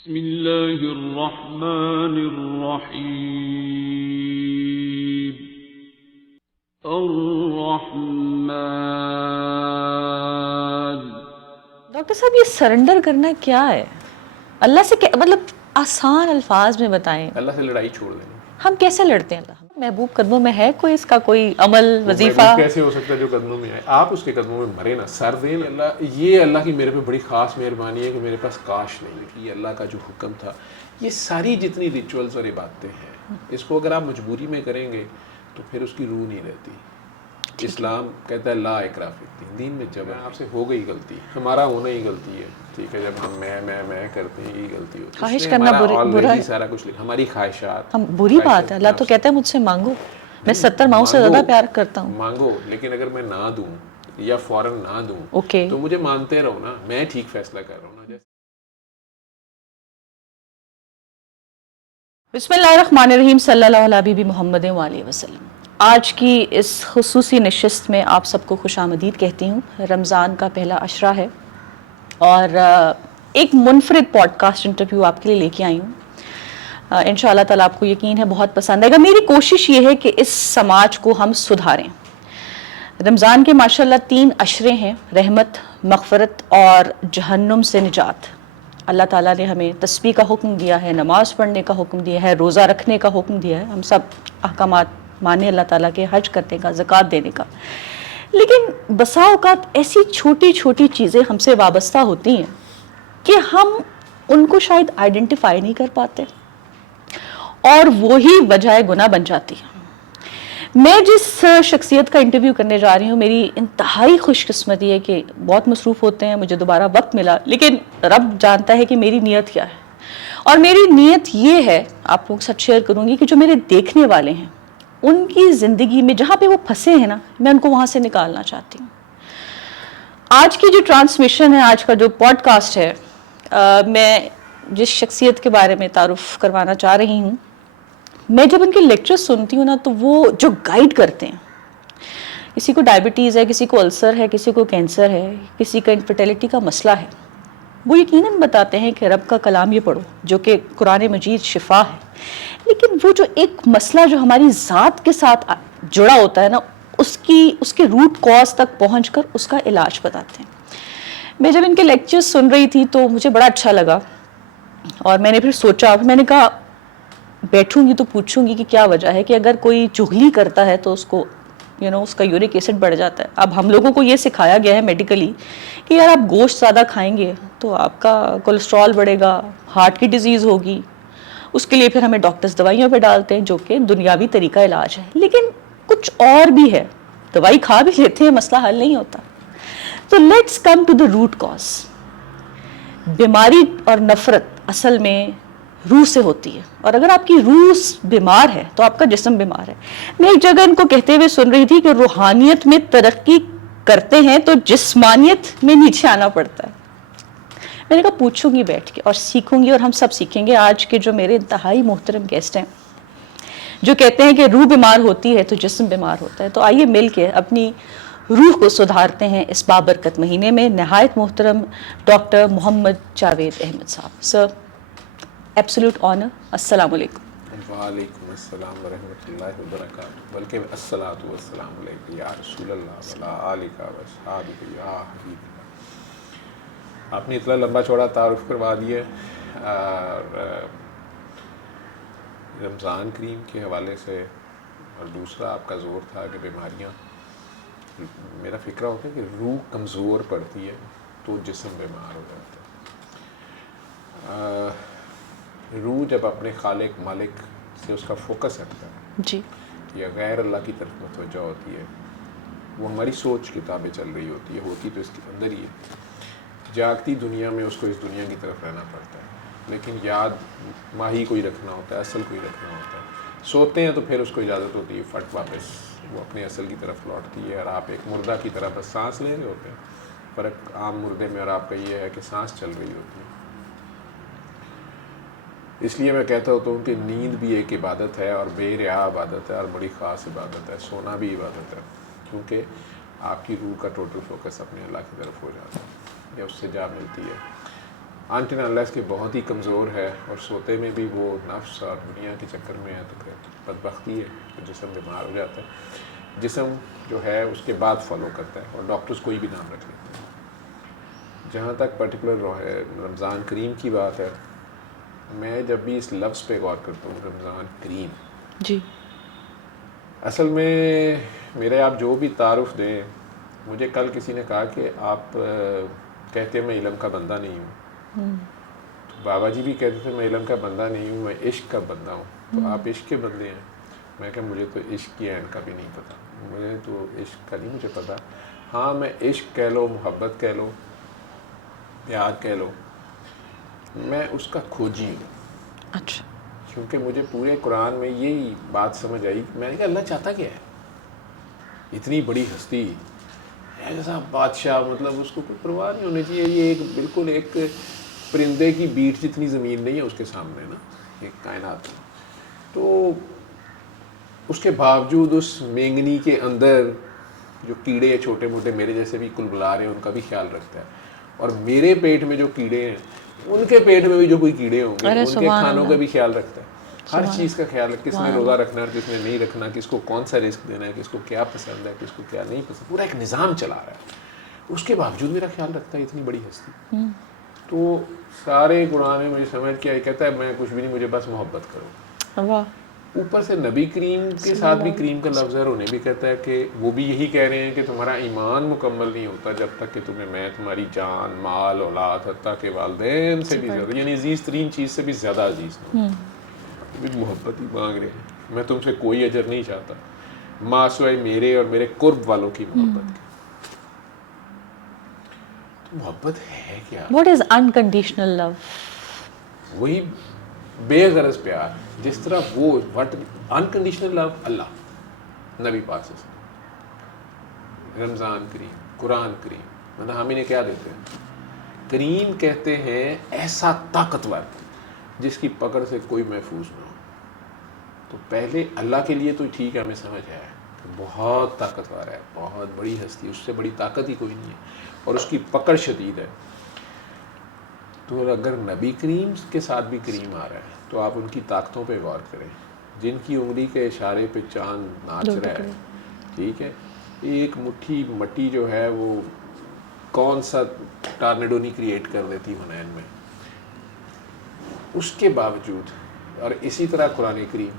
بسم اللہ الرحمن الرحیم الرحمن. ڈاکٹر صاحب یہ سرنڈر کرنا کیا ہے؟ اللہ سے مطلب آسان الفاظ میں بتائیں. اللہ سے لڑائی چھوڑ دینا. ہم کیسے لڑتے ہیں؟ اللہ محبوب قدموں میں ہے کوئی اس کا کوئی عمل وظیفہ؟ محبوب کیسے ہو سکتا ہے جو قدموں میں آئے؟ آپ اس کے قدموں میں مرے نا، سر دیں. اللہ یہ اللہ کی میرے پہ بڑی خاص مہربانی ہے کہ میرے پاس کاش نہیں. یہ اللہ کا جو حکم تھا، یہ ساری جتنی ریچولز اور عبادتیں ہیں، اس کو اگر آپ مجبوری میں کریں گے تو پھر اس کی روح نہیں رہتی. اسلام کہتا ہے لا اکراہ فی الدین، دین میں جب آپ سے ہو گئی غلطی، ہمارا ہونا ہی غلطی ہے، ٹھیک ہے. جب ہم میں کرتے ہیں یہی غلطی ہوتی ہے. خواہش کرنا برا ہے، سارا کچھ لکھا ہماری خواہشات، ہم بری بات ہے. اللہ تو کہتا ہے مجھ سے مانگو، میں 70 ماؤں سے زیادہ پیار کرتا ہوں. مانگو، لیکن اگر میں نہ دوں یا فوراً نہ دوں تو مجھے مانتے رہو نا، میں ٹھیک فیصلہ کر رہا ہوں نا. بسم اللہ الرحمن الرحیم، صلی اللہ علیہ حبیب محمد وآلہ وسلم. آج کی اس خصوصی نشست میں آپ سب کو خوش آمدید کہتی ہوں. رمضان کا پہلا عشرہ ہے اور ایک منفرد پوڈ کاسٹ انٹرویو آپ کے لیے لے کے آئی ہوں. انشاءاللہ تعالیٰ آپ کو یقین ہے بہت پسند آئے گا. میری کوشش یہ ہے کہ اس سماج کو ہم سدھاریں. رمضان کے ماشاءاللہ 3 عشرے ہیں، رحمت، مغفرت اور جہنم سے نجات. اللہ تعالیٰ نے ہمیں تسبیح کا حکم دیا ہے، نماز پڑھنے کا حکم دیا ہے، روزہ رکھنے کا حکم دیا ہے. ہم سب احکامات مانیں اللہ تعالیٰ کے، حج کرنے کا، زکوٰۃ دینے کا. لیکن بسا اوقات ایسی چھوٹی چھوٹی چیزیں ہم سے وابستہ ہوتی ہیں کہ ہم ان کو شاید آئیڈینٹیفائی نہیں کر پاتے اور وہی وجہ گناہ بن جاتی ہے. میں جس شخصیت کا انٹرویو کرنے جا رہی ہوں، میری انتہائی خوش قسمتی ہے کہ بہت مصروف ہوتے ہیں، مجھے دوبارہ وقت ملا، لیکن رب جانتا ہے کہ میری نیت کیا ہے. اور میری نیت یہ ہے، آپ لوگوں کے ساتھ شیئر کروں گی، کہ جو میرے دیکھنے والے ہیں ان کی زندگی میں جہاں پہ وہ پھنسے ہیں نا، میں ان کو وہاں سے نکالنا چاہتی ہوں. آج کی جو ٹرانسمیشن ہے، آج کا جو پوڈ کاسٹ ہے، میں جس شخصیت کے بارے میں تعارف کروانا چاہ رہی ہوں، میں جب ان کے لیکچر سنتی ہوں نا تو وہ جو گائیڈ کرتے ہیں، کسی کو ڈائبٹیز ہے، کسی کو السر ہے، کسی کو کینسر ہے، کسی کا انفرٹیلٹی کا مسئلہ ہے، وہ یقیناً بتاتے ہیں کہ رب کا کلام یہ پڑھو جو کہ قرآن مجید شفا ہے. لیکن وہ جو ایک مسئلہ جو ہماری ذات کے ساتھ جڑا ہوتا ہے نا، اس کے روٹ کاز تک پہنچ کر اس کا علاج بتاتے ہیں. میں جب ان کے لیکچر سن رہی تھی تو مجھے بڑا اچھا لگا اور میں نے پھر سوچا، میں نے کہا بیٹھوں گی تو پوچھوں گی کہ کیا وجہ ہے کہ اگر کوئی چغلی کرتا ہے تو اس کو اس کا یورک ایسڈ بڑھ جاتا ہے. اب ہم لوگوں کو یہ سکھایا گیا ہے میڈیکلی کہ یار آپ گوشت زیادہ کھائیں گے تو آپ کا کولیسٹرول بڑھے گا، ہارٹ کی ڈیزیز ہوگی. اس کے لیے پھر ہمیں ڈاکٹرز دوائیوں پہ ڈالتے ہیں جو کہ دنیاوی طریقہ علاج ہے. لیکن کچھ اور بھی ہے، دوائی کھا بھی لیتے ہیں، مسئلہ حل نہیں ہوتا. تو let's come to the root cause. بیماری اور نفرت اصل میں روح سے ہوتی ہے، اور اگر آپ کی روح بیمار ہے تو آپ کا جسم بیمار ہے. میں ایک جگہ ان کو کہتے ہوئے سن رہی تھی کہ روحانیت میں ترقی کرتے ہیں تو جسمانیت میں نیچے آنا پڑتا ہے. میں نے کہا پوچھوں گی بیٹھ کے اور سیکھوں گی، اور ہم سب سیکھیں گے. آج کے جو میرے انتہائی محترم گیسٹ ہیں جو کہتے ہیں کہ روح بیمار ہوتی ہے تو جسم بیمار ہوتا ہے، تو آئیے مل کے اپنی روح کو سدھارتے ہیں اس بابرکت مہینے میں. نہایت محترم ڈاکٹر محمد جاوید احمد صاحب. سر، ایبسلیوٹ آنر. السلام علیکم. وعلیکم السلام ورحمۃ اللہ وبرکاتہ. بلکہ الصلاۃ والسلام علیک یا رسول اللہ وعلی آلک واصحابہ یا حبیب اللہ. آپ نے اتنا لمبا چوڑا تعارف کروا دیا. اور رمضان کریم کے حوالے سے، اور دوسرا آپ کا زور تھا کہ بیماریاں، میرا فکرہ ہوتا ہے کہ روح کمزور پڑتی ہے تو جسم بیمار ہو جاتا ہے. روح جب اپنے خالق مالک سے اس کا فوکس ہٹتا ہے جی، یا غیر اللہ کی طرف متوجہ ہوتی ہے، وہ ہماری سوچ کتابیں چل رہی ہوتی ہے تو اس کے اندر ہی ہے. جاگتی دنیا میں اس کو اس دنیا کی طرف رہنا پڑتا ہے، لیکن یاد ماہی کوئی رکھنا ہوتا ہے، اصل کوئی رکھنا ہوتا ہے. سوتے ہیں تو پھر اس کو اجازت ہوتی ہے فٹ واپس وہ اپنے اصل کی طرف لوٹتی ہے، اور آپ ایک مردہ کی طرح بس سانس لے رہے ہوتے ہیں. فرق عام مردے میں اور آپ کا یہ ہے کہ سانس چل رہی ہوتی ہے. اس لیے میں کہتا ہوتا ہوں کہ نیند بھی ایک عبادت ہے، اور بے ریا عبادت ہے، اور بڑی خاص عبادت ہے. سونا بھی عبادت ہے، کیونکہ آپ کی روح کا ٹوٹل فوکس اپنے اللہ کی طرف ہو جاتا ہے یا اس سے جا ملتی ہے. انٹل انلیس کہ بہت ہی کمزور ہے اور سوتے میں بھی وہ نفس اور دنیا کے چکر میں ہے، تو پھر بدبختی ہے، پھر جسم بیمار ہو جاتا ہے. جسم جو ہے اس کے بعد فالو کرتا ہے، اور ڈاکٹرز کوئی بھی نام رکھ لیتے ہیں. جہاں تک پرٹیکولر رمضان کریم کی بات ہے، میں جب بھی اس لفظ پہ غور کرتا ہوں رمضان کریم، جی اصل میں میرے آپ جو بھی تعارف دیں، مجھے کل کسی نے کہا کہ آپ کہتے ہیں میں علم کا بندہ نہیں ہوں. بابا جی بھی کہتے تھے میں علم کا بندہ نہیں ہوں، میں عشق کا بندہ ہوں. تو آپ عشق کے بندے ہیں. میں کہ مجھے تو عشق کی عین کا بھی نہیں پتہ، مجھے تو عشق کا نہیں مجھے پتہ. ہاں میں عشق کہہ لو، محبت کہہ لو، پیار کہہ لو، میں اس کا کھوجی ہوں. اچھا. کیونکہ مجھے پورے قرآن میں یہی بات سمجھ آئی. میں نے کہا اللہ چاہتا کیا ہے؟ اتنی بڑی ہستی، ایسا بادشاہ، مطلب اس کو کوئی پرواہ نہیں ہونی چاہیے. یہ ایک بالکل ایک پرندے کی بیٹ جتنی زمین نہیں ہے اس کے سامنے نا، ایک کائنات. تو اس کے باوجود اس مینگنی کے اندر جو کیڑے چھوٹے موٹے میرے جیسے بھی کل بلا رہے ہیں، ان کا بھی خیال رکھتا ہے. اور میرے پیٹ میں جو کیڑے ہیں، ان کے پیٹ میں بھی جو کوئی کیڑے ہوں گے، ان کے کھانوں کا بھی خیال رکھتا ہے. ہر چیز کا خیال ہے، کس نے روزہ رکھنا ہے، کس نے نہیں رکھنا، کس کو کون سا رزق دینا ہے، کس کو کیا پسند ہے، کس کو کیا نہیں پسند. پورا ایک نظام چلا رہا ہے. اس کے باوجود میرا خیال رکھتا ہے اتنی بڑی ہستی. تو سارے قرآن میں مجھے سمجھ کے آئی، کہتا ہے میں کچھ بھی نہیں، مجھے بس محبت کرو. واہ. اوپر سے نبی کریم کے ساتھ بھی کریم کا لفظ ہے، اور انہیں بھی کہتا ہے کہ وہ بھی یہی کہہ رہے ہیں کہ تمہارا ایمان مکمل نہیں ہوتا جب تک کہ تمہیں میں تمہاری جان، مال، اولاد، حتیٰ کہ والدین سے بھی زیادہ، یعنی عزیز ترین چیز سے بھی زیادہ عزیز نہ ہو. بھی محبت ہی مانگ رہے ہیں. میں تم سے کوئی اجر نہیں چاہتا ماں سوائے میرے اور میرے قرب والوں کی محبت کی. تو محبت ہے کیا؟ واٹ از انکنڈیشنل لو؟ وہی بے غرض پیار. جس طرح وہ وٹ انکنڈیشنل لو اللہ، نبی پاک سے رمضان کریم، قرآن کریم، مطلب ہم انہیں کیا دیتے ہیں؟ کریم کہتے ہیں ایسا طاقتور جس کی پکڑ سے کوئی محفوظ نہ ہو. تو پہلے اللہ کے لیے تو ٹھیک ہے، ہمیں سمجھ آیا کہ بہت طاقتور ہے، بہت بڑی ہستی، اس سے بڑی طاقت ہی کوئی نہیں ہے، اور اس کی پکڑ شدید ہے. تو اگر نبی کریم کے ساتھ بھی کریم آ رہا ہے تو آپ ان کی طاقتوں پہ غور کریں. جن کی انگلی کے اشارے پہ چاند ناچ رہا ہے، ٹھیک ہے، ایک مٹھی مٹی جو ہے وہ کون سا ٹارنیڈو نہیں کریٹ کر دیتی حنین میں. اس کے باوجود، اور اسی طرح قرآن کریم،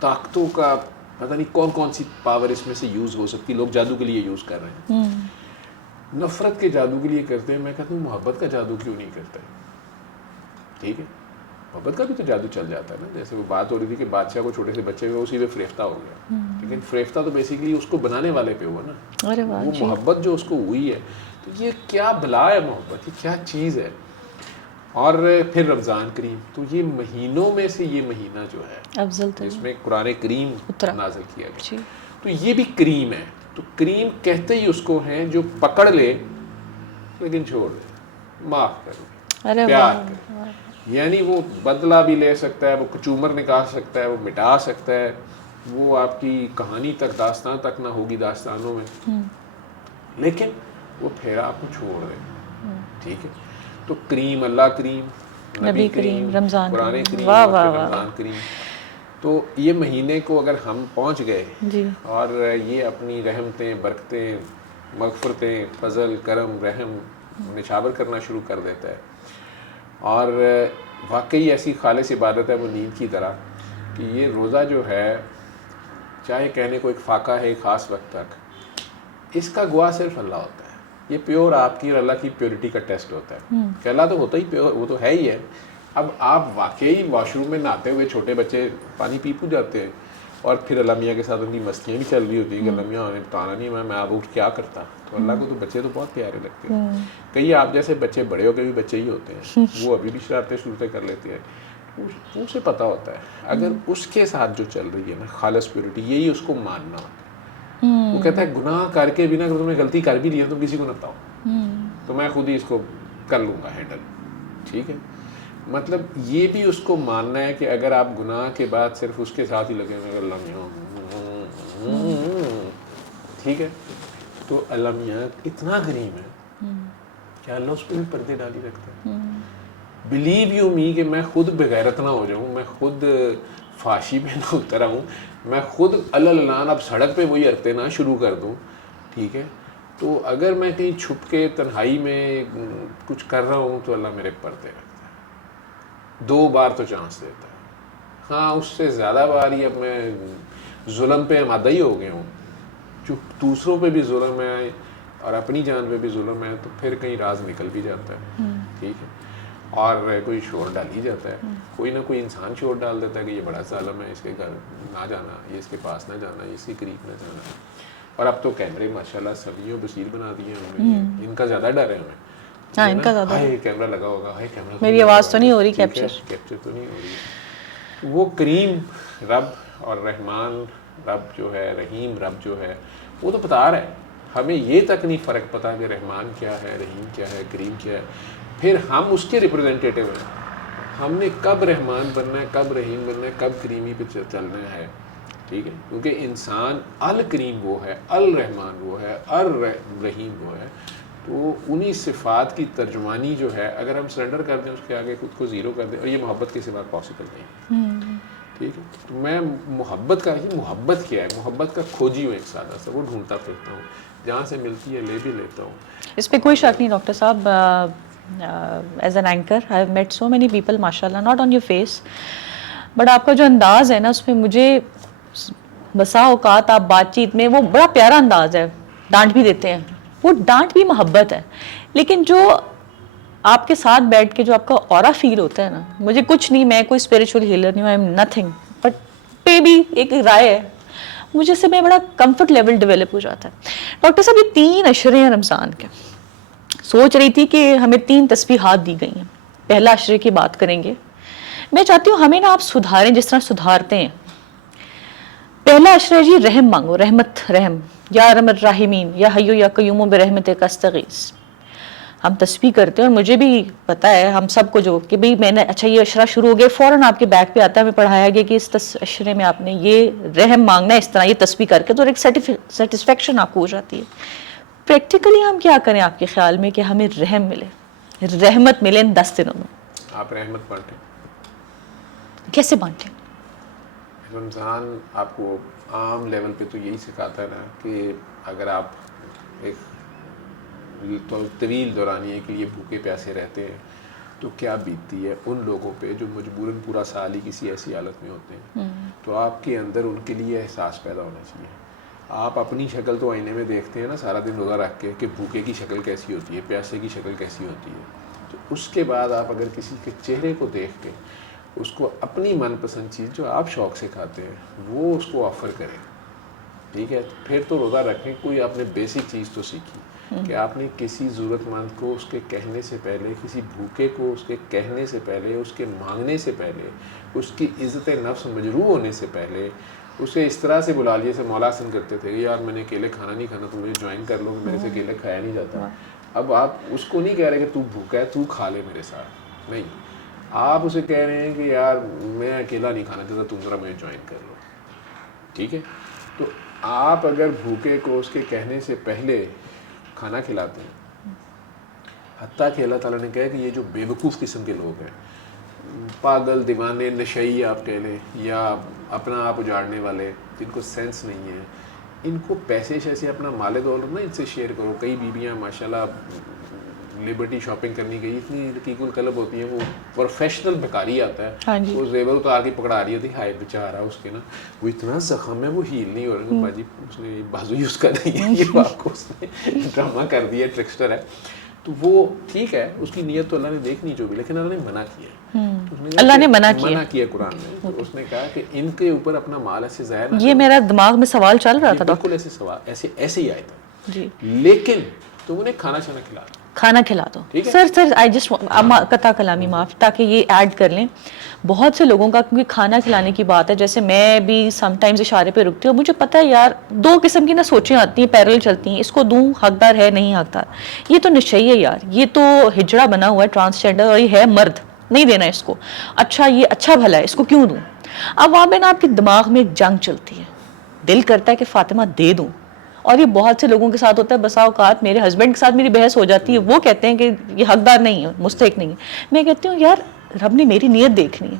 طاقتوں کا پتہ نہیں کون کون سی پاور اس میں سے یوز ہو سکتی. لوگ جادو کے لیے یوز کر رہے ہیں، نفرت کے جادو کے لیے کرتے ہیں. میں کہتا ہوں محبت کا جادو کیوں نہیں کرتے؟ ٹھیک ہے، محبت کا بھی تو جادو چل جاتا ہے نا. جیسے وہ بات ہو رہی تھی کہ بادشاہ کو چھوٹے سے بچے ہوئے اسی پہ فریفتہ ہو گیا، لیکن فریفتہ تو بیسیکلی اس کو بنانے والے پہ ہوا نا. وہ محبت جو اس کو ہوئی ہے، تو یہ کیا بلا ہے محبت، یہ کیا چیز ہے. اور پھر رمضان کریم، تو یہ مہینوں میں سے یہ مہینہ جو ہے افضل جس میں قرآن کریم نازل کیا گیا، جی. تو یہ بھی کریم ہے. تو کریم کہتے ہی اس کو ہیں جو پکڑ لے لیکن چھوڑ دے، معاف کر دے، پیار کرے. یعنی وہ بدلہ بھی لے سکتا ہے، وہ کچومر نکال سکتا ہے، وہ مٹا سکتا ہے، وہ آپ کی کہانی تک، داستان تک نہ ہوگی داستانوں میں، لیکن وہ پھر آپ کو چھوڑ دے. ٹھیک ہے. تو کریم، اللہ کریم، نبی کریم، رمضان قرآن کریم، واہ اور واہ پھر رمضان کریم. تو یہ مہینے کو اگر ہم پہنچ گئے جی، اور یہ اپنی رحمتیں، برکتیں، مغفرتیں، فضل، کرم، رحم نچھاور کرنا شروع کر دیتا ہے، اور واقعی ایسی خالص عبادت ہے وہ نیند کی طرح کہ یہ روزہ جو ہے، چاہے کہنے کو ایک فاقہ ہے ایک خاص وقت تک، اس کا گواہ صرف اللہ ہوتا ہے. یہ پیور آپ کی اور اللہ کی پیورٹی کا ٹیسٹ ہوتا ہے کہ اللہ تو ہوتا ہی پیور، وہ تو ہے ہی ہے. اب آپ واقعی واش روم میں نہاتے ہوئے چھوٹے بچے پانی پی جاتے ہیں، اور پھر اللہ میاں کے ساتھ ان کی مستیاں بھی چل رہی ہوتی ہیں کہ اللہ میاں ہمیں بتانا نہیں میں اب اٹھ کیا کرتا. تو اللہ کو تو بچے تو بہت پیارے لگتے ہیں. کئی آپ جیسے بچے بڑے ہو کے بھی بچے ہی ہوتے ہیں، وہ ابھی بھی شرارتیں شروعیں کر لیتے ہیں. اسے پتہ ہوتا ہے اگر اس کے ساتھ جو چل رہی ہے نا خالص پیورٹی، یہی اس کو ماننا ہوتا ہے. وہ کہتا ہے گناہ کر کے بھی نا، اگر تم نے غلطی کر بھی لی ہے تو کسی کو نہ بتاؤ، تو میں خود ہی اس کو کر لوں گا ہینڈل. ٹھیک ہے. مطلب یہ بھی اس کو ماننا ہے کہ اگر آپ گناہ کے بعد صرف اس کے ساتھ ہی لگے ہوئے اللہ میاں، ٹھیک ہے، تو اللہ میاں اتنا کریم ہے کہ اللہ اس پہ بھی پردے ڈالی رکھتا ہے. بلیو یو می کہ میں خود بغیرت نہ ہو جاؤں, میں خود فاشی پہ نہ اتر آؤں, میں خود علان اب سڑک پہ وہی حرکتیں نہ شروع کر دوں, ٹھیک ہے. تو اگر میں کہیں چھپ کے تنہائی میں کچھ کر رہا ہوں تو اللہ میرے پردے رکھتا ہے, 2 بار تو چانس دیتا ہے. ہاں اس سے زیادہ بار ہی اب میں ظلم پہ آمادہ ہی ہو گیا ہوں, جو دوسروں پہ بھی ظلم ہے اور اپنی جان پہ بھی ظلم ہے, تو پھر کہیں راز نکل بھی جاتا ہے, ٹھیک ہے. اور کوئی شور ڈال ہی جاتا ہے, کوئی نہ کوئی انسان شور ڈال دیتا ہے کہ یہ بڑا ظالم ہے, اس کے گھر نہ جانا, یہ اس کے پاس نہ جانا, یہ اس کے قریب نہ جانا. اور اب تو کیمرے ماشاءاللہ سبھیوں بصیر بنا دیے ہیں ہمیں, ان کا زیادہ ڈر ہے ہمیں. ہاں ان کا زیادہ, ہائے کیمرہ لگا ہوگا, ہائے کیمرہ میری آواز تو نہیں ہو رہی کیپچر تو نہیں ہو رہی. وہ کریم رب اور رحمان رب جو ہے, رحیم رب جو ہے, وہ تو بتا رہا ہے. ہمیں یہ تک نہیں فرق پتا کہ رحمان کیا ہے, رحیم کیا ہے, کریم کیا ہے. پھر ہم اس کے ریپرزینٹیٹیو ہیں. ہم نے کب رحمان بننا ہے, کب رحیم بننا ہے, کب کریمی پہ چلنا ہے, ٹھیک ہے. کیونکہ انسان الکریم وہ ہے, الرحمان وہ ہے, الرحیم وہ ہے. تو انہی صفات کی ترجمانی جو ہے, اگر ہم سرنڈر کر دیں اس کے آگے خود کو زیرو کر دیں, اور یہ محبت کے سوا پاسبل نہیں, ٹھیک ہے. تو میں محبت محبت کیا ہے, محبت کا کھوجی ہوں ایک سادہ سا, وہ ڈھونڈتا پھرتا ہوں, جہاں سے ملتی ہے لے بھی لیتا ہوں. اس پہ کوئی شک نہیں ڈاکٹر صاحب. As an anchor I have met so many people ماشاء اللہ, not on your face, but آپ کا جو انداز ہے نا اس میں مجھے بسا اوقات آپ بات چیت میں, وہ بڑا پیارا انداز ہے, ڈانٹ بھی دیتے ہیں, وہ ڈانٹ بھی محبت ہے. لیکن جو آپ کے ساتھ بیٹھ کے جو آپ کا اورا فیل ہوتا ہے نا, مجھے کچھ نہیں, میں کوئی اسپریچول ہیلر نہیں ہوں, آئی ایم نتھنگ, بٹ پہ بھی ایک رائے ہے مجھے, سے میں بڑا کمفرٹ لیول ڈیولپ ہو جاتا ہے. ڈاکٹر صاحب یہ 3 عشرے ہیں رمضان کے, سوچ رہی تھی کہ ہمیں 3 تسبیحات دی گئی ہیں. پہلا عشرے کی بات کریں گے, میں چاہتی ہوں ہمیں نا آپ سدھاریں جس طرح سدھارتے ہیں. پہلا عشرہ جی رحم مانگو, رحمت, رحم, یا ارحم الراحمین, یا حیو یا قیوم برحمتک استغیث. ہم تسبیح کرتے ہیں, اور مجھے بھی پتا ہے ہم سب کو جو کہ بھئی میں نے, اچھا یہ عشرہ شروع ہو گیا, فوراً آپ کے بیک پہ آتا ہے, ہمیں پڑھایا گیا کہ اس عشرے میں آپ نے یہ رحم مانگنا ہے, اس طرح یہ تسبیح کر کے, تو ایک سیٹسفیکشن آپ کو ہو جاتی ہے. پریکٹیکلی ہم کیا کریں آپ کے خیال میں کہ ہمیں رحم ملے, رحمت ملے ان 10 دنوں میں؟ آپ رحمت بانٹیں. کیسے بانٹیں؟ رمضان آپ کو عام لیول پہ تو یہی سکھاتا ہے نا کہ اگر آپ ایک طویل دورانیے کے لیے بھوکے پیاسے رہتے ہیں تو کیا بیتتی ہے ان لوگوں پہ جو مجبوراً پورا سال ہی کسی ایسی حالت میں ہوتے ہیں. تو آپ کے اندر ان کے لیے احساس پیدا ہونا چاہیے. آپ اپنی شکل تو آئینے میں دیکھتے ہیں نا سارا دن روزہ رکھ کے کہ بھوکے کی شکل کیسی ہوتی ہے, پیاسے کی شکل کیسی ہوتی ہے. تو اس کے بعد آپ اگر کسی کے چہرے کو دیکھ کے اس کو اپنی من پسند چیز جو آپ شوق سے کھاتے ہیں وہ اس کو آفر کریں, ٹھیک ہے. پھر تو روزہ رکھیں, کوئی آپ نے بیسک چیز تو سیکھی کہ آپ نے کسی ضرورت مند کو اس کے کہنے سے پہلے, کسی بھوکے کو اس کے کہنے سے پہلے, اس کے مانگنے سے پہلے, اس کی عزت نفس مجروح ہونے سے پہلے اسے اس طرح سے بلا لیے. سے مولا حسن کرتے تھے کہ یار میں نے اکیلے کھانا نہیں کھانا, تو مجھے جوائن کر لو, میرے سے اکیلے کھایا نہیں جاتا. اب آپ اس کو نہیں کہہ رہے کہ تو بھوکا ہے تو کھا لے میرے ساتھ, نہیں, آپ اسے کہہ رہے ہیں کہ یار میں اکیلا نہیں کھانا چاہتا, تم ذرا مجھے جوائن کر لو, ٹھیک ہے. تو آپ اگر بھوکے کو اس کے کہنے سے پہلے کھانا کھلاتے ہیں, حتیٰ کہ اللہ تعالیٰ نے کہا کہ یہ جو بے وقوف قسم کے لوگ ہیں, پاگل, دیوانے, نشئی آپ کہہ لیں, یا اپنا آپ اجاڑنے والے جن کو سینس نہیں ہے, ان کو پیسے شیسے اپنا مال دولت نا ان سے شیئر کرو. کئی بیویاں ماشاءاللہ لبرٹی شاپنگ کرنی گئی, اتنی رقیق القلب ہوتی ہیں, وہ پروفیشنل بھکاری آتا ہے, وہ زیور اتار کے پکڑا رہی ہوتی ہے, ہائے بیچارہ اس کے نا وہ اتنا زخم ہے وہ ہیل نہیں ہو رہا, باجی اس نے بازو یوز کر رہی ہے, یہ آپ کو اس نے ڈرامہ کر دیا, ٹرکسٹر ہے. تو وہ ٹھیک ہے, اس کی نیت تو اللہ نے دیکھنی جو بھی, لیکن اللہ نے منع کیا ہے, اللہ نے منع کیا قرآن میں. اس نے کہا کہ ان کے اوپر اپنا مال ایسے ضائع نہ. یہ میرا دماغ میں سوال چل رہا تھا بالکل ایسے سوال ایسے ہی آئے تھے جی, لیکن تم انہیں کھانا کھلا دو. سر آئی جسٹ قطع کلامی معاف, تاکہ یہ ایڈ کر لیں, بہت سے لوگوں کا کیونکہ کھانا کھلانے کی بات ہے, جیسے میں بھی سم ٹائمز اشارے پہ رکتی ہوں, مجھے پتہ ہے یار 2 قسم کی نا سوچیں آتی ہیں, پیرل چلتی ہیں, اس کو دوں حقدار ہے نہیں حقدار, یہ تو نشئی ہے یار, یہ تو ہجڑا بنا ہوا ہے, ٹرانسجینڈر, اور یہ ہے مرد, نہیں دینا اس کو, اچھا یہ اچھا بھلا ہے, اس کو کیوں دوں. اب وہاں پہ نا آپ کے دماغ میں ایک جنگ چلتی ہے, دل کرتا ہے کہ فاطمہ دے دوں, اور یہ بہت سے لوگوں کے ساتھ ہوتا ہے. بسا اوقات میرے ہسبینڈ کے ساتھ میری بحث ہو جاتی ہے, وہ کہتے ہیں کہ یہ حقدار نہیں ہے, مستحق نہیں ہے. میں کہتی ہوں یار رب نے میری نیت دیکھنی ہے.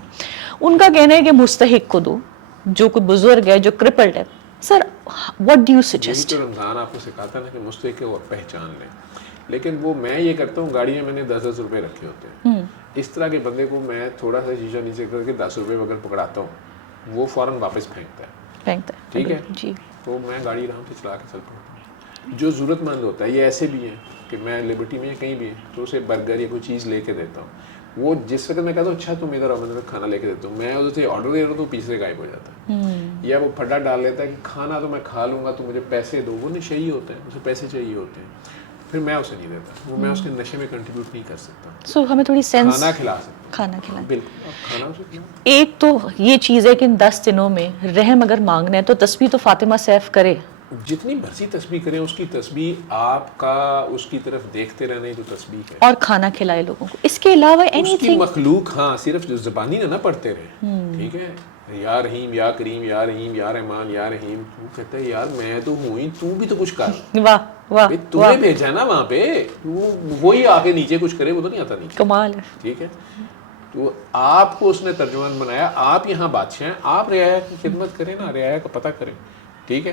ان کا کہنا ہے کہ مستحق کو دو, جو کوئی بزرگ ہے, جو کرپلڈ ہے. Sir what do you suggest? تو رمضان آپ کو سکھاتا نا کہ مستحق اور پہچان لیں. لیکن وہ میں یہ کرتا ہوں, گاڑی میں میں نے 10-10 روپے رکھے ہوتے ہیں. اس طرح کے بندے کو میں تھوڑا سا شیشہ نیچے کر کے 10 روپے اگر پکڑاتا ہوں, وہ فوراً واپس پھینکتا ہے. ٹھیک ہے جی. تو میں گاڑی آرام سے چلا کے چل پڑتا ہوں. جو ضرورت مند ہوتا ہے, یہ ایسے بھی ہیں کہ میں لبرٹی میں کہیں بھی تو اسے برگر یا کوئی چیز لے کے دیتا ہوں. وہ جس وقت میں کہتا ہوں اچھا تم ادھر میں کھانا لے کے دیتا ہوں, میں ادھر سے آرڈر دے رہا ہوں تو پیچھے غائب ہو جاتا ہے. یا وہ پھڈا ڈال لیتا ہے کہ کھانا تو میں کھا لوں گا, تو مجھے پیسے دو. وہ نشئی ہوتے ہیں, اسے پیسے چاہیے ہوتے ہیں, پھر میں اسے نہیں دیتا. وہ میں اس کے نشے میں کنٹریبیوٹ نہیں کر سکتا. سو ہمیں تھوڑی سینس, کھانا کھلا سکتا ہوں. کھانا کھلائیں. بالکل, اب کھانا اسے کھلاؤ. ایک تو یہ چیز ہے کہ ان 10 دنوں میں رحم اگر مانگنا ہے تو تسبیح تو فاطمہ سیف کرے. جتنی مرضی تسبیح کریں, اس کی تسبیح آپ کا اس کی طرف دیکھتے رہنے تو تسبیح ہے. اور کھانا کھلائے لوگوں کو. اس کے علاوہ اینی اس کی تھنگ مخلوق, ہاں صرف جو زبانی نہ پڑھتے رہے. ٹھیک ہے, یا رحیم یا کریم یا رحیم یا رحمان یا رحیم. تو کہتا ہے یار میں تو ہوں ہی, تو بھی تو کچھ کر. واہ واہ, تو نے بھیجا نا وہاں پہ, تو وہی آ کے نیچے کچھ کرے, وہ تو نہیں آتا نیچے. کمال ہے. ٹھیک ہے, تو آپ کو اس نے ترجمان بنایا, آپ یہاں بادشاہ ہیں, آپ رعایا کی خدمت کریں نا, رعایا کا پتہ کریں. ٹھیک ہے,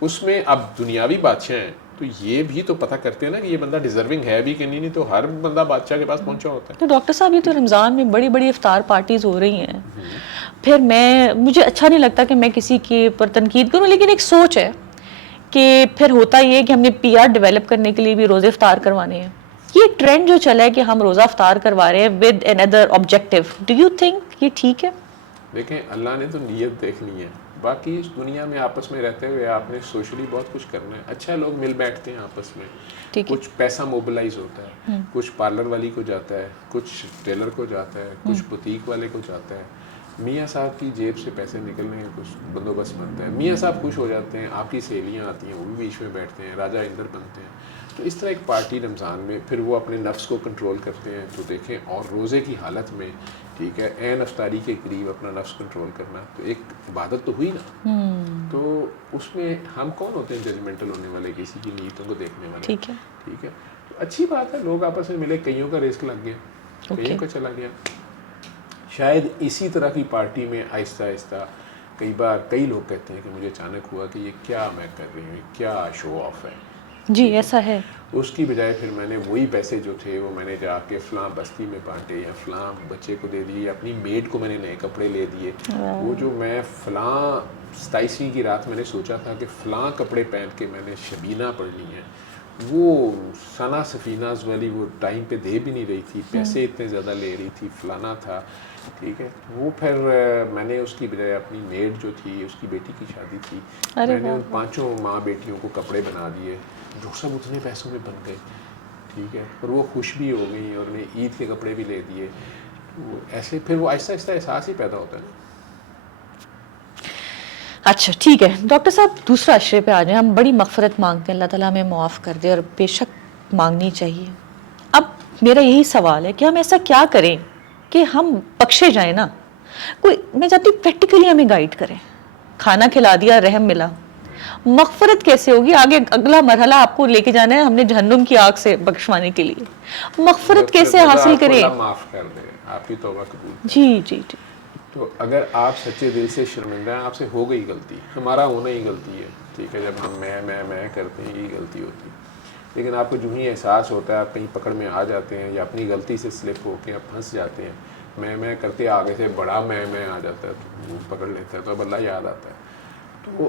اس میں اب دنیاوی بادشاہ ہیں تو یہ بھی تو پتہ کرتے ہیں نا کہ یہ بندہ ڈیزرونگ ہے بھی کہ نہیں. تو ہر بندہ بادشاہ کے پاس پہنچا ہوتا ہے. تو ڈاکٹر صاحب یہ تو رمضان میں بڑی بڑی افطار پارٹیز ہو رہی ہیں, پھر مجھے اچھا نہیں لگتا کہ میں کسی کے پر تنقید کروں, لیکن ایک سوچ ہے کہ پھر ہوتا یہ ہے کہ ہم نے پی آر ڈیولپ کرنے کے لیے بھی روزے افطار کروانے ہیں. یہ ٹرینڈ جو چلا ہے کہ ہم روزہ افطار کروا رہے ہیں with another objective, do you think یہ ٹھیک ہے؟ دیکھیں, اللہ نے تو نیت دیکھنی ہے. باقی اس دنیا میں آپس میں رہتے ہوئے آپ نے سوشلی بہت کچھ کرنا ہے. اچھا لوگ مل بیٹھتے ہیں آپس میں, کچھ پیسہ موبلائز ہوتا ہے, کچھ پارلر والی کو جاتا ہے, کچھ ٹیلر کو جاتا ہے, کچھ بوتیک والے کو جاتا ہے. میاں صاحب کی جیب سے پیسے نکلنے کا کچھ بندوبست بنتا ہے. میاں صاحب خوش ہو جاتے ہیں, آپ کی سہیلیاں آتی ہیں, وہ بھی بیچ میں بیٹھتے ہیں, راجہ اندر بنتے ہیں. تو اس طرح ایک پارٹی رمضان میں, پھر وہ اپنے نفس کو کنٹرول کرتے ہیں. تو دیکھیں, اور روزے کی حالت میں, ٹھیک ہے, عین افطاری کے قریب اپنا نفس کنٹرول کرنا, تو ایک عبادت تو ہوئی نا. تو اس میں ہم کون ہوتے ہیں ججمنٹل ہونے والے, کسی کی نیتوں کو دیکھنے والے. ٹھیک ہے, ٹھیک ہے, تو اچھی بات ہے, لوگ آپس میں ملے, کئیوں کا رزق لگ گیا, کئیوں کا چلا گیا. شاید اسی طرح کی پارٹی میں آہستہ آہستہ کئی بار کئی لوگ کہتے ہیں کہ مجھے اچانک ہوا کہ یہ کیا میں کر رہی ہوں, کیا شو آف ہے. جی ایسا ہے. اس کی بجائے پھر میں نے وہی پیسے جو تھے وہ میں نے جا کے فلاں بستی میں بانٹے, یا فلاں بچے کو دے دیے, اپنی میڈ کو میں نے نئے کپڑے لے دیے. وہ جو میں فلاں 27ویں کی رات میں نے سوچا تھا کہ فلاں کپڑے پہن کے میں نے شبینہ پڑھنی ہے, وہ ثنا سفیناز والی وہ ٹائم پہ دے بھی نہیں رہی تھی, پیسے اتنے زیادہ لے رہی تھی, فلانا تھا. ٹھیک ہے, وہ پھر میں نے اس کی بجائے اپنی میڈ جو تھی, اس کی بیٹی کی شادی تھی, میں نے ان 5 ماں بیٹیوں کو کپڑے بنا دیے جو سب اتنے پیسوں میں بن گئے. ٹھیک ہے, اور وہ خوش بھی ہو گئیں, اور انہیں عید کے کپڑے بھی لے دیے. ایسے پھر وہ آہستہ آہستہ احساس ہی پیدا ہوتا ہے نا. اچھا ٹھیک ہے ڈاکٹر صاحب, دوسرا عشرے پہ آ جائیں. ہم بڑی مغفرت مانگتے ہیں, اللہ تعالیٰ ہمیں معاف کر دے, اور بے شک مانگنی چاہیے. اب میرا یہی سوال ہے کہ ہم ایسا کیا کریں کہ ہم بخشے جائیں نا. کوئی, میں چاہتی ہوں پریکٹیکلی ہمیں گائیڈ کریں. کھانا کھلا دیا, رحم ملا, مغفرت کیسے ہوگی؟ آگے اگلا مرحلہ آپ کو لے کے جانا ہے ہم نے جہنم کی آگ سے بخشوانے کے لیے. مغفرت کیسے حاصل کریں؟ معاف کر دے, آپ کی توبہ قبول. جی جی جی. تو اگر آپ سچے دل سے شرمندہ ہیں, آپ سے ہو گئی غلطی, ہمارا ہونا ہی غلطی ہے. ٹھیک ہے, جب ہم میں کرتے ہیں یہی غلطی ہوتی ہے. لیکن آپ کو جو ہی احساس ہوتا ہے, آپ کہیں پکڑ میں آ جاتے ہیں, یا اپنی غلطی سے سلپ ہو کے آپ پھنس جاتے ہیں, میں کرتے آگے سے بڑا میں آ جاتا ہے, تو پکڑ لیتا ہے, تو اب اللہ یاد آتا ہے, تو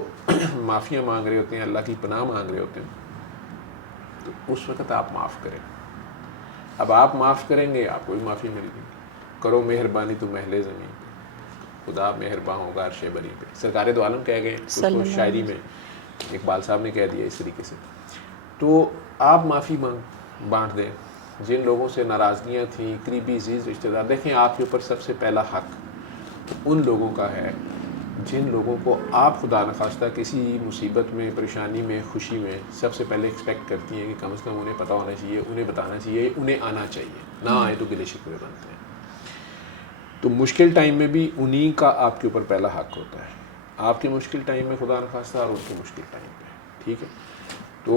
معافیاں مانگ رہے ہوتے ہیں, اللہ کی پناہ مانگ رہے ہوتے ہیں. تو اس وقت آپ معاف کریں. اب آپ معاف کریں گے, آپ کو بھی معافی مل گی. کرو مہربانی تو محل زمین پہ, خدا مہربان ہوگا عرش بری پہ. سرکار دو عالم کہہ گئے, اس کو شاعری میں اقبال صاحب نے کہہ دیا اس طریقے سے. تو آپ معافی بانٹ دیں. جن لوگوں سے ناراضگیاں تھیں, قریبی عزیز رشتہ دار, دیکھیں آپ کے اوپر سب سے پہلا حق ان لوگوں کا ہے جن لوگوں کو آپ خدا نخواستہ کسی مصیبت میں, پریشانی میں, خوشی میں سب سے پہلے ایکسپیکٹ کرتی ہیں کہ کم از کم انہیں پتہ ہونا چاہیے, انہیں بتانا چاہیے, انہیں آنا چاہیے. نہ آئے تو گلے شکوے بنتے ہیں. تو مشکل ٹائم میں بھی انہی کا آپ کے اوپر پہلا حق ہوتا ہے. آپ کے مشکل ٹائم میں خدا نخواستہ, اور ان کے مشکل ٹائم پہ. ٹھیک ہے. تو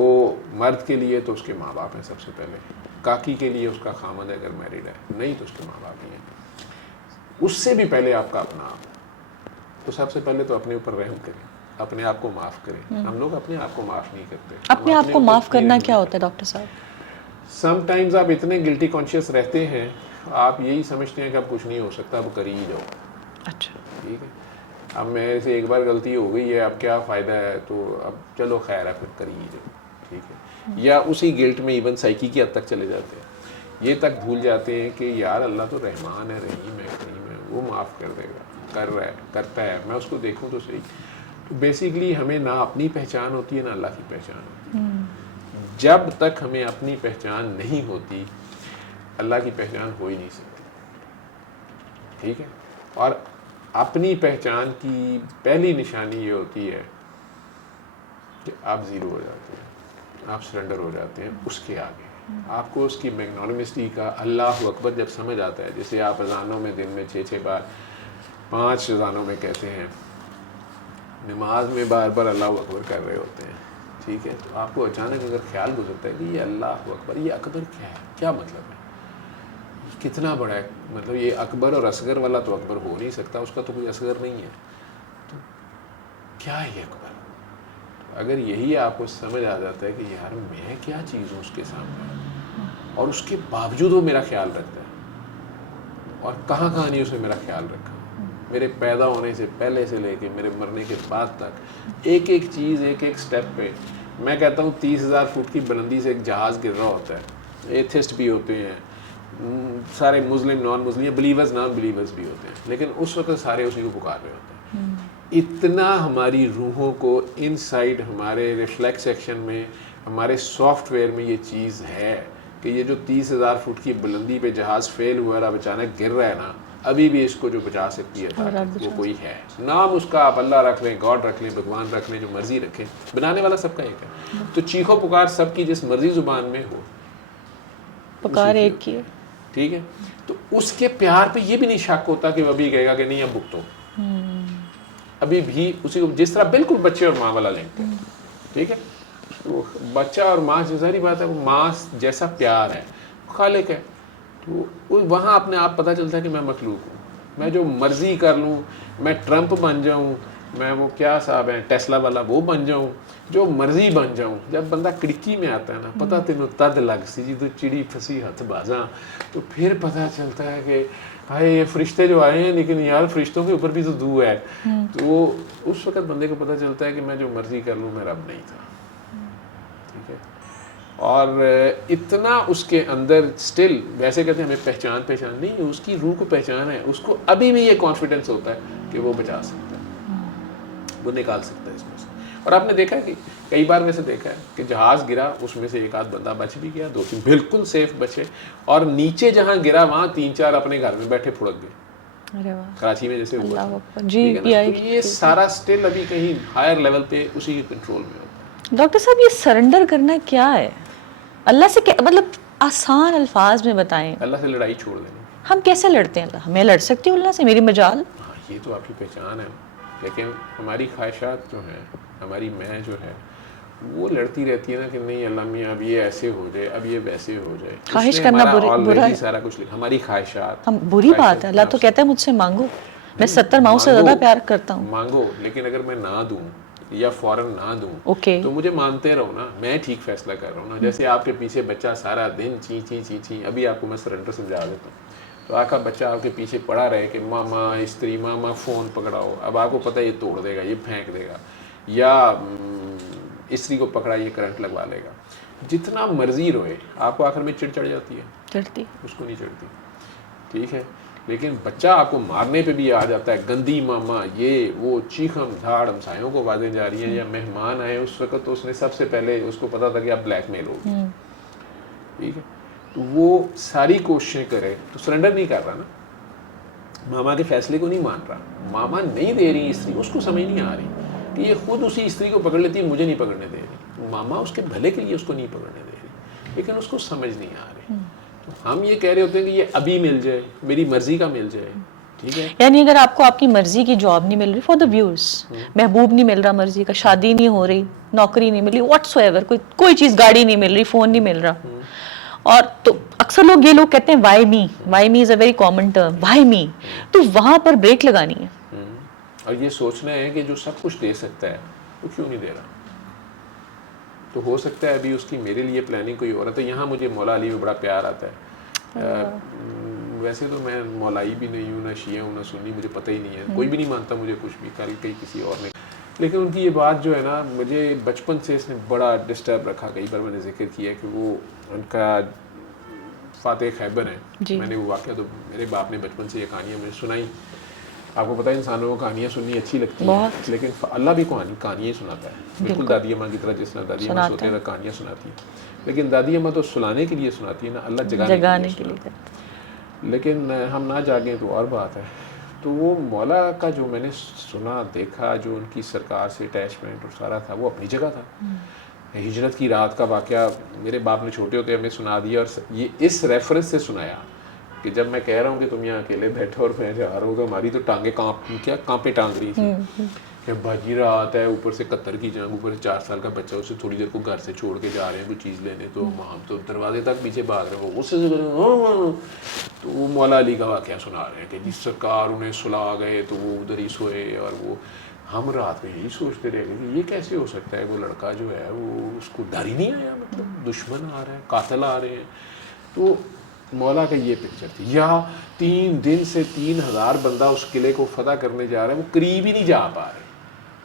مرد کے لیے تو اس کے ماں باپ ہیں سب سے پہلے, کاکی کے لیے اس کا خامد ہے اگر میرڈ ہے, نہیں تو اس کے ماں باپ ہی ہیں. اس سے بھی پہلے آپ کا اپنا آپ. تو سب سے پہلے تو اپنے اوپر رحم کریں, اپنے آپ کو معاف کریں. ہم لوگ اپنے آپ کو معاف نہیں کرتے. اپنے آپ کو معاف کرنا کیا ہوتا ہے ڈاکٹر صاحب؟ سم ٹائمز آپ اتنے گلٹی کانشیس رہتے ہیں, آپ یہی سمجھتے ہیں کہ اب کچھ نہیں ہو سکتا, اب کر ہی جاؤ. اچھا. ٹھیک ہے, اب میرے سے ایک بار غلطی ہو گئی ہے, اب کیا فائدہ ہے, تو اب چلو خیر ہے پھر کر ہی جاؤ. ٹھیک ہے, یا اسی گلٹ میں ایون سائیکی کی حد تک چلے جاتے ہیں, یہ تک بھول جاتے ہیں کہ یار اللہ تو رحمان ہے, رحیم ہے, کریم ہے, وہ معاف کر دے گا, کر رہا ہے, کرتا ہے, میں اس کو دیکھوں تو صحیح. تو بیسیکلی ہمیں نہ اپنی پہچان ہوتی ہے نہ اللہ کی پہچان ہوتی ہے. جب تک ہمیں اپنی پہچان نہیں ہوتی اللہ کی پہچان ہو ہی نہیں سکتی. ٹھیک ہے, اور اپنی پہچان کی پہلی نشانی یہ ہوتی ہے کہ آپ زیرو ہو جاتے ہیں, آپ سرنڈر ہو جاتے ہیں اس کے آگے. آپ کو اس کی میگنانمسٹی کا اللہ اکبر جب سمجھ آتا ہے, جیسے آپ اذانوں میں دن میں 6 بار 5 اذانوں میں کہتے ہیں, نماز میں بار بار اللہ اکبر کر رہے ہوتے ہیں. ٹھیک ہے, تو آپ کو اچانک اگر خیال گزرتا ہے کہ یہ اللہ اکبر, یہ اکبر کیا ہے, کیا مطلب ہے, کتنا بڑا ہے, مطلب یہ اکبر اور اصغر والا تو اکبر ہو نہیں سکتا, اس کا تو کوئی اصغر نہیں ہے, تو کیا ہے یہ اکبر. اگر یہی آپ کو سمجھ آ جاتا ہے کہ یار میں کیا چیز ہوں اس کے سامنے, اور اس کے باوجود وہ میرا خیال رکھتا ہے, اور کہاں کہاں نہیں اس نے میرا خیال رکھا, میرے پیدا ہونے سے پہلے سے لے کے میرے مرنے کے بعد تک ایک ایک چیز, ایک ایک سٹیپ پہ. میں کہتا ہوں 30,000 فٹ کی بلندی سے ایک جہاز گر رہا ہوتا ہے, ایتھسٹ بھی ہوتے ہیں, سارے مسلم نان مسلم, بلیورز نان بلیورز بھی ہوتے ہیں, لیکن اس وقت سارے اسی کو پکار رہے ہوتے ہیں. اتنا ہماری روحوں کو ان سائڈ ہمارے ریفلیکس سیکشن میں, ہمارے سافٹ ویئر میں یہ چیز ہے کہ یہ جو 30,000 فٹ کی بلندی پہ جہاز فیل ہوا اور اب اچانک گر رہا ہے نا, ابھی بھی اس کو جو بچا سکتی ہے طاقت وہ کوئی ہے. نام اس کا آپ اللہ رکھ لیں, گاڈ رکھ لیں, بھگوان رکھ لیں, جو مرضی رکھیں, بنانے والا سب کا ایک ہے. تو چیخو پکار سب کی جس مرضی زبان میں ہو, پکار ایک کی ہے. ٹھیک ہے, تو اس کے پیار پہ یہ بھی نہیں شک ہوتا کہ وہ ابھی کہے گا کہ نہیں اب بھگتو, ابھی بھی اسی کو, جس طرح بالکل بچے اور ماں والا لنک ہے. ٹھیک ہے, تو بچہ اور ماں جو ظاہری بات ہے, وہ ماں جیسا پیار ہے, خالق ہے, تو وہاں اپنے آپ پتہ چلتا ہے کہ میں مخلوق ہوں, میں جو مرضی کر لوں, میں ٹرمپ بن جاؤں, میں وہ کیا صاحب ہے ٹیسلا والا وہ بن جاؤں, جو مرضی بن جاؤں. جب بندہ کڑکی میں آتا ہے نا, پتہ تینوں تد لگ سی تو چڑی پھنسی ہاتھ بازاں, تو پھر پتہ چلتا ہے کہ بھائی یہ فرشتے جو آئے ہیں, لیکن یار فرشتوں کے اوپر بھی تو دو ہے. تو اس وقت بندے کو پتہ چلتا ہے کہ میں جو مرضی کر لوں میں رب نہیں تھا. ٹھیک ہے, اور اتنا اس کے اندر اسٹل, ویسے کہتے ہیں ہمیں پہچان نہیں, اس کی روح کو پہچان ہے, اس کو ابھی بھی یہ کانفیڈنس ہوتا ہے کہ وہ بچا سکتا ہے, وہ نکال سکتا ہے اس میں سے. اور آپ نے دیکھا ہے کہ کئی بار ویسے دیکھا ہے کہ جہاز گرا, اس میں سے ایک آدھ بندہ بچ بھی گیا, 2-3 بالکل سیف بچے, اور نیچے جہاں گرا وہاں 3-4 اپنے گھر میں بیٹھے پھڑک گئے, کراچی میں جیسے ہوا تھا. تو یہ سارا اسٹل ابھی کہیں ہائر لیول پہ اسی کے کنٹرول میں ہوتا ہے. ڈاکٹر صاحب یہ سرنڈر کرنا کیا ہے اللہ سے, مطلب آسان الفاظ میں بتائیں. اللہ سے لڑائی چھوڑ دیں. ہم کیسے لڑتے ہیں اللہ, میں لڑ سکتی ہوں اللہ سے, میری مجال. ہاں یہ تو آپ کی پہچان ہے, لیکن ہماری خواہشات جو ہیں, ہماری میں جو ہے وہ لڑتی رہتی ہے نا کہ نہیں اللہ میاں اب یہ ایسے ہو جائے, اب یہ ویسے ہو جائے. خواہش کرنا برا ہے, سارا کچھ ہماری خواہشات بری بات ہے. اللہ تو کہتا ہے مجھ سے مانگو, میں 70 ماؤں سے زیادہ پیار کرتا ہوں. مانگو, لیکن اگر میں نہ دوں یا فوراً نہ دوں تو مجھے مانتے رہو نا, میں ٹھیک فیصلہ کر رہا ہوں نا. جیسے آپ کے پیچھے بچہ سارا دن چی چی چی چی, ابھی آپ کو میں سرنڈر سمجھا دیتا ہوں. تو آپ کا بچہ آپ کے پیچھے پڑا رہے کہ ماما استری, ماما فون پکڑاؤ, اب آپ کو پتہ ہے یہ توڑ دے گا, یہ پھینک دے گا, یا استری کو پکڑا یہ کرنٹ لگوا لے گا. جتنا مرضی روئے, آپ کو آخر میں چڑ چڑھ جاتی ہے, چڑھتی, اس کو نہیں چڑھتی. ٹھیک ہے, لیکن بچہ آپ کو مارنے پہ بھی آ جاتا ہے, گندی ماما یہ وہ, چیخم دھاڑ, ہمسایوں کو آوازیں جا رہی ہیں, یا مہمان آئے اس وقت تو اس نے سب سے پہلے اس کو پتا تھا کہ آپ بلیک میل ہوگی. ٹھیک ہے, تو وہ ساری کوششیں کرے تو سرنڈر نہیں کر رہا نا, ماما کے فیصلے کو نہیں مان رہا. ماما نہیں دے رہی استری, اس کو سمجھ نہیں آ رہی کہ یہ خود اسی استری کو پکڑ لیتی ہے, مجھے نہیں پکڑنے دے رہی. ماما اس کے بھلے کے لیے اس کو نہیں پکڑنے دے رہی, لیکن اس کو سمجھ نہیں آ رہی. تو ہم یہ کہہ رہے ہوتے ہیں کہ یہ ابھی مل جائے, میری مرضی کا مل جائے, ٹھیک ہے. یعنی اگر آپ کو آپ کی مرضی کی جاب نہیں مل رہی فار دا ویورز، محبوب نہیں مل رہا مرضی کا، شادی نہیں ہو رہی، نوکری نہیں مل رہی، واٹس ایور، کوئی چیز، گاڑی نہیں مل رہی، فون نہیں مل رہا، اور تو اکثر لوگ یہ لوگ کہتے ہیں Y me is a very common term, Y می، تو وہاں پر بریک لگانی ہے. اور یہ سوچنا ہے کہ جو سب کچھ دے سکتا ہے وہ کیوں نہیں دے رہا. تو ہو سکتا ہے ابھی اس کی میرے لیے پلاننگ کوئی اور ہے. تو یہاں مجھے مولا علی میں بڑا پیار آتا ہے. ویسے تو میں مولائی بھی نہیں ہوں، نہ شیعہ ہوں، نہ سنی، مجھے پتہ ہی نہیں ہے، کوئی بھی نہیں مانتا مجھے کچھ بھی، کل کہیں کسی اور نے. لیکن ان کی یہ بات جو ہے نا، مجھے بچپن سے اس نے بڑا ڈسٹرب رکھا. کئی بار میں نے ذکر کیا کہ وہ ان کا فاتح خیبر ہیں. میں نے وہ واقعہ تو میرے باپ نے بچپن سے یہ کہانیاں مجھے سنائی. آپ کو پتہ ہے انسانوں کو کہانیاں سننی اچھی لگتی ہیں، لیکن اللہ بھی کہانیاں ہی سناتا ہے، بالکل دادی اماں کی طرح. جس طرح دادی اماں سوتے ہیں کہانیاں سناتی ہیں، لیکن دادی اماں تو سلانے کے لیے سناتی ہے نا، اللہ جگانے کے لیے سناتا ہے. لیکن ہم نہ جاگیں تو اور بات ہے. تو وہ مولا کا جو میں نے سنا دیکھا، جو ان کی سرکار سے اٹیچمنٹ اور سارا تھا، وہ اپنی جگہ تھا. ہجرت کی رات کا واقعہ میرے باپ نے چھوٹے ہوتے ہمیں سنا دیا، اور یہ اس ریفرنس سے سنایا کہ جب میں کہہ رہا ہوں کہ تم یہاں اکیلے بیٹھو اور میں جا رہا ہوں، تو ہماری تو ٹانگیں کانپے ٹانگ رہی تھی کہ باجی رات ہے، اوپر سے قطر کی جنگ، اوپر سے 4 سال کا بچہ، اسے تھوڑی دیر کو گھر سے چھوڑ کے جا رہے ہیں کوئی چیز لینے، تو ہم تو دروازے تک پیچھے بھاگ رہے ہو، اس سے تو وہ مولا علی کا واقعہ سنا رہے ہیں کہ جس سرکار انہیں سلا گئے تو وہ ادھر ہی سوئے. اور وہ ہم رات میں یہی سوچتے رہے کہ یہ کیسے ہو سکتا ہے، وہ لڑکا جو ہے وہ اس کو ڈر ہی نہیں آیا، مطلب دشمن آ رہے ہیں، قاتل آ رہے ہیں. تو مولا کا یہ پکچر تھی. یا 3 دن سے 3000 بندہ اس قلعے کو فتح کرنے جا رہے ہیں، وہ قریب ہی نہیں جا پا رہے.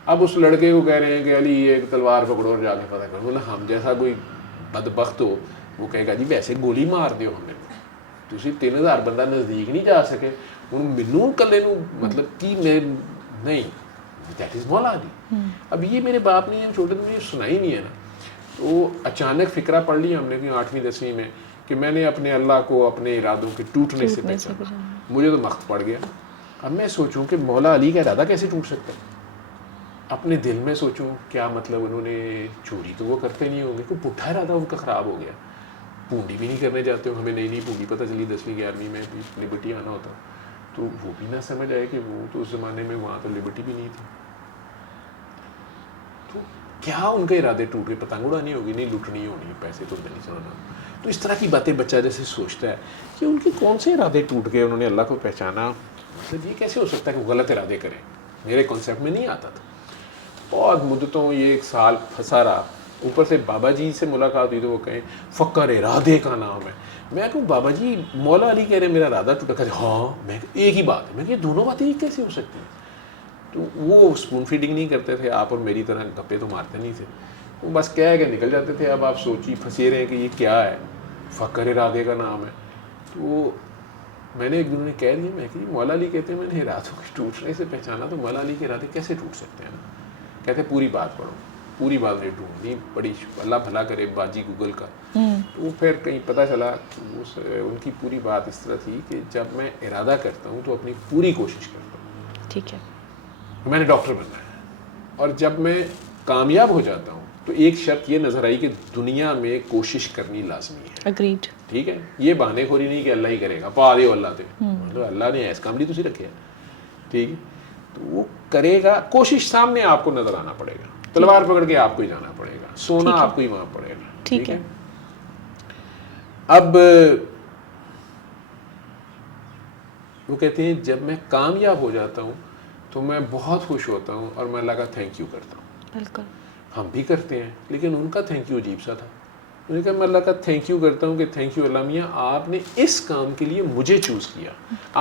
اب اس لڑکے کو کہہ رہے ہیں کہ علی ایک تلوار پکڑو اور جا کے فتح کرو. بولا ہم جیسا کوئی بدبخت ہو وہ کہے گا جی ویسے گولی مار دیو ہمیں، تسی 3000 بندہ نزدیک نہیں جا سکے، ہوں مینوں کلے نوں مطلب کہ میں نہیں. دیٹ از مولا علی. اب یہ میرے باپ نے چھوٹے تو مجھے سنائی نہیں ہے نا. تو اچانک فکرہ پڑھ لیا ہم نے کہ 8ویں 10ویں میں کہ میں نے اپنے اللہ کو اپنے ارادوں کے ٹوٹنے سے پہچانا. مجھے تو مخت پڑ گیا. اب میں سوچوں کہ مولا علی کا ارادہ کیسے ٹوٹ سکتا ہے. اپنے دل میں سوچوں کیا مطلب انہوں نے چوری تو وہ کرتے نہیں ہوں گے، کوئی پٹھا ارادہ ان کا خراب ہو گیا. پونڈی بھی نہیں کرنے جاتے ہو، ہمیں نئی پونڈی پتہ چلی 10ویں 11ویں میں لبرٹی آنا ہوتا، تو وہ بھی نہ سمجھ آئے کہ وہ تو اس زمانے میں وہاں تو لبرٹی بھی نہیں تھی. تو کیا ان کے ارادے ٹوٹ گئے؟ پتنگ اڑانی ہوگی، نہیں لٹنی ہونی، پیسے تو نہیں چلانا. تو اس طرح کی باتیں بچہ جیسے سوچتا ہے کہ ان کے کون سے ارادے ٹوٹ گئے، انہوں نے اللہ کو پہچانا. مطلب یہ کیسے ہو سکتا ہے کہ وہ غلط ارادے کریں؟ میرے کانسیپٹ میں نہیں آتا تھا. بہت مدتوں یہ 1 سال پھنسا رہا. اوپر سے بابا جی سے ملاقات ہوئی تو وہ کہیں فقر ارادے کا نام ہے. میں کہوں بابا جی مولا علی کہہ رہے ہیں میرا ارادہ ٹوٹا. کہ ہاں میں ایک ہی بات ہے. میں کہ یہ دونوں باتیں ایک کیسے ہو سکتی ہیں؟ تو وہ اسپون فیڈنگ نہیں کرتے تھے آپ اور میری طرح گپے تو مارتے نہیں تھے، وہ بس کہہ کے نکل جاتے تھے. اب آپ سوچی پھنسے رہے ہیں کہ یہ کیا ہے، فقر ارادے کا نام ہے. تو میں نے ایک دن نے کہہ دیا، میں کہ مولا علی کہتے ہیں میں نے ارادوں کے ٹوٹنے سے پہچانا، تو مولا علی کے ارادے کیسے ٹوٹ سکتے ہیں؟ کہتے پوری بات پڑھو. پوری بات نہیں ڈھونڈنی پڑی، اللہ بھلا کرے باجی گوگل کا. تو پھر کہیں پتہ چلا ان کی پوری بات اس طرح تھی کہ جب میں ارادہ کرتا ہوں تو اپنی پوری کوشش کرتا ہوں. ٹھیک ہے. میں نے ڈاکٹر بننا ہے، اور جب میں کامیاب ہو جاتا ہوں تو ایک شرط یہ نظر آئی کہ دنیا میں کوشش کرنی لازمی ہے. اگریڈ. ٹھیک ہے. یہ بہانے خوری نہیں کہ اللہ ہی کرے گا، پا دیو اللہ تے، مطلب اللہ نے ایس کام نہیں تسی رکھے. ٹھیک ہے. تو وہ کرے گا، کوشش سامنے آپ کو نظر آنا پڑے گا، تلوار پکڑ کے آپ کو ہی جانا پڑے گا، سونا آپ کو ہی وہاں پڑے گا. ٹھیک ہے. اب وہ کہتے ہیں جب میں کامیاب ہو جاتا ہوں تو میں بہت خوش ہوتا ہوں اور میں اللہ کا تھینک یو کرتا ہوں. بالکل ہم بھی کرتے ہیں، لیکن ان کا تھینک یو عجیب سا تھا. میں نے کہا میں اللہ کا تھینک یو کرتا ہوں کہ تھینک یو اللہ میاں، آپ نے اس کام کے لیے مجھے چوز کیا،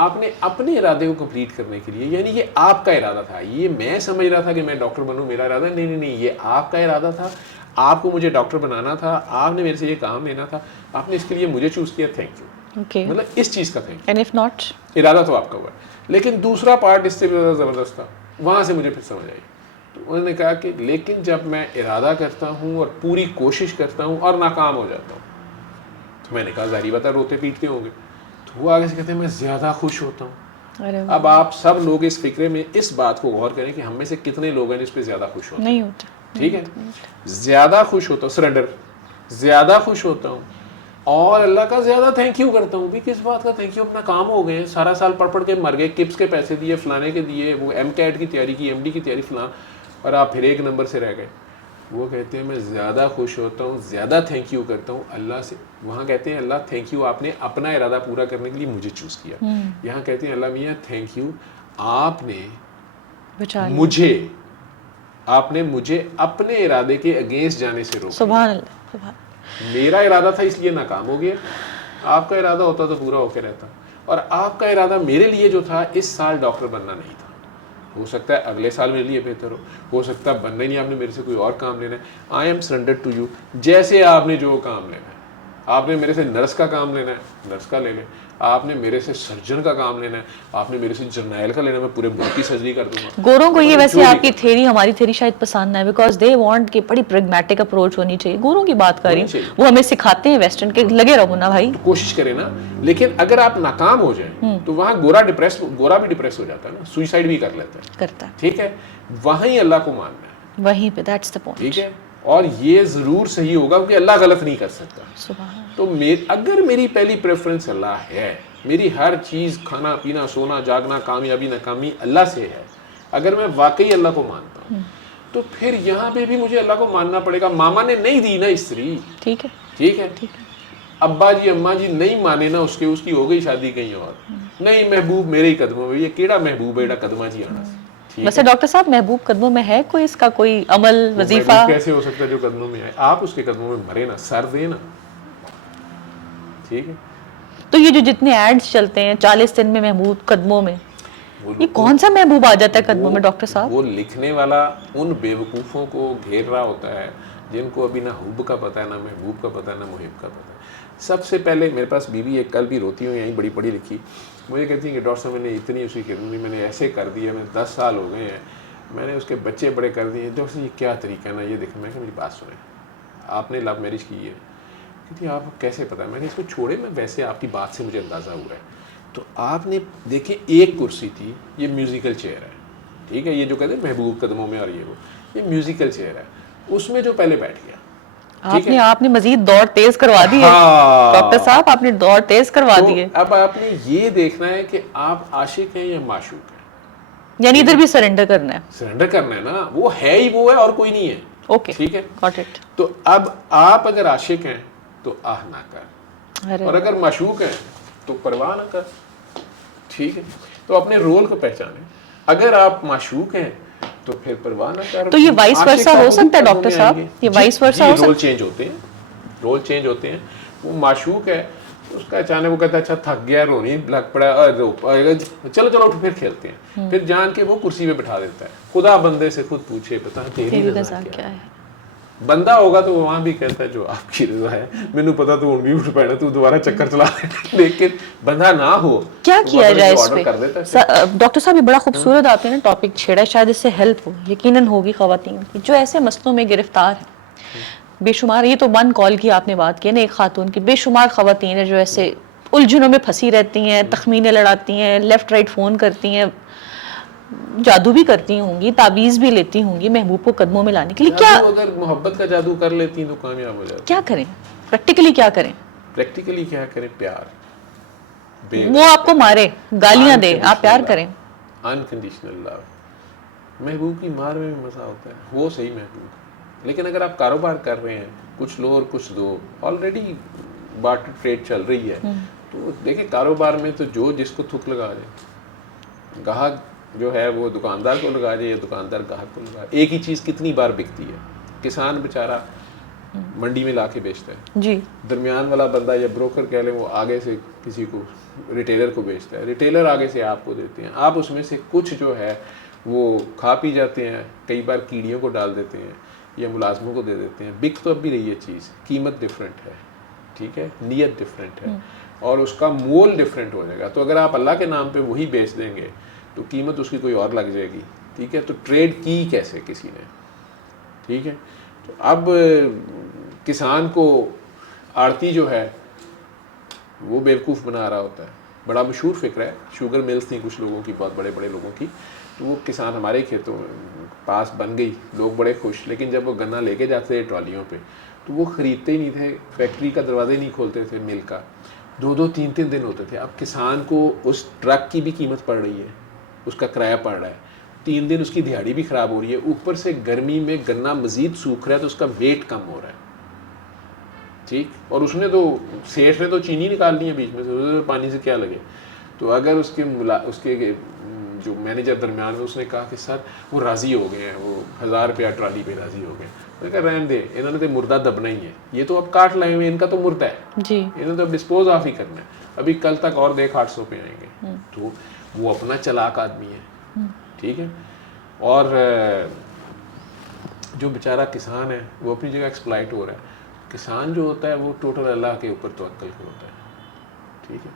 آپ نے اپنے ارادے کو کمپلیٹ کرنے کے لیے، یعنی یہ آپ کا ارادہ تھا. یہ میں سمجھ رہا تھا کہ میں ڈاکٹر بنوں میرا ارادہ، نہیں، یہ آپ کا ارادہ تھا. آپ کو مجھے ڈاکٹر بنانا تھا، آپ نے میرے سے یہ کام لینا تھا، آپ نے اس کے لیے مجھے چوز کیا. Thank you. مطلب اس چیز کا thank you. And if not, ارادہ تو آپ کا ہوا ہے. لیکن دوسرا پارٹ اس سے بھی زیادہ زبردست تھا، وہاں سے مجھے پھر سمجھ آئی. تو انہوں نے کہا کہ لیکن جب میں ارادہ کرتا ہوں اور پوری کوشش کرتا ہوں اور ناکام ہو جاتا ہوں، تو میں نے کہا ظاہری بات ہے روتے پیٹتے ہوں گے. تو وہ آگے سے کہتے ہیں میں زیادہ خوش ہوتا ہوں. اب آپ سب لوگ اس فکرے میں اس بات کو غور کریں کہ ہم میں سے کتنے لوگ ہیں جس پہ زیادہ خوش ہوتے ہیں. نہیں ہوتا. ٹھیک ہے. زیادہ خوش ہوتا ہوں، سرنڈر، زیادہ خوش ہوتا ہوں اور اللہ کا زیادہ تھینک یو کرتا ہوں بھی. کس بات کا تھینک یو؟ اپنا کام ہو گئے ہیں, سارا سال پڑھ کے مر گئے, کپس کے پیسے دیے, فلانے کے دیے, وہ ایم کیٹ کی تیاری کی, ایم ڈی کی تیاری فلاں, اور آپ پھر 1 نمبر سے رہ گئے. وہ کہتے ہیں میں زیادہ خوش ہوتا ہوں, زیادہ تھینک یو کرتا ہوں اللہ سے. وہاں کہتے ہیں اللہ تھینک یو, آپ نے اپنا ارادہ پورا کرنے کے لیے مجھے چوز کیا. یہاں کہتے ہیں اللہ میاں تھینک یو, آپ نے مجھے اپنے ارادے کے اگینسٹ جانے سے روکا. سبحان اللہ, سبحان. میرا ارادہ تھا اس لیے ناکام ہو گیا, آپ کا ارادہ ہوتا تو پورا ہو کے رہتا. اور آپ کا ارادہ میرے لیے جو تھا, اس سال ڈاکٹر بننا نہیں تھا, ہو سکتا ہے اگلے سال میرے لیے بہتر ہو سکتا ہے بننا ہی نہیں, آپ نے میرے سے کوئی اور کام لینا ہے. I am surrendered to you. جیسے آپ نے جو کام لینا ہے, آپ نے میرے سے نرس کا کام لینا ہے نرس کا لے لیں, آپ نے میرے سے سرجن کا کام لینا ہے, آپ نے میرے سے جرنیل کا لینا ہے, میں پورے ملک کی سرجری کر دوں گا. گوروں کو یہ ویسے آپ کی تھیری, ہماری تھیری شاید پسند ہے, بیکاز دے وانٹ کہ بڑی پریگمیٹک اپروچ ہونی چاہیے. گوروں کی بات کر رہی ہوں, وہ ہمیں سکھاتے ہیں ویسٹرن کے, لگے رہو نا بھائی, کوشش کریں نا. لیکن اگر آپ ناکام ہو جائیں تو وہاں گورا بھی ڈپریس ہو جاتا ہے نا, سوئسائڈ بھی کر لیتا ہے, کرتا ہے. ٹھیک ہے, وہیں اللہ کو ماننا ہے, وہیں پہ, دیٹس دا پوائنٹ. ٹھیک ہے. اور یہ ضرور صحیح ہوگا کہ اللہ غلط نہیں کر سکتا. سبحان. تو اگر میری پہلی پریفرنس اللہ ہے, میری ہر چیز کھانا پینا سونا جاگنا کامیابی ناکامی اللہ سے ہے, اگر میں واقعی اللہ کو مانتا ہوں تو پھر یہاں پہ بھی مجھے اللہ کو ماننا پڑے گا. ماما نے نہیں دی نا استری, ٹھیک ہے, ٹھیک ہے, ابا جی اماں جی نہیں مانے نا اس کی ہو گئی شادی کہیں اور, نہیں محبوب میرے ہی قدموں میں. یہ کیڑا محبوب ہے قدمہ جی آنا. ویسے ڈاکٹر صاحب محبوب قدموں میں ہے کوئی, اس کا کوئی عمل وظیفہ کیسے ہو سکتا ہے جو قدموں میں آئے؟ آپ اس کے قدموں میں مرے نا, سر دے نا, ٹھیک ہے. تو یہ جو جتنے ایڈز چلتے ہیں 40 دن میں محبوب قدموں میں, یہ کون سا محبوب آ جاتا ہے قدموں میں ڈاکٹر صاحب؟ وہ لکھنے والا ان بیوقوفوں کو گھیر رہا ہوتا ہے جن کو ابھی نہ حب کا پتہ ہے, نہ محبوب کا پتہ ہے, نہ محب کا پتہ ہے. سب سے پہلے میرے پاس بیوی ایک کل بھی روتی ہوں, یہیں بڑی پڑھی لکھی, مجھے کہتی ہیں کہ ڈاکٹر صاحب میں نے اتنی اسی خدمت میں نے ایسے کر دیا, میں 10 سال ہو گئے ہیں, میں نے اس کے بچے بڑے کر دیے. ڈاکٹر صاحب یہ کیا طریقہ ہے نا, یہ دیکھیں. میں کہ میری بات سنیں, آپ نے لو میرج کی ہے, کہتی آپ کیسے پتا؟ میں نے اس کو چھوڑے, میں ویسے آپ کی بات سے مجھے اندازہ ہوا ہے. تو آپ نے دیکھیں ایک کرسی تھی, یہ میوزیکل چیئر ہے, ٹھیک ہے, یہ جو کہتے ہیں محبوب قدموں میں, اور یہ میوزیکل چیئر ہے, اس میں جو پہلے بیٹھ گیا, آپ نے مزید دوڑ تیز کروا دی ہے ڈاکٹر صاحب, آپ نے دوڑ تیز کروا دی ہے. اب آپ نے یہ دیکھنا ہے کہ آپ عاشق ہیں یا معشوق ہیں, یعنی ادھر بھی سرنڈر کرنا ہے. سرنڈر کرنا ہے نا, وہ ہے ہی وہ ہے اور کوئی نہیں ہے. اوکے, ٹھیک ہے, گاٹ اٹ. تو اب آپ اگر عاشق ہیں تو آہ نہ کر, اور اگر معشوق ہیں تو پرواہ نہ کر. ٹھیک ہے, تو اپنے رول کو پہچانیں. اگر آپ معشوق ہیں تو پھر پرواہ نہ کر. تو یہ وائس ورسا ہو سکتا ہے ڈاکٹر صاحب, یہ وائس ورسا ہو سکتا ہے؟ رول چینج ہوتے ہیں, رول چینج ہوتے ہیں. وہ معشوق ہے, اس کا اچانک وہ کہتا ہے اچھا تھک گیا, رونی لگ پڑا, چلو پھر کھیلتے ہیں. پھر جان کے وہ کرسی پہ بٹھا دیتا ہے. خدا بندے سے خود پوچھے بتا تیری رضا کیا ہے. بندہ ہوگا تو وہ وہاں بھی کہتا ہے جو آپ کی رضا ہے, مینوں پتا تو ہوں بھی اٹھ پڑنا, تو دوبارہ چکر چلا. لیکن بندہ نہ ہو, کیا کیا جائے اس پہ؟ ڈاکٹر صاحب یہ بڑا خوبصورت آپ نے نا ٹاپک چھیڑا, شاید اس سے ہیلپ ہو, یقیناً ہوگی خواتین کی جو ایسے مسئلوں میں گرفتار ہیں. بے شمار, یہ تو 1 کال کی آپ نے بات کی نا ایک خاتون کی, بے شمار خواتین ہیں جو ایسے الجھنوں میں پھنسی رہتی ہیں, تخمینے لڑاتی ہیں, لیفٹ رائٹ فون کرتی ہیں, جادو بھی کرتی ہوں گی, تعویذ بھی لیتی ہوں گی محبوب کو قدموں میں لانے کے لیے. کیا اگر محبت کا جادو کر لیتی تو کامیاب ہو جاتی. کیا کریں پریکٹیکلی, کیا کریں پریکٹیکلی, کیا کریں؟ پیار. وہ آپ کو مارے, گالیاں دے, آپ پیار کریں. انکنڈیشنل لو. محبوب کی مار میں بھی مزہ ہوتا ہے, وہ صحیح محبوب. لیکن اگر آپ کاروبار کر رہے ہیں, کچھ لو اور کچھ دو, آلریڈی بارٹر ٹریڈ چل رہی ہے, تو دیکھیں کاروبار میں تو جو جس کو تھک لگا دے, گاہک جو ہے وہ دکاندار کو لگا دے یا دکاندار گاہک کو لگا. ایک ہی چیز کتنی بار بکتی ہے. کسان بیچارہ منڈی میں لا کے بیچتا ہے جی, درمیان والا بندہ یا بروکر کہہ لیں, وہ آگے سے کسی کو ریٹیلر کو بیچتا ہے, ریٹیلر آگے سے آپ کو دیتے ہیں, آپ اس میں سے کچھ جو ہے وہ کھا پی جاتے ہیں, کئی بار کیڑیوں کو ڈال دیتے ہیں یا ملازموں کو دے دیتے ہیں. بک تو اب بھی رہی ہے چیز, قیمت ڈفرینٹ ہے, ٹھیک ہے, نیت ڈفرینٹ ہے, اور اس کا مول ڈفرینٹ ہو جائے گا. تو اگر آپ اللہ کے نام پہ وہی بیچ دیں گے تو قیمت اس کی کوئی اور لگ جائے گی. ٹھیک ہے, تو ٹریڈ کی کیسے کسی نے, ٹھیک ہے. تو اب کسان کو آڑتی جو ہے وہ بیوقوف بنا رہا ہوتا ہے. بڑا مشہور فکر ہے, شوگر ملز تھیں کچھ لوگوں کی, بہت بڑے بڑے لوگوں کی, تو وہ کسان ہمارے کھیتوں پاس بن گئی, لوگ بڑے خوش. لیکن جب وہ گنا لے کے جاتے ہیں ٹرالیوں پہ, تو وہ خریدتے ہی نہیں تھے, فیکٹری کا دروازہ ہی نہیں کھولتے تھے مل کا, 2-2 3-3 دن ہوتے تھے. اب کسان کو اس ٹرک کی بھی قیمت پڑ رہی ہے, اس کا کرایہ پڑ رہا ہے, 3 دن اس کی دیہڑی بھی خراب ہو رہی ہے, اوپر سے گرمی میں گنا مزید سوکھ رہا ہے تو اس کا ویٹ کم ہو رہا ہے. ٹھیک, اور اس نے تو سیٹھ نے تو چینی نکال لی ہے بیچ میں سے, پانی سے کیا لگے. تو اگر اس کے جو مینیجر درمیان میں, اس نے کہا کہ سر وہ راضی ہو گئے ہیں, وہ 1000 روپیہ ٹرالی پہ راضی ہو گئے ہیں. میں نے کہا رہنے دے, انہوں نے تو مردہ دبنا ہی ہے, یہ تو اب کاٹ لائے ہوئے, ان کا تو مردہ ہے جی, انہوں نے تو اب ڈسپوز آف ہی کرنا ہے. ابھی کل تک اور دیکھ 800 پہ آئیں گے. تو وہ اپنا چلاک آدمی ہے. ٹھیک ہے, اور جو بیچارہ کسان ہے وہ اپنی جگہ ایکسپلائٹ ہو رہا ہے. کسان جو ہوتا ہے وہ ٹوٹل اللہ کے اوپر توکل کے ہوتا ہے. ٹھیک ہے,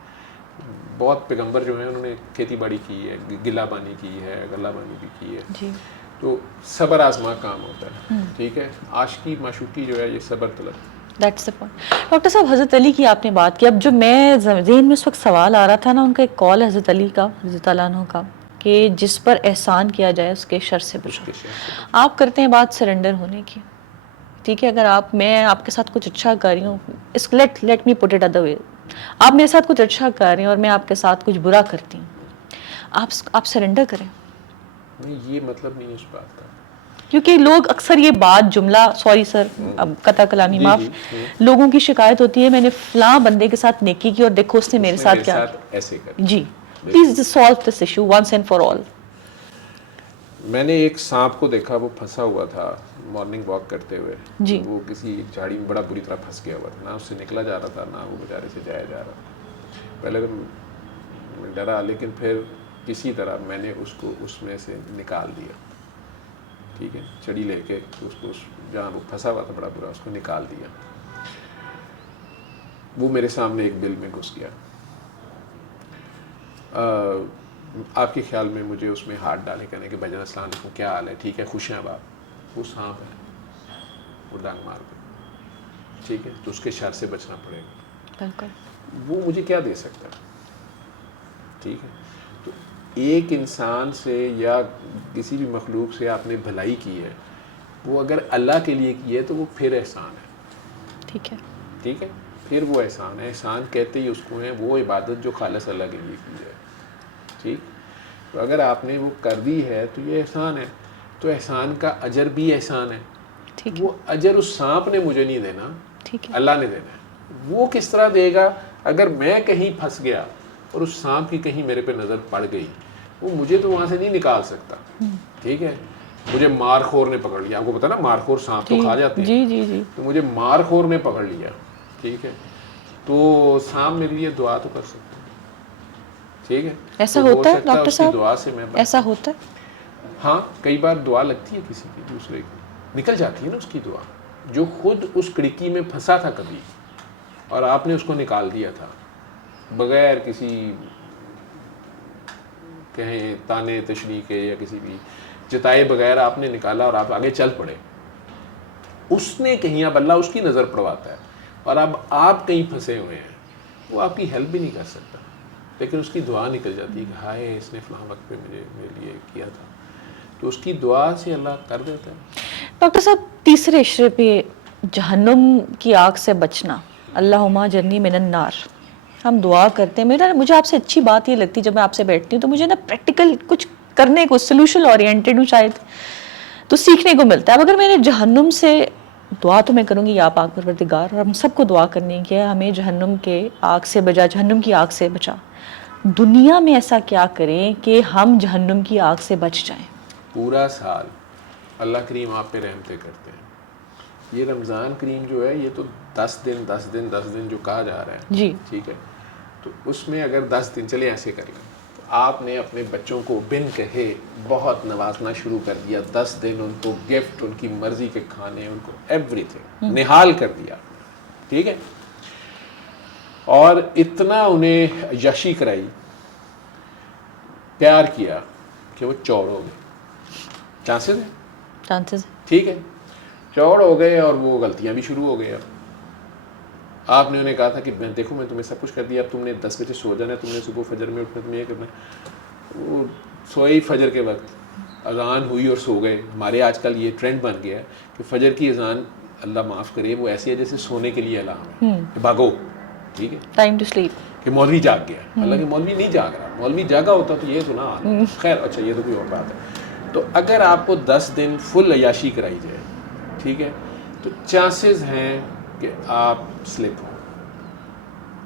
بہت پیغمبر جو ہیں انہوں نے کھیتی باڑی کی ہے, گلہ بانی کی ہے, غلہ بانی بھی کی ہے. جی, تو صبر آزما کام ہوتا ہے. ٹھیک ہے, عاشقی معشوقی جو ہے یہ صبر طلب. That's the point. ڈاکٹر صاحب حضرت علی کی آپ نے بات کی, اب جو میں ذہن میں اس وقت سوال آ رہا تھا نا, ان کا ایک قول ہے حضرت علی کا رضی اللہ عنہ کا, کہ جس پر احسان کیا جائے اس کے شر سے بچو. آپ کرتے ہیں بات سرنڈر ہونے کی. ٹھیک ہے, اگر میں آپ کے ساتھ کچھ اچھا کر رہی ہوں, let me put it other way, آپ میرے ساتھ کچھ اچھا کر رہے ہیں اور میں آپ کے ساتھ کچھ برا کرتی ہوں, آپ سرنڈر کریں. نہیں, یہ مطلب نہیں ہے اس بات کا, کیونکہ لوگ اکثر یہ بات جملہ, سوری سر اب قطع کلامی معاف, لوگوں کی شکایت ہوتی ہے میں نے فلاں بندے کے ساتھ نیکی کی اور دیکھو اس نے میرے ساتھ کیا ایسے کر. جی, please solve this issue once and for all. میں نے ایک سانپ کو دیکھا, وہ پھنسا ہوا تھا مارننگ واک کرتے ہوئے. جی, وہ کسی جھاڑی میں بڑا بری طرح پھنس گیا ہوا تھا, نہ اس سے نکلا جا رہا تھا, نہ وہ بیچارے سے جایا جا رہا. پہلے تو میں ڈرا, لیکن پھر کسی طرح میں نے اس کو اس میں سے نکال دیا. ٹھیک ہے, چڑی لے کے اس کو جہاں وہ پھنسا ہوا تھا بڑا برا, اس کو نکال دیا. وہ میرے سامنے ایک بل میں گھس گیا. آپ کے خیال میں مجھے اس میں ہاتھ ڈالے, کہنے کہ بھائی السلام علیکم, کیا حال ہے, ٹھیک ہے, خوش ہیں اب آپ. وہ سانپ ہے, وہ ڈانگ مار دے. ٹھیک ہے, تو اس کے شر سے بچنا پڑے گا. بالکل. وہ مجھے کیا دے سکتا ہے. ٹھیک ہے, تو ایک انسان سے یا کسی بھی مخلوق سے آپ نے بھلائی کی ہے, وہ اگر اللہ کے لیے کی ہے تو وہ پھر احسان ہے. ٹھیک ہے, ٹھیک ہے, پھر وہ احسان ہے. احسان کہتے ہی اس کو ہیں وہ عبادت جو خالص اللہ کے لیے کی جائے. ٹھیک, تو اگر آپ نے وہ کر دی ہے تو یہ احسان ہے. تو احسان کا اجر بھی احسان ہے. وہ اجر اس سانپ نے مجھے نہیں دینا, اللہ نے دینا ہے. وہ کس طرح دے گا؟ اگر میں کہیں پھنس گیا اور اس سانپ کی کہیں میرے پہ نظر پڑ گئی, وہ مجھے تو وہاں سے نہیں نکال سکتا. ٹھیک ہے, مجھے مار خور نے پکڑ لیا, آپ کو پتا نا مار خور سانپ تو کھا جاتے ہیں. جی جی جی, تو مجھے مار خور نے پکڑ لیا. ٹھیک ہے, تو سانپ میرے لیے دعا تو کر سکتا ہے. ٹھیک ہے, ایسا ہوتا ہے ڈاکٹر صاحب, دعا سے میں ایسا ہوتا ہے. ہاں, کئی بار دعا لگتی ہے کسی کی, دوسرے کی نکل جاتی ہے نا اس کی دعا. جو خود اس کڑکی میں پھنسا تھا کبھی اور آپ نے اس کو نکال دیا تھا بغیر کسی کہیں تانے تشریح کے یا کسی بھی جتائے بغیر آپ نے نکالا اور آپ آگے چل پڑے. اس نے کہیں, اب اللہ اس کی نظر پڑواتا ہے, اور اب آپ کہیں پھنسے ہوئے ہیں, وہ آپ کی ہیلپ بھی نہیں کر سکتا, لیکن اس کی دعا نکل جاتی ہے کہ ہائے اس نے فلاں وقت پہ مجھے میرے لیے کیا تھا, تو اس کی دعا سے اللہ کر دیتا ہے. ڈاکٹر صاحب, تیسرے اشرے پہ جہنم کی آگ سے بچنا, اللہم اجرنی من النار, ہم دعا کرتے ہیں. مجھے آپ سے اچھی بات یہ لگتی ہے, جب میں آپ سے بیٹھتی ہوں تو مجھے نا پریکٹیکل کچھ کرنے کو, سولوشن اورینٹیڈ ہوں شاید, تو سیکھنے کو ملتا ہے. اگر میں نے جہنم سے دعا تو میں کروں گی یا پاک پروردگار, اور ہم سب کو دعا کرنی ہے کہ ہمیں جہنم کے آگ سے بچا, جہنم کی آگ سے بچا. دنیا میں ایسا کیا کریں کہ ہم جہنم کی آگ سے بچ جائیں؟ پورا سال اللہ کریم آپ پہ رحمتیں کرتے ہیں. یہ رمضان کریم جو ہے یہ تو 10 دن جو کہا جا رہا ہے, جی ٹھیک ہے, تو اس میں اگر 10 دن چلے ایسے کر لیں, تو آپ نے اپنے بچوں کو بن کہے بہت نوازنا شروع کر دیا. 10 دن ان کو گفٹ, ان کی مرضی کے کھانے, ان کو ایوری تھنگ نہال کر دیا. ٹھیک ہے, اور اتنا انہیں عیاشی کرائی, پیار کیا کہ وہ چوڑ ہو گئے. چانسز ٹھیک ہے, چوڑ ہو گئے اور وہ غلطیاں بھی شروع ہو گئی. آپ نے انہیں کہا تھا کہ دیکھو میں تمہیں سب کچھ کر دیا, اب تم نے 10 بجے سو جانا ہے, تم نے صبح فجر میں اٹھنا, تمہیں یہ کرنا ہے. وہ سوئی فجر کے وقت, اذان ہوئی اور سو گئے. ہمارے آج کل یہ ٹرینڈ بن گیا ہے کہ فجر کی اذان اللہ معاف کرے وہ ایسی ہے جیسے سونے کے لیے الارم ہے کہ بھاگو, ٹھیک ہے, ٹائم ٹو سلیپ. کہ مولوی جاگ گیا. حالانکہ مولوی نہیں جاگ رہا, مولوی جاگا ہوتا تو یہ تو نہ. خیر اچھا یہ تو کوئی اور بات ہے. تو اگر آپ کو 10 دن فل عیاشی کرائی جائے, ٹھیک ہے, تو چانسز ہیں کہ آپ سلپ ہوں.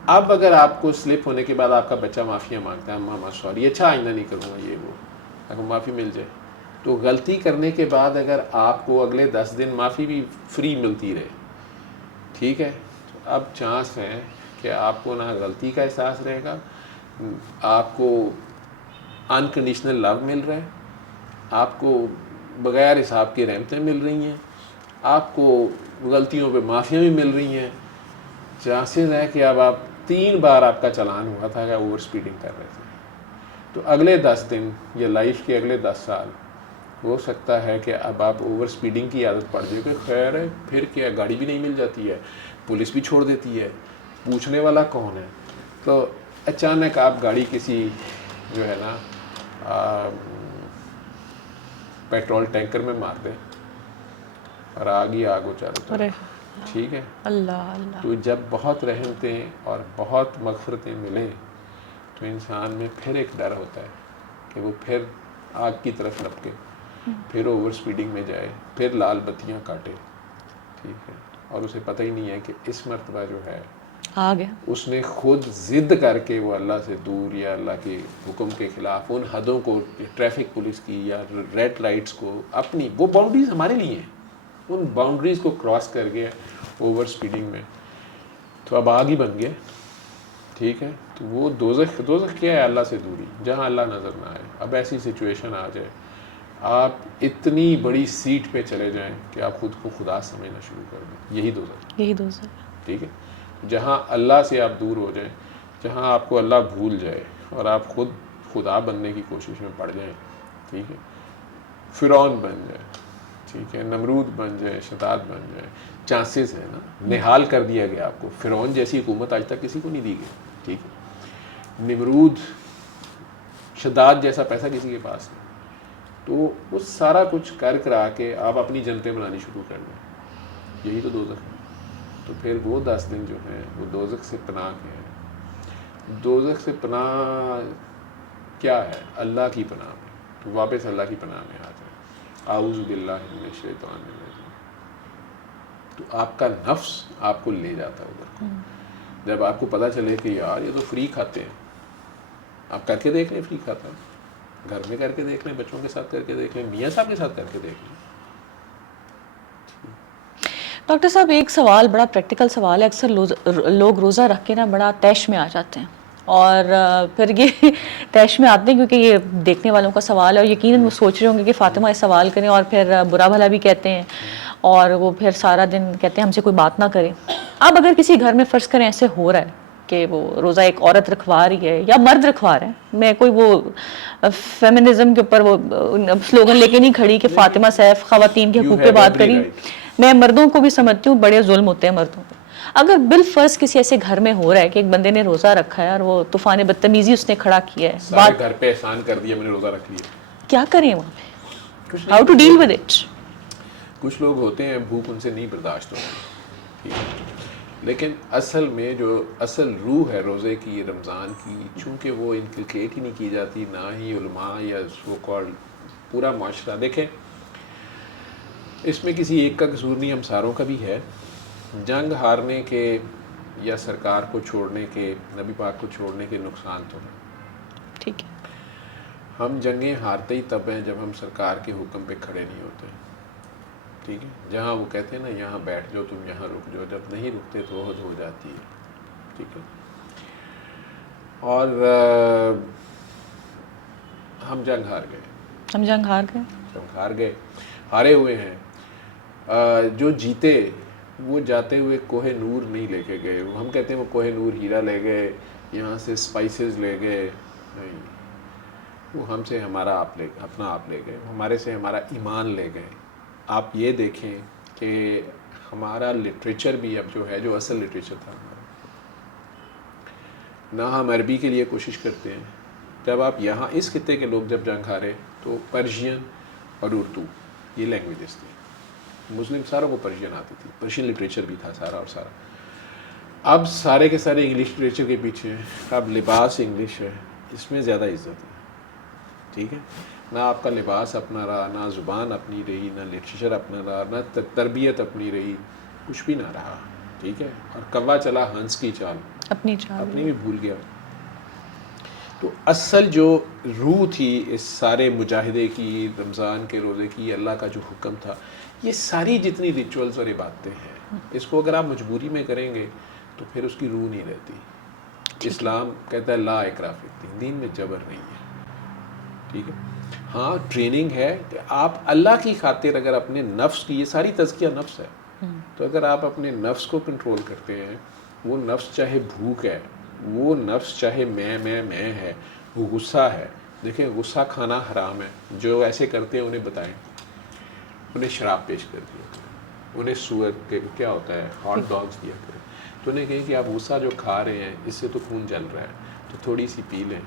اب اگر آپ کو سلپ ہونے کے بعد آپ کا بچہ معافیا مانگتا ہے, ماما سوری, اچھا آئندہ نہیں کروں گا, یہ وہ, اگر معافی مل جائے تو غلطی کرنے کے بعد اگر آپ کو اگلے 10 دن معافی بھی فری ملتی رہے, ٹھیک ہے, تو اب چانس ہے کہ آپ کو نہ غلطی کا احساس رہے گا, آپ کو انکنڈیشنل لو مل رہا ہے, آپ کو بغیر حساب کی رحمتیں مل رہی ہیں, آپ کو غلطیوں پہ معافیاں بھی مل رہی ہیں. چانسز ہے کہ اب آپ 3 بار آپ کا چلان ہوا تھا کہ اوور سپیڈنگ کر رہے تھے, تو اگلے 10 دن یا لائف کے اگلے 10 سال ہو سکتا ہے کہ اب آپ اوور سپیڈنگ کی عادت پڑ جائے کہ خیر ہے پھر کیا, گاڑی بھی نہیں مل جاتی ہے, پولیس بھی چھوڑ دیتی ہے, پوچھنے والا کون ہے. تو اچانک آپ گاڑی کسی جو ہے نا پیٹرول ٹینکر میں مار دیں اور آگ ہی آگ ہو چاروں طرف, ٹھیک ہے. اللہ اللہ. تو جب بہت رحمتیں اور بہت مغفرتیں ملیں تو انسان میں پھر ایک ڈر ہوتا ہے کہ وہ پھر آگ کی طرف لپکے, پھر اوور سپیڈنگ میں جائے, پھر لال بتیاں کاٹے, ٹھیک ہے, اور اسے پتہ ہی نہیں ہے کہ اس مرتبہ جو ہے آ گیا, اس نے خود ضد کر کے وہ اللہ سے دور یا اللہ کے حکم کے خلاف ان حدوں کو, ٹریفک پولیس کی یا ریڈ لائٹس کو, اپنی وہ باؤنڈریز ہمارے لیے ہیں, ان باؤنڈریز کو کراس کر گیا اوور سپیڈنگ میں, تو اب آگ ہی بن گیا, ٹھیک ہے. تو وہ دوزخ کیا ہے؟ اللہ سے دوری, جہاں اللہ نظر نہ آئے. اب ایسی سچویشن آ جائے آپ اتنی بڑی سیٹ پہ چلے جائیں کہ آپ خود کو خدا سمجھنا شروع کر دیں, یہی دوزخ, یہی دوست ہے. ٹھیک ہے. جہاں اللہ سے آپ دور ہو جائیں, جہاں آپ کو اللہ بھول جائے اور آپ خود خدا بننے کی کوشش میں پڑ جائیں, ٹھیک ہے, فرعون بن جائے, ٹھیک ہے, نمرود بن جائے, شداد بن جائے, چانسز ہے نا. نہال کر دیا گیا آپ کو, فرعون جیسی حکومت آج تک کسی کو نہیں دی گئی, ٹھیک ہے, نمرود شداد جیسا پیسہ کسی کے پاس نہیں, تو وہ سارا کچھ کر کرا کے آپ اپنی جنتیں بنانی شروع کر دیں, یہی تو دوزخ ہے. تو پھر وہ 10 دن جو ہیں وہ دوزخ سے پناہ کے ہیں. دوزخ سے پناہ کیا ہے؟ اللہ کی پناہ میں. تو واپس اللہ کی پناہ میں آ جائیں, اعوذ باللہ من الشیطان الرجیم. تو آپ کا نفس آپ کو لے جاتا ہے ادھر کو. جب آپ کو پتہ چلے کہ یار یہ تو فری کھاتے ہیں, آپ کر کے دیکھ لیں فری کھاتا ہے, گھر میں کر کے دیکھ لیں, بچوں کے ساتھ کر کے دیکھ لیں, میاں صاحب کے ساتھ کر کے دیکھ لیں. ڈاکٹر صاحب ایک سوال, بڑا پریکٹیکل سوال ہے. اکثر لوگ روزہ رکھ کے نا بڑا طیش میں آ جاتے ہیں, اور پھر یہ طیش میں آتے ہیں کیونکہ یہ دیکھنے والوں کا سوال ہے, اور یقیناً وہ سوچ رہے ہوں گے کہ فاطمہ اس سوال کریں, اور پھر برا بھلا بھی کہتے ہیں, اور وہ پھر سارا دن کہتے ہیں ہم سے کوئی بات نہ کرے. اب اگر کسی گھر میں فرض کریں ایسے ہو رہا ہے کہ وہ روزہ ایک عورت رکھوا رہی ہے یا مرد رکھوا رہا ہے, میں کوئی وہ فیمنزم کے اوپر وہ سلوگن لے کے نہیں کھڑی کہ فاطمہ سیف خواتین کے حقوق پہ بات کری, میں مردوں کو بھی سمجھتی ہوں بڑے ظلم ہوتے ہیں مردوں کو. اگر بالفرض کسی ایسے گھر میں ہو رہا ہے کہ ایک بندے نے روزہ رکھا ہے اور وہ طوفان بدتمیزی اس نے کھڑا کیا ہے, سارے گھر پہ احسان کر دیا, میں نے روزہ رکھ لیا, کیا کریں وہاں پہ, how to deal with it. کچھ لوگ ہوتے ہیں بھوک ان سے نہیں برداشت ہوتی, لیکن اصل میں جو اصل روح ہے روزے کی, رمضان کی, چونکہ وہ انکلکیٹ ہی نہیں کی جاتی, نہ ہی علماء یا سو کالڈ پورا معاشرہ. دیکھیں اس میں کسی ایک کا قصور نہیں, ہم ساروں کا بھی ہے. جنگ ہارنے کے یا سرکار کو چھوڑنے کے, نبی پاک کو چھوڑنے کے نقصان تو ہیں, ٹھیک ہے. ہم جنگیں ہارتے ہی تب ہیں جب ہم سرکار کے حکم پہ کھڑے نہیں ہوتے, ٹھیک ہے. جہاں وہ کہتے ہیں نا یہاں بیٹھ جاؤ, تم یہاں رک جاؤ, جب نہیں رکتے تو عہد ہو جاتی ہے, ٹھیک ہے. اور ہم جنگ ہار گئے, ہم جنگ ہار گئے, ہارے ہوئے ہیں. جو جیتے وہ جاتے ہوئے کوہ نور نہیں لے کے گئے. ہم کہتے ہیں وہ کوہ نور ہیرا لے گئے, یہاں سے اسپائسز لے گئے, نہیں, وہ ہم سے ہمارا اپنا آپ لے گئے, ہمارے سے ہمارا ایمان لے گئے. آپ یہ دیکھیں کہ ہمارا لٹریچر بھی اب جو ہے, جو اصل لٹریچر تھا ہمارا, نہ ہم عربی کے لیے کوشش کرتے ہیں. جب آپ یہاں اس خطے کے لوگ جب جنگ ہارے تو پرشین اور اردو یہ لینگویجز تھیں, مسلم ساروں کو پرشین آتی تھی, پرشین لٹریچر بھی تھا سارا اور سارا. اب سارے کے سارے انگلش لٹریچر کے پیچھے ہیں. اب لباس انگلش ہے, اس میں زیادہ عزت ہے, ٹھیک ہے. نہ آپ کا لباس اپنا رہا, نہ زبان اپنی رہی, نہ لٹریچر اپنا رہا, نہ تربیت اپنی رہی, کچھ بھی نہ رہا, ٹھیک ہے. اور کوا چلا ہنس کی چال, اپنی بھی بھول گیا. تو اصل جو روح تھی اس سارے مجاہدے کی, رمضان کے روزے کی, اللہ کا جو حکم تھا, یہ ساری جتنی ریچولز اور عبادتیں ہیں, اس کو اگر آپ مجبوری میں کریں گے تو پھر اس کی روح نہیں رہتی. اسلام کہتا ہے لا اکراہ فی الدین, دین میں جبر نہیں ہے, ٹھیک ہے. ہاں ٹریننگ ہے کہ آپ اللہ کی خاطر اگر اپنے نفس کی, یہ ساری تزکیہ نفس ہے, تو اگر آپ اپنے نفس کو کنٹرول کرتے ہیں, وہ نفس چاہے بھوک ہے, وہ نفس چاہے میں ہے, وہ غصہ ہے. دیکھیں غصہ کھانا حرام ہے. جو ایسے کرتے ہیں انہیں بتائیں, انہیں شراب پیش کر دیا کریں, انہیں سور کے کیا ہوتا ہے ہاٹ ڈاگز دیا کریں, تو انہیں کہیں کہ آپ غصہ جو کھا رہے ہیں اس سے تو خون جل رہا ہے, تو تھوڑی سی پی لیں,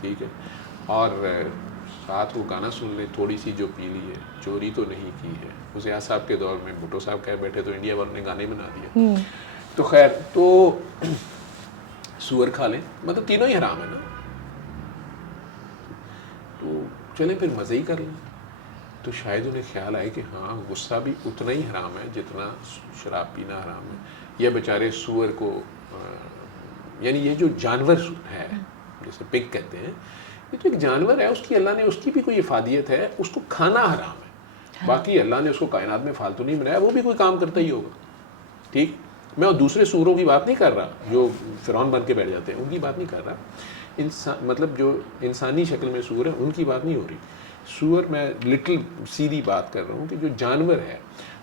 ٹھیک ہے. اور ساتھ وہ گانا سن لیں تھوڑی سی جو پی لی ہے, چوری تو نہیں کی ہے. حسین صاحب کے دور میں بھٹو صاحب کہہ بیٹھے تو انڈیا والوں نے گانے بنا دیے. تو خیر, تو سور کھا لیں, مطلب تینوں ہی حرام ہے نا, تو چلیں پھر مزے ہی کر لیں. تو شاید انہیں خیال آئے کہ ہاں غصہ بھی اتنا ہی حرام ہے جتنا شراب پینا حرام ہے. یا بیچارے سور کو, یعنی یہ جو جانور ہے جیسے پگ کہتے ہیں, یہ تو ایک جانور ہے, اس کی اللہ نے اس کی بھی کوئی افادیت ہے, اس کو کھانا حرام ہے. باقی اللہ نے اس کو کائنات میں فالتو نہیں بنایا, وہ بھی کوئی کام کرتا ہی ہوگا, ٹھیک. میں دوسرے سوروں کی بات نہیں کر رہا جو فرعون بن کے بیٹھ جاتے ہیں, ان کی بات نہیں کر رہا. مطلب جو انسانی شکل میں سور ہے ان کی بات نہیں ہو رہی. سور میں لٹل سیدھی بات کر رہا ہوں کہ جو جانور ہے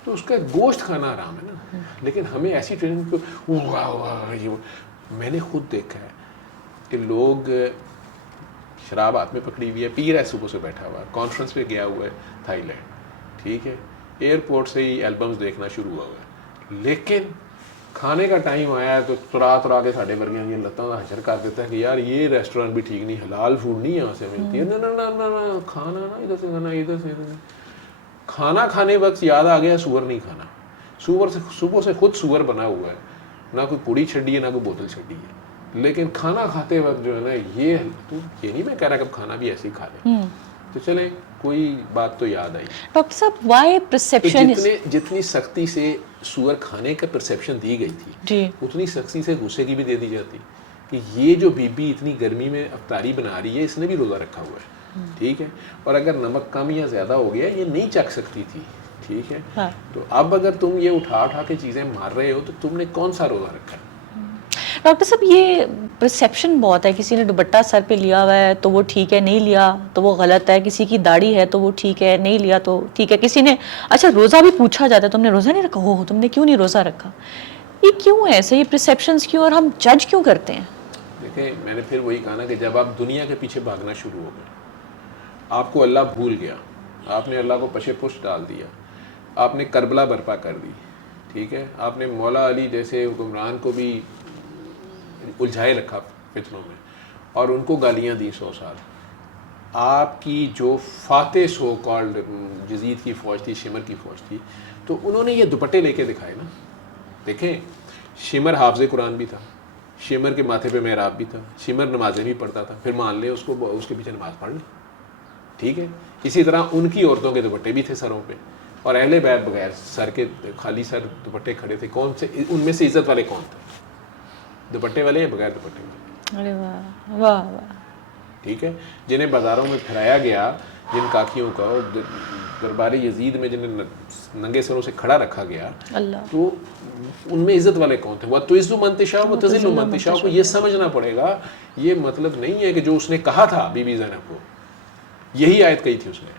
تو اس کا گوشت کھانا حرام ہے نا. لیکن ہمیں ایسی ٹریننگ کو, میں نے خود دیکھا ہے کہ لوگ شراب ہاتھ میں پکڑی ہوئی ہے, پی رہا ہے, صبح سے بیٹھا ہوا ہے, کانفرنس پہ گیا ہوا ہے تھائی لینڈ, ٹھیک ہے, ایئرپورٹ سے ہی البمز دیکھنا شروع ہوا ہوا ہے, لیکن کھانے کا ٹائم آیا ہے تو ترا کے ساڑھے ورگیاں کی لتوں کا حشر کر دیتا ہے کہ یار یہ ریسٹورینٹ بھی ٹھیک نہیں, حلال فوڈ نہیں یہاں سے ملتی ہے. نہ کھانا نا ادھر سے کھانا, ادھر سے کھانا کھانے وقت یاد آ گیا سور نہیں کھانا. سور سے صبح سے خود سور بنا ہوا ہے, نہ کوئی پوڑی چھڈی ہے نہ کوئی بوتل چھڈی ہے, لیکن کھانا کھاتے وقت جو ہے نا یہ نہیں میں کہہ رہا کہ کھانا بھی ایسے ہی کھا لیں. تو چلیں کوئی بات تو یاد آئی. ڈاکٹر صاحب وائی پرسیپشن, جتنی سختی سے سور کھانے کا پرسیپشن دی گئی تھی اتنی سختی سے غصے کی بھی دے دی جاتی کہ یہ جو بی بی اتنی گرمی میں افطاری بنا رہی ہے, اس نے بھی روزہ رکھا ہوا ہے, ٹھیک ہے, اور اگر نمک کم یا زیادہ ہو گیا یہ نہیں چکھ سکتی تھی, ٹھیک ہے. تو اب اگر تم یہ اٹھا کے چیزیں مار رہے ہو تو تم نے کون سا روزہ رکھا ہے؟ ڈاکٹر صاحب یہ پرسیپشن بہت ہے, کسی نے دوپٹہ سر پہ لیا ہوا ہے تو وہ ٹھیک ہے, نہیں لیا تو وہ غلط ہے, کسی کی داڑھی ہے تو وہ ٹھیک ہے, نہیں لیا تو ٹھیک ہے, کسی نے اچھا روزہ بھی پوچھا جاتا ہے تم نے روزہ نہیں رکھا, ہو تم نے کیوں نہیں روزہ رکھا. یہ کیوں ہے ایسے, یہ پرسیپشنز کیوں, اور ہم جج کیوں کرتے ہیں؟ دیکھیں میں نے پھر وہی کہا نا کہ جب آپ دنیا کے پیچھے بھاگنا شروع ہو گئے, آپ کو اللہ بھول گیا, آپ نے اللہ کو پشے پشت ڈال دیا, آپ نے کربلا برپا کر دی, ٹھیک ہے, آپ نے مولا علی جیسے حکمران کو بھی الجھائے رکھا فتنوں میں اور ان کو گالیاں دی 100 سال. آپ کی جو فاتح سو کالڈ یزید کی فوج تھی, شمر کی فوج تھی, تو انہوں نے یہ دوپٹے لے کے دکھائے نا. دیکھیں شمر حافظ قرآن بھی تھا, شمر کے ماتھے پہ محراب بھی تھا, شمر نمازیں بھی پڑھتا تھا, پھر مان لیں اس کو, اس کے پیچھے نماز پڑھ لیں, ٹھیک ہے. اسی طرح ان کی عورتوں کے دوپٹے بھی تھے سروں پہ, اور اہل بیت بغیر سر کے خالی سر دوپٹے کھڑے تھے. کون سے ان میں سے عزت والے کون تھے, دوپٹے والے یا بغیر دوپٹے والے؟ ارے واہ واہ واہ, ٹھیک ہے. جنہیں بازاروں میں پھرایا گیا, جن کاکیوں کا دربار یزید میں جنہیں ننگے سروں سے کھڑا رکھا گیا, تو ان میں عزت والے کون تھے؟ وَتُعِزُّ مَن تَشَاءُ وَتُذِلُّ مَن تَشَاءُ کو یہ سمجھنا پڑے گا. یہ مطلب نہیں ہے کہ جو اس نے کہا تھا بی بی زینب کو, یہی آیت کہی تھی اس نے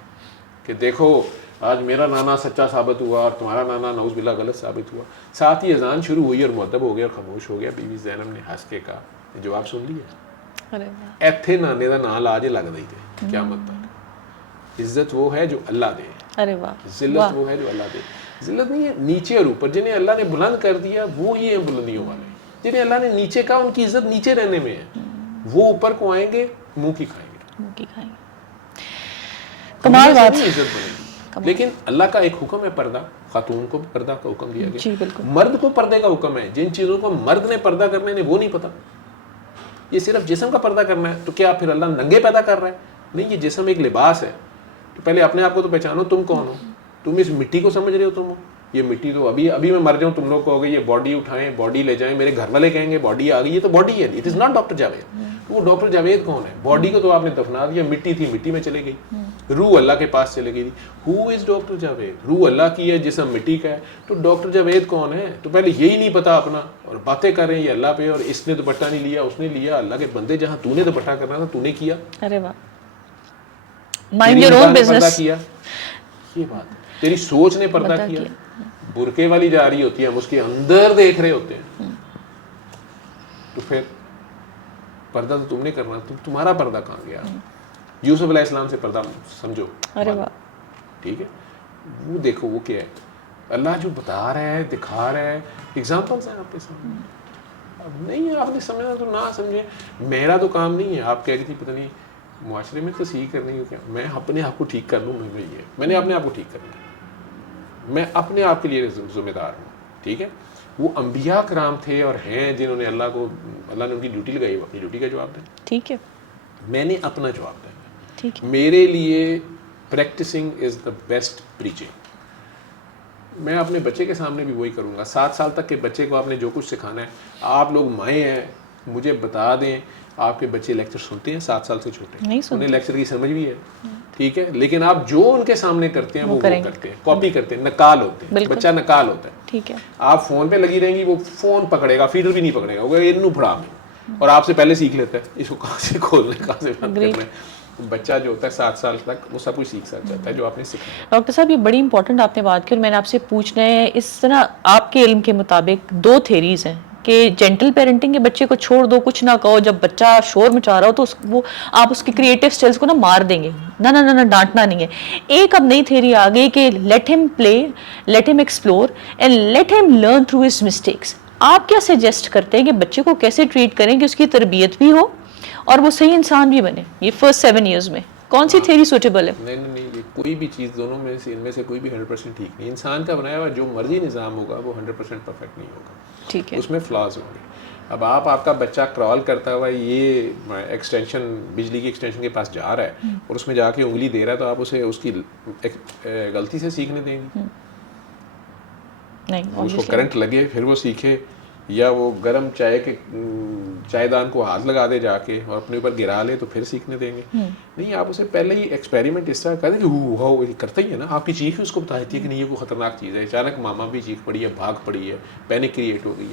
کہ دیکھو آج میرا نانا سچا ثابت ہوا اور تمہارا نانا نعوذ باللہ غلط ثابت ہوا. ساتھ ہی اذان شروع ہوئی اور مؤدب ہو گیا اور خاموش ہو گیا. بی بی زینب نے ہنس کے کہا, جواب سن لیا, ایتھے نانے دا نام لاج لگ رہی تھے قیامت تک. عزت وہ ہے جو اللہ دے, ذلت وہ ہے جو اللہ دے. ذلت نہیں ہے نیچے اور اوپر, جنہیں اللہ نے بلند کر دیا وہ ہی ہیں بلندیوں والے. جنہیں اللہ نے نیچے کہا ان کی عزت نیچے رہنے میں ہے, وہ اوپر کو آئیں گے منہ کی کھائیں گے. کمال بات, لیکن اللہ کا ایک حکم ہے پردہ, خاتون کو بھی پردہ کا حکم دیا جی گیا, بالکل. مرد کو پردے کا حکم ہے. جن چیزوں کو مرد نے پردہ کرنے نے وہ نہیں پتا, یہ صرف جسم کا پردہ کرنا ہے, تو کیا پھر اللہ ننگے پیدا کر رہا ہے؟ نہیں, یہ جسم ایک لباس ہے. تو پہلے اپنے آپ کو تو پہچانو, تم کون ہو. تم اس مٹی کو سمجھ رہے ہو, تم ہو یہ مٹی. تو ابھی میں مر جاؤں, تم لوگ کہو گے یہ باڈی اٹھائیں, باڈی لے جائیں, میرے گھر والے کہیں گے باڈی آ گئی, یہ تو باڈی ہے, it is not doctor Javed. وہ ڈاکٹر جاوید کون ہے؟ باڈی کو تو آپ نے دفنا دیا, مٹی تھی مٹی میں چلے گئی, روح اللہ کے پاس چلے گئی. ہو از ڈاکٹر جاوید؟ روح اللہ کی ہے, جسم مٹی کا ہے. تو ڈاکٹر جاوید کون ہے؟ تو پہلے یہی نہیں پتا اپنا, اور باتیں کر رہے ہیں یہ اللہ پہ, اور اس نے دوپٹہ نہیں لیا, اس نے لیا. اللہ کے بندے, جہاں تو نے دوپٹہ کرنا تھا تو نے کیا. ارے واہ, مائنڈ یور اون بزنس. کیا یہ بات, تیری سوچ نے پردہ کیا. برقے والی جا رہی ہوتی ہے, ہم اس کے اندر دیکھ رہے ہوتے ہیں. تو پھر پردہ تو تم نے کرنا, تمہارا پردہ کہاں گیا؟ یوسف علیہ السلام سے پردہ سمجھو. ارے واہ, ٹھیک ہے, وہ دیکھو وہ کیا ہے, اللہ جو بتا رہا ہے, دکھا رہا ہے, ایگزامپلس ہیں آپ کے سامنے. اب نہیں ہے آپ نے سمجھنا تو نہ سمجھے, میرا تو کام نہیں ہے. آپ کہہ رہی تھی پتہ نہیں معاشرے میں تصحیح کرنی ہے کیا, میں اپنے آپ کو ٹھیک کر لوں. میں نے اپنے آپ کو ٹھیک کرنا ہے, میں اپنے آپ کے لیے ذمہ دار ہوں. ٹھیک ہے, وہ انبیاء کرام تھے اور ہیں جنہوں نے اللہ نے ان کی ڈیوٹی لگائی, وہ اپنی ڈیوٹی کا جواب دیں. ٹھیک ہے, میں نے اپنا جواب دینا. ٹھیک ہے, میرے لیے practising is the best preaching. میں اپنے بچے کے سامنے بھی وہی کروں گا. 7 سال تک کے بچے کو آپ نے جو کچھ سکھانا ہے, آپ لوگ مائیں ہیں, مجھے بتا دیں آپ کے بچے لیکچر سنتے ہیں 7 سال سے چھوٹے؟ نہیں سنتے. انہیں لیکچر کی سمجھ بھی ہے. ٹھیک ہے, لیکن آپ جو ان کے سامنے کرتے ہیں وہ کرتے ہیں, کاپی کرتے ہیں, نقال ہوتے ہیں. بچہ نقال ہوتا ہے. ٹھیک ہے, آپ فون پہ لگی رہیں گی, وہ فون پکڑے گا, فیڈر بھی نہیں پکڑے گا, وہ انو پڑھا میں, اور آپ سے پہلے سیکھ لیتا ہے اس کو کہاں سے کھولنا ہے, کہاں سے بند کرنا ہے. بچہ جو ہوتا ہے 7 سال تک وہ سب کچھ سیکھ سکتا ہے جو آپ نے سکھایا. ڈاکٹر صاحب یہ بڑی امپورٹنٹ آپ نے بات کی, اور میں نے آپ سے پوچھنا ہے, اس طرح آپ کے علم کے مطابق 2 تھیریز ہیں کہ جینٹل پیرنٹنگ کے بچے کو چھوڑ دو, کچھ نہ کہو, جب بچہ شور مچا رہا ہو تو وہ آپ اس کی کریٹو سکلز کو نا مار دیں گے, نہ ڈانٹنا نہیں ہے. ایک اب نئی تھیری آ گئی کہ لیٹ ہم پلے, لیٹ ہم ایکسپلور اینڈ لیٹ ہم لرن تھرو ہز مسٹیکس. آپ کیا سجیسٹ کرتے ہیں کہ بچے کو کیسے ٹریٹ کریں کہ اس کی تربیت بھی ہو اور وہ صحیح انسان بھی بنے یہ فرسٹ 7 ایئرز میں؟ کون سی تھیری سوٹیبل ہے؟ نہیں, یہ کوئی بھی چیز دونوں میں سے, ان میں سے کوئی بھی 100% ٹھیک نہیں. انسان کا بنایا ہوا جو مرضی نظام ہوگا وہ 100% پرفیکٹ نہیں ہوگا. ٹھیک ہے, اس میں فلاز ہوں گے. اب آپ کا بچہ کرال کرتا ہوا یہ ایکسٹینشن, بجلی کی ایکسٹینشن کے پاس جا رہا ہے اور اس میں جا کے انگلی دے رہا ہے, تو آپ اسے اس کی غلطی سے سیکھنے دیں گے؟ نہیں, اس کو کرنٹ لگے پھر وہ سیکھے, یا وہ گرم چائے دان کو ہاتھ لگا دے جا کے اور اپنے اوپر گرا لے تو پھر سیکھنے دیں گے؟ نہیں, آپ اسے پہلے ہی ایکسپیریمنٹ اس طرح کر دیں کہ کرتا ہی ہے نا. آپ کی چیخ اس کو بتا دیتی ہے کہ نہیں یہ کوئی خطرناک چیز ہے, اچانک ماما بھی چیخ پڑی ہے, بھاگ پڑی ہے, پینک کریٹ ہو گئی ہے,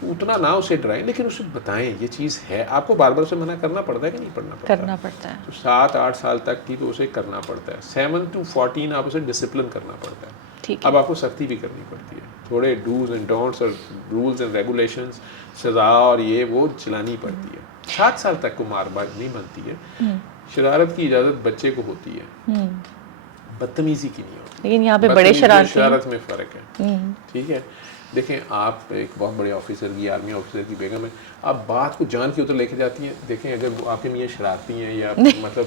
تو اتنا نہ اسے ڈرائیں, لیکن اسے بتائیں یہ چیز ہے. آپ کو بار بار اسے منع کرنا پڑتا ہے کہ نہیں کرنا پڑتا ہے. تو 7-8 سال تک کی تو اسے کرنا پڑتا ہے. 7 to 14 آپ اسے ڈسپلن کرنا پڑتا ہے. اب آپ کو سختی بھی کرنی پڑتی ہے, تھوڑے ڈوز اینڈ ڈونٹس اور رولز اینڈ ریگولیشنز, سزا اور یہ وہ چلانی پڑتی ہے. 7 سال تک کو مار بار نہیں بنتی ہے. شرارت کی اجازت بچے کو ہوتی ہے, بدتمیزی کی نہیں ہوتی. لیکن یہاں پہ بڑے شرارت میں فرق ہے. ٹھیک ہے, دیکھیں آپ ایک بہت بڑے آفیسر کی, آرمی آفیسر کی بیگم ہے, آپ بات کو جان کے ادھر لے کے جاتی ہیں. دیکھیں اگر وہ آپ کے میاں شرارتی ہیں یا مطلب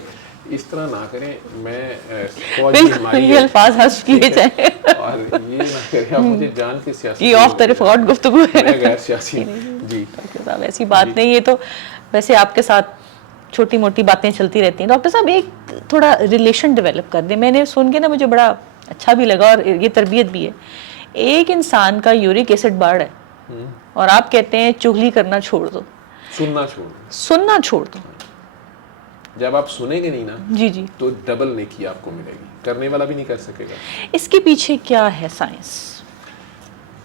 اس طرح نہ کریں, میں یہ الفاظ حذف کیے جائیں اور یہ نہ کریں آپ مجھے جان کے سیاسی, یہ آف دا ریکارڈ گفتگو ہے, غیر سیاسی. جی ڈاکٹر صاحب ایسی بات نہیں, یہ تو ویسے آپ کے ساتھ چھوٹی موٹی باتیں چلتی رہتی ہیں. ڈاکٹر صاحب ایک تھوڑا ریلیشن ڈیولپ کر دیں, میں نے سن کے نا مجھے بڑا اچھا بھی لگا اور یہ تربیت بھی ہے. ایک انسان کا یورک ایسڈ بڑھ ہے اور آپ کہتے ہیں چغلی کرنا چھوڑ دو, سننا چھوڑ دو. جب آپ سنیں گے نہیں نا جی تو ڈبل نیکی آپ کو ملے گی, کرنے والا بھی نہیں کر سکے گا. اس کے پیچھے کیا ہے سائنس؟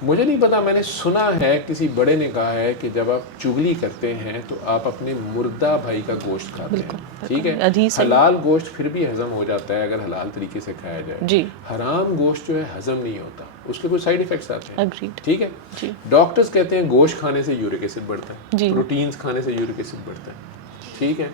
مجھے نہیں پتا, میں نے سنا ہے کسی بڑے نے کہا ہے کہ جب آپ چغلی کرتے ہیں تو آپ اپنے مردہ بھائی کا گوشت کھاتے ہیں. ٹھیک ہے, حلال گوشت پھر بھی ہضم ہو جاتا ہے اگر حلال طریقے سے کھایا جائے. حرام گوشت جو ہے ہضم نہیں ہوتا, اس کے کوئی سائیڈ ایفیکٹس آتے ہیں. ٹھیک ہے, ڈاکٹرز کہتے ہیں گوشت کھانے سے یورک ایسڈ بڑھتا ہے, پروٹینز کھانے سے یورک ایسڈ بڑھتا ہے. ٹھیک ہے,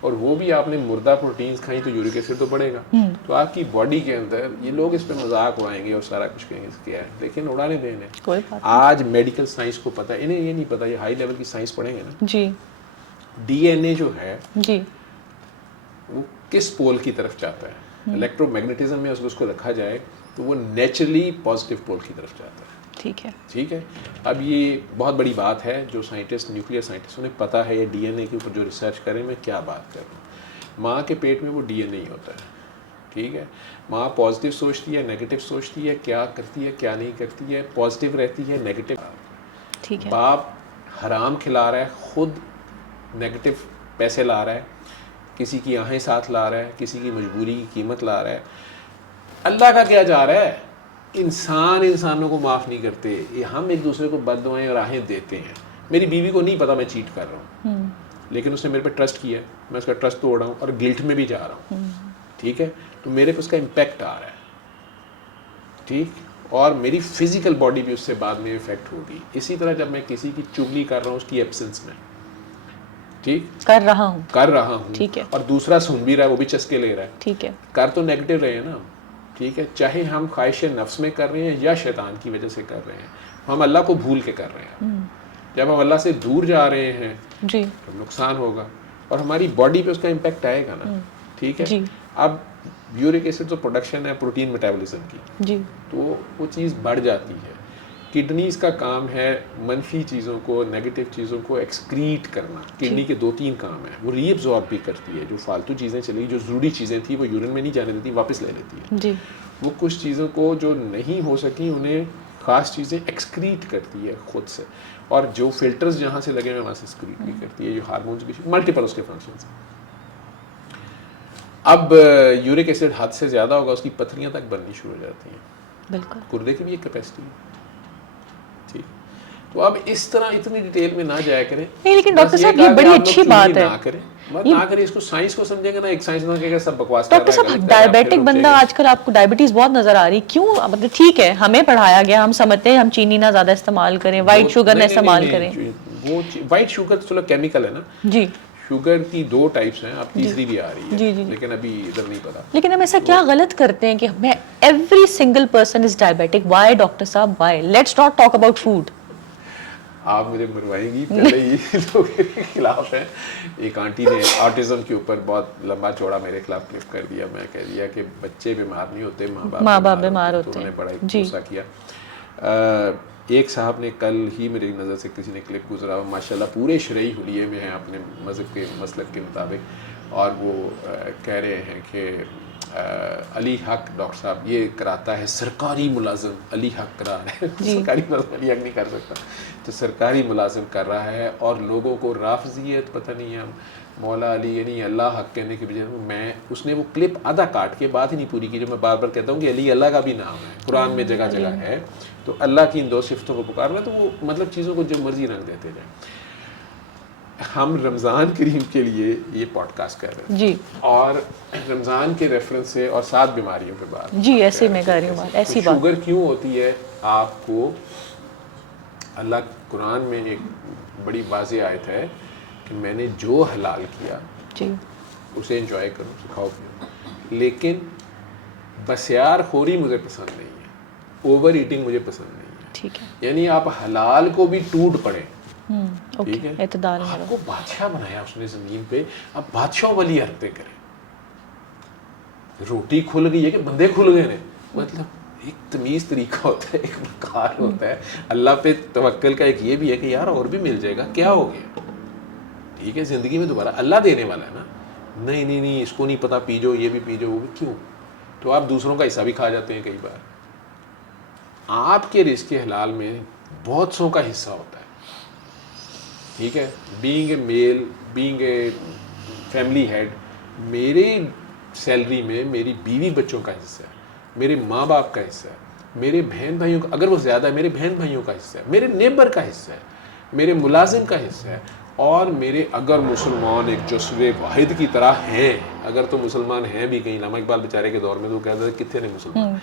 اور وہ بھی آپ نے مردہ پروٹینز کھائیں تو یورک ایسڈ تو بڑھے گا. تو آپ کی باڈی کے اندر یہ لوگ اس پہ مذاق اڑائیں گے اور سارا کچھ کہیں گے کیا ہے, لیکن اڑانے دیں انہیں. آج میڈیکل سائنس کو پتہ ہے, انہیں یہ نہیں پتا, یہ ہائی لیول کی سائنس پڑھیں گے نا, ڈی این اے جو ہے وہ کس پول کی طرف جاتا ہے. الیکٹرو میگنیٹزم میں اس کو رکھا جائے تو وہ نیچرلی پازیٹیو پول کی طرف جاتا ہے. ٹھیک ہے. اب یہ بہت بڑی بات ہے جو سائنٹسٹ نیوکلیئر سائنٹسٹوں نے پتہ ہے یہ ڈی این اے کے اوپر جو ریسرچ کریں میں کیا بات کر رہا ہوں. ماں کے پیٹ میں وہ ڈی این اے ہی ہوتا ہے. ٹھیک ہے. ماں پازیٹیو سوچتی ہے نیگیٹو سوچتی ہے, کیا کرتی ہے کیا نہیں کرتی ہے, پازیٹیو رہتی ہے نیگیٹو. باپ حرام کھلا رہا ہے, خود نیگیٹو پیسے لا رہا ہے, کسی کی آہیں ساتھ لا رہا ہے, کسی کی مجبوری کی قیمت لا رہا ہے. اللہ کا کیا جا رہا ہے؟ انسانوں کو معاف نہیں کرتے. ہم ایک دوسرے کو بد دعائیں اور راہیں دیتے ہیں. میری بیوی کو نہیں پتا میں چیٹ کر رہا ہوں, لیکن اس نے میرے پہ ٹرسٹ کیا ہے, میں اس کا ٹرسٹ توڑ رہا ہوں اور گلٹ میں بھی جا رہا ہوں. ٹھیک ہے. تو میرے پہ اس کا امپیکٹ آ رہا ہے. ٹھیک. اور میری فزیکل باڈی بھی اس سے بعد میں افیکٹ ہوگی. اسی طرح جب میں کسی کی چگلی کر رہا ہوں اس کی ایبسنس میں, ٹھیک کر رہا ہوں, ٹھیک ہے, اور دوسرا سن بھی رہا ہے, وہ بھی چسکے لے رہا ہے, ٹھیک ہے, کر تو نیگیٹو رہے ہیں نا. ٹھیک ہے. چاہے ہم خواہش نفس میں کر رہے ہیں یا شیطان کی وجہ سے کر رہے ہیں, ہم اللہ کو بھول کے کر رہے ہیں. جب ہم اللہ سے دور جا رہے ہیں تو نقصان ہوگا اور ہماری باڈی پہ اس کا امپیکٹ آئے گا نا. ٹھیک ہے. اب یورک ایسڈ جو پروڈکشن ہے پروٹین میٹابولزم کی, تو وہ چیز بڑھ جاتی ہے. کڈنیز کا کام ہے منفی چیزوں کو, نیگیٹو چیزوں کو ایکسکریٹ کرنا. کڈنی کے 2-3 کام ہیں. وہ ری ایبزارب بھی کرتی ہے, جو فالتو چیزیں چلی, جو ضروری چیزیں تھیں وہ یورین میں نہیں جانے دیتی, واپس لے لیتی ہے. وہ کچھ چیزوں کو جو نہیں ہو سکی انہیں خاص چیزیں ایکسکریٹ کرتی ہے خود سے, اور جو فلٹرز جہاں سے لگے ہوئے وہاں سے ایکسکریٹ بھی کرتی ہے. جو ہارمونز بھی ملٹیپل اس کے فنکشنز ہیں. اب یورک ایسڈ حد سے زیادہ ہوگا, اس کی پتھریاں تک بننی شروع ہو جاتی ہیں. بالکل. گردے کی بھی ایک کیپیسٹی ہے. ٹھیک. تو اب اس طرح اتنی ڈیٹیل میں نہ جایا کریں. نہیں, لیکن ڈاکٹر صاحب یہ بڑی اچھی بات ہے. نہ کریں اس کو, سائنس کو سمجھیں گے نا. ایک سائنس نہ کہے گا سب بکواس کر رہا ہے. ڈاکٹر صاحب ڈائبیٹک بندہ آج کل آپ کو ڈائبٹیز بہت نظر آ رہی, کیوں؟ مطلب ٹھیک ہے ہمیں پڑھایا گیا, ہم سمجھتے ہیں ہم چینی نہ زیادہ استعمال کریں, وائٹ شوگر نہ استعمال کریں. وہ وائٹ شوگر تو چلو کیمیکل ہے نا. جی. شوگر کی 2 ٹائپس ہیں, اب تیسری بھی آ رہی ہے, لیکن ابھی ادھر نہیں پتا. لیکن ہم ایسا کیا غلط کرتے ہیں کہ میں every single person is diabetic? Why doctor صاحب why? Let's not talk about food. آپ مجھے مروائیں گی, پہلے یہ لوگ کے خلاف ہیں. ایک آنٹی نے آٹزم کے اوپر بہت لمبا چوڑا میرے خلاف کلپ کر دیا. میں کہہ دیا کہ بچے بیمار نہیں ہوتے, ماں باپ بیمار ہوتے ہیں. انہوں نے بڑا ایک غصہ کیا. ایک صاحب نے کل ہی میری نظر سے کسی نے کلپ گزرا, ماشاءاللہ پورے شرعی حلیے میں ہیں اپنے مذہب کے مسلک کے مطابق, اور وہ کہہ رہے ہیں کہ علی حق ڈاکٹر صاحب یہ کراتا ہے, سرکاری ملازم علی حق کرا رہا ہے. سرکاری ملازم علی حق نہیں کر سکتا, تو سرکاری ملازم کر رہا ہے, اور لوگوں کو رافضیت پتہ نہیں ہے, مولا علی یعنی اللہ حق کہنے کے بجائے میں, اس نے وہ کلپ آدھا کاٹ کے بات ہی نہیں پوری کی, جو میں بار بار کہتا ہوں کہ علی اللہ کا بھی نام ہے, قرآن میں جگہ جگہ ہے. تو اللہ کی ان 2 صفتوں کو پکارنا, تو وہ مطلب چیزوں کو جو مرضی رنگ دیتے جائیں. ہم رمضان کریم کے لیے یہ پوڈ کاسٹ کر رہے ہیں جی, اور رمضان کے ریفرنس سے, اور 7 بیماریوں کے بعد جی, ایسے میں کہہ رہی ہوں بات. ایسی بات شوگر کیوں ہوتی ہے آپ کو, اللہ قرآن میں ایک بڑی واضح آیت ہے کہ میں نے جو حلال کیا جی اسے انجوائے کرو, کھاؤ پیو, لیکن بسیار خوری مجھے پسند نہیں ہے, اوور ایٹنگ مجھے پسند نہیں ہے. ٹھیک ہے. یعنی آپ حلال کو بھی ٹوٹ پڑیں. ٹھیک ہے. اعتدال میں آپ کو بادشاہ بنایا اس نے زمین پہ, اب بادشاہوں والی حرکتیں کریں. روٹی کھل گئی ہے کہ بندے کھل گئے ہیں, مطلب ایک تمیز طریقہ ہوتا ہے, ایک وقار ہوتا ہے. اللہ پہ توکل کا ایک یہ بھی ہے کہ یار اور بھی مل جائے گا, کیا ہو گیا. ٹھیک ہے. زندگی میں دوبارہ اللہ دینے والا ہے نا. نہیں اس کو نہیں پتا, پی جو یہ بھی پی جو, وہ بھی کیوں. تو آپ دوسروں کا حصہ بھی کھا جاتے ہیں کئی بار. آپ کے رزق حلال میں بہت سو کا حصہ ہوتا ہے. ٹھیک ہے. Being a male, being a family head, میرے سیلری میں میری بیوی بچوں کا حصہ ہے, میرے ماں باپ کا حصہ ہے, میرے بہن بھائیوں کا, اگر وہ زیادہ ہے میرے بہن بھائیوں کا حصہ ہے, میرے نیبر کا حصہ ہے, میرے ملازم کا حصہ ہے, اور میرے اگر مسلمان ایک جزو واحد کی طرح ہیں, اگر تو مسلمان ہیں بھی, کہیں علامہ اقبال بیچارے کے دور میں تو کہتے ہیں کتنے نہیں مسلمان,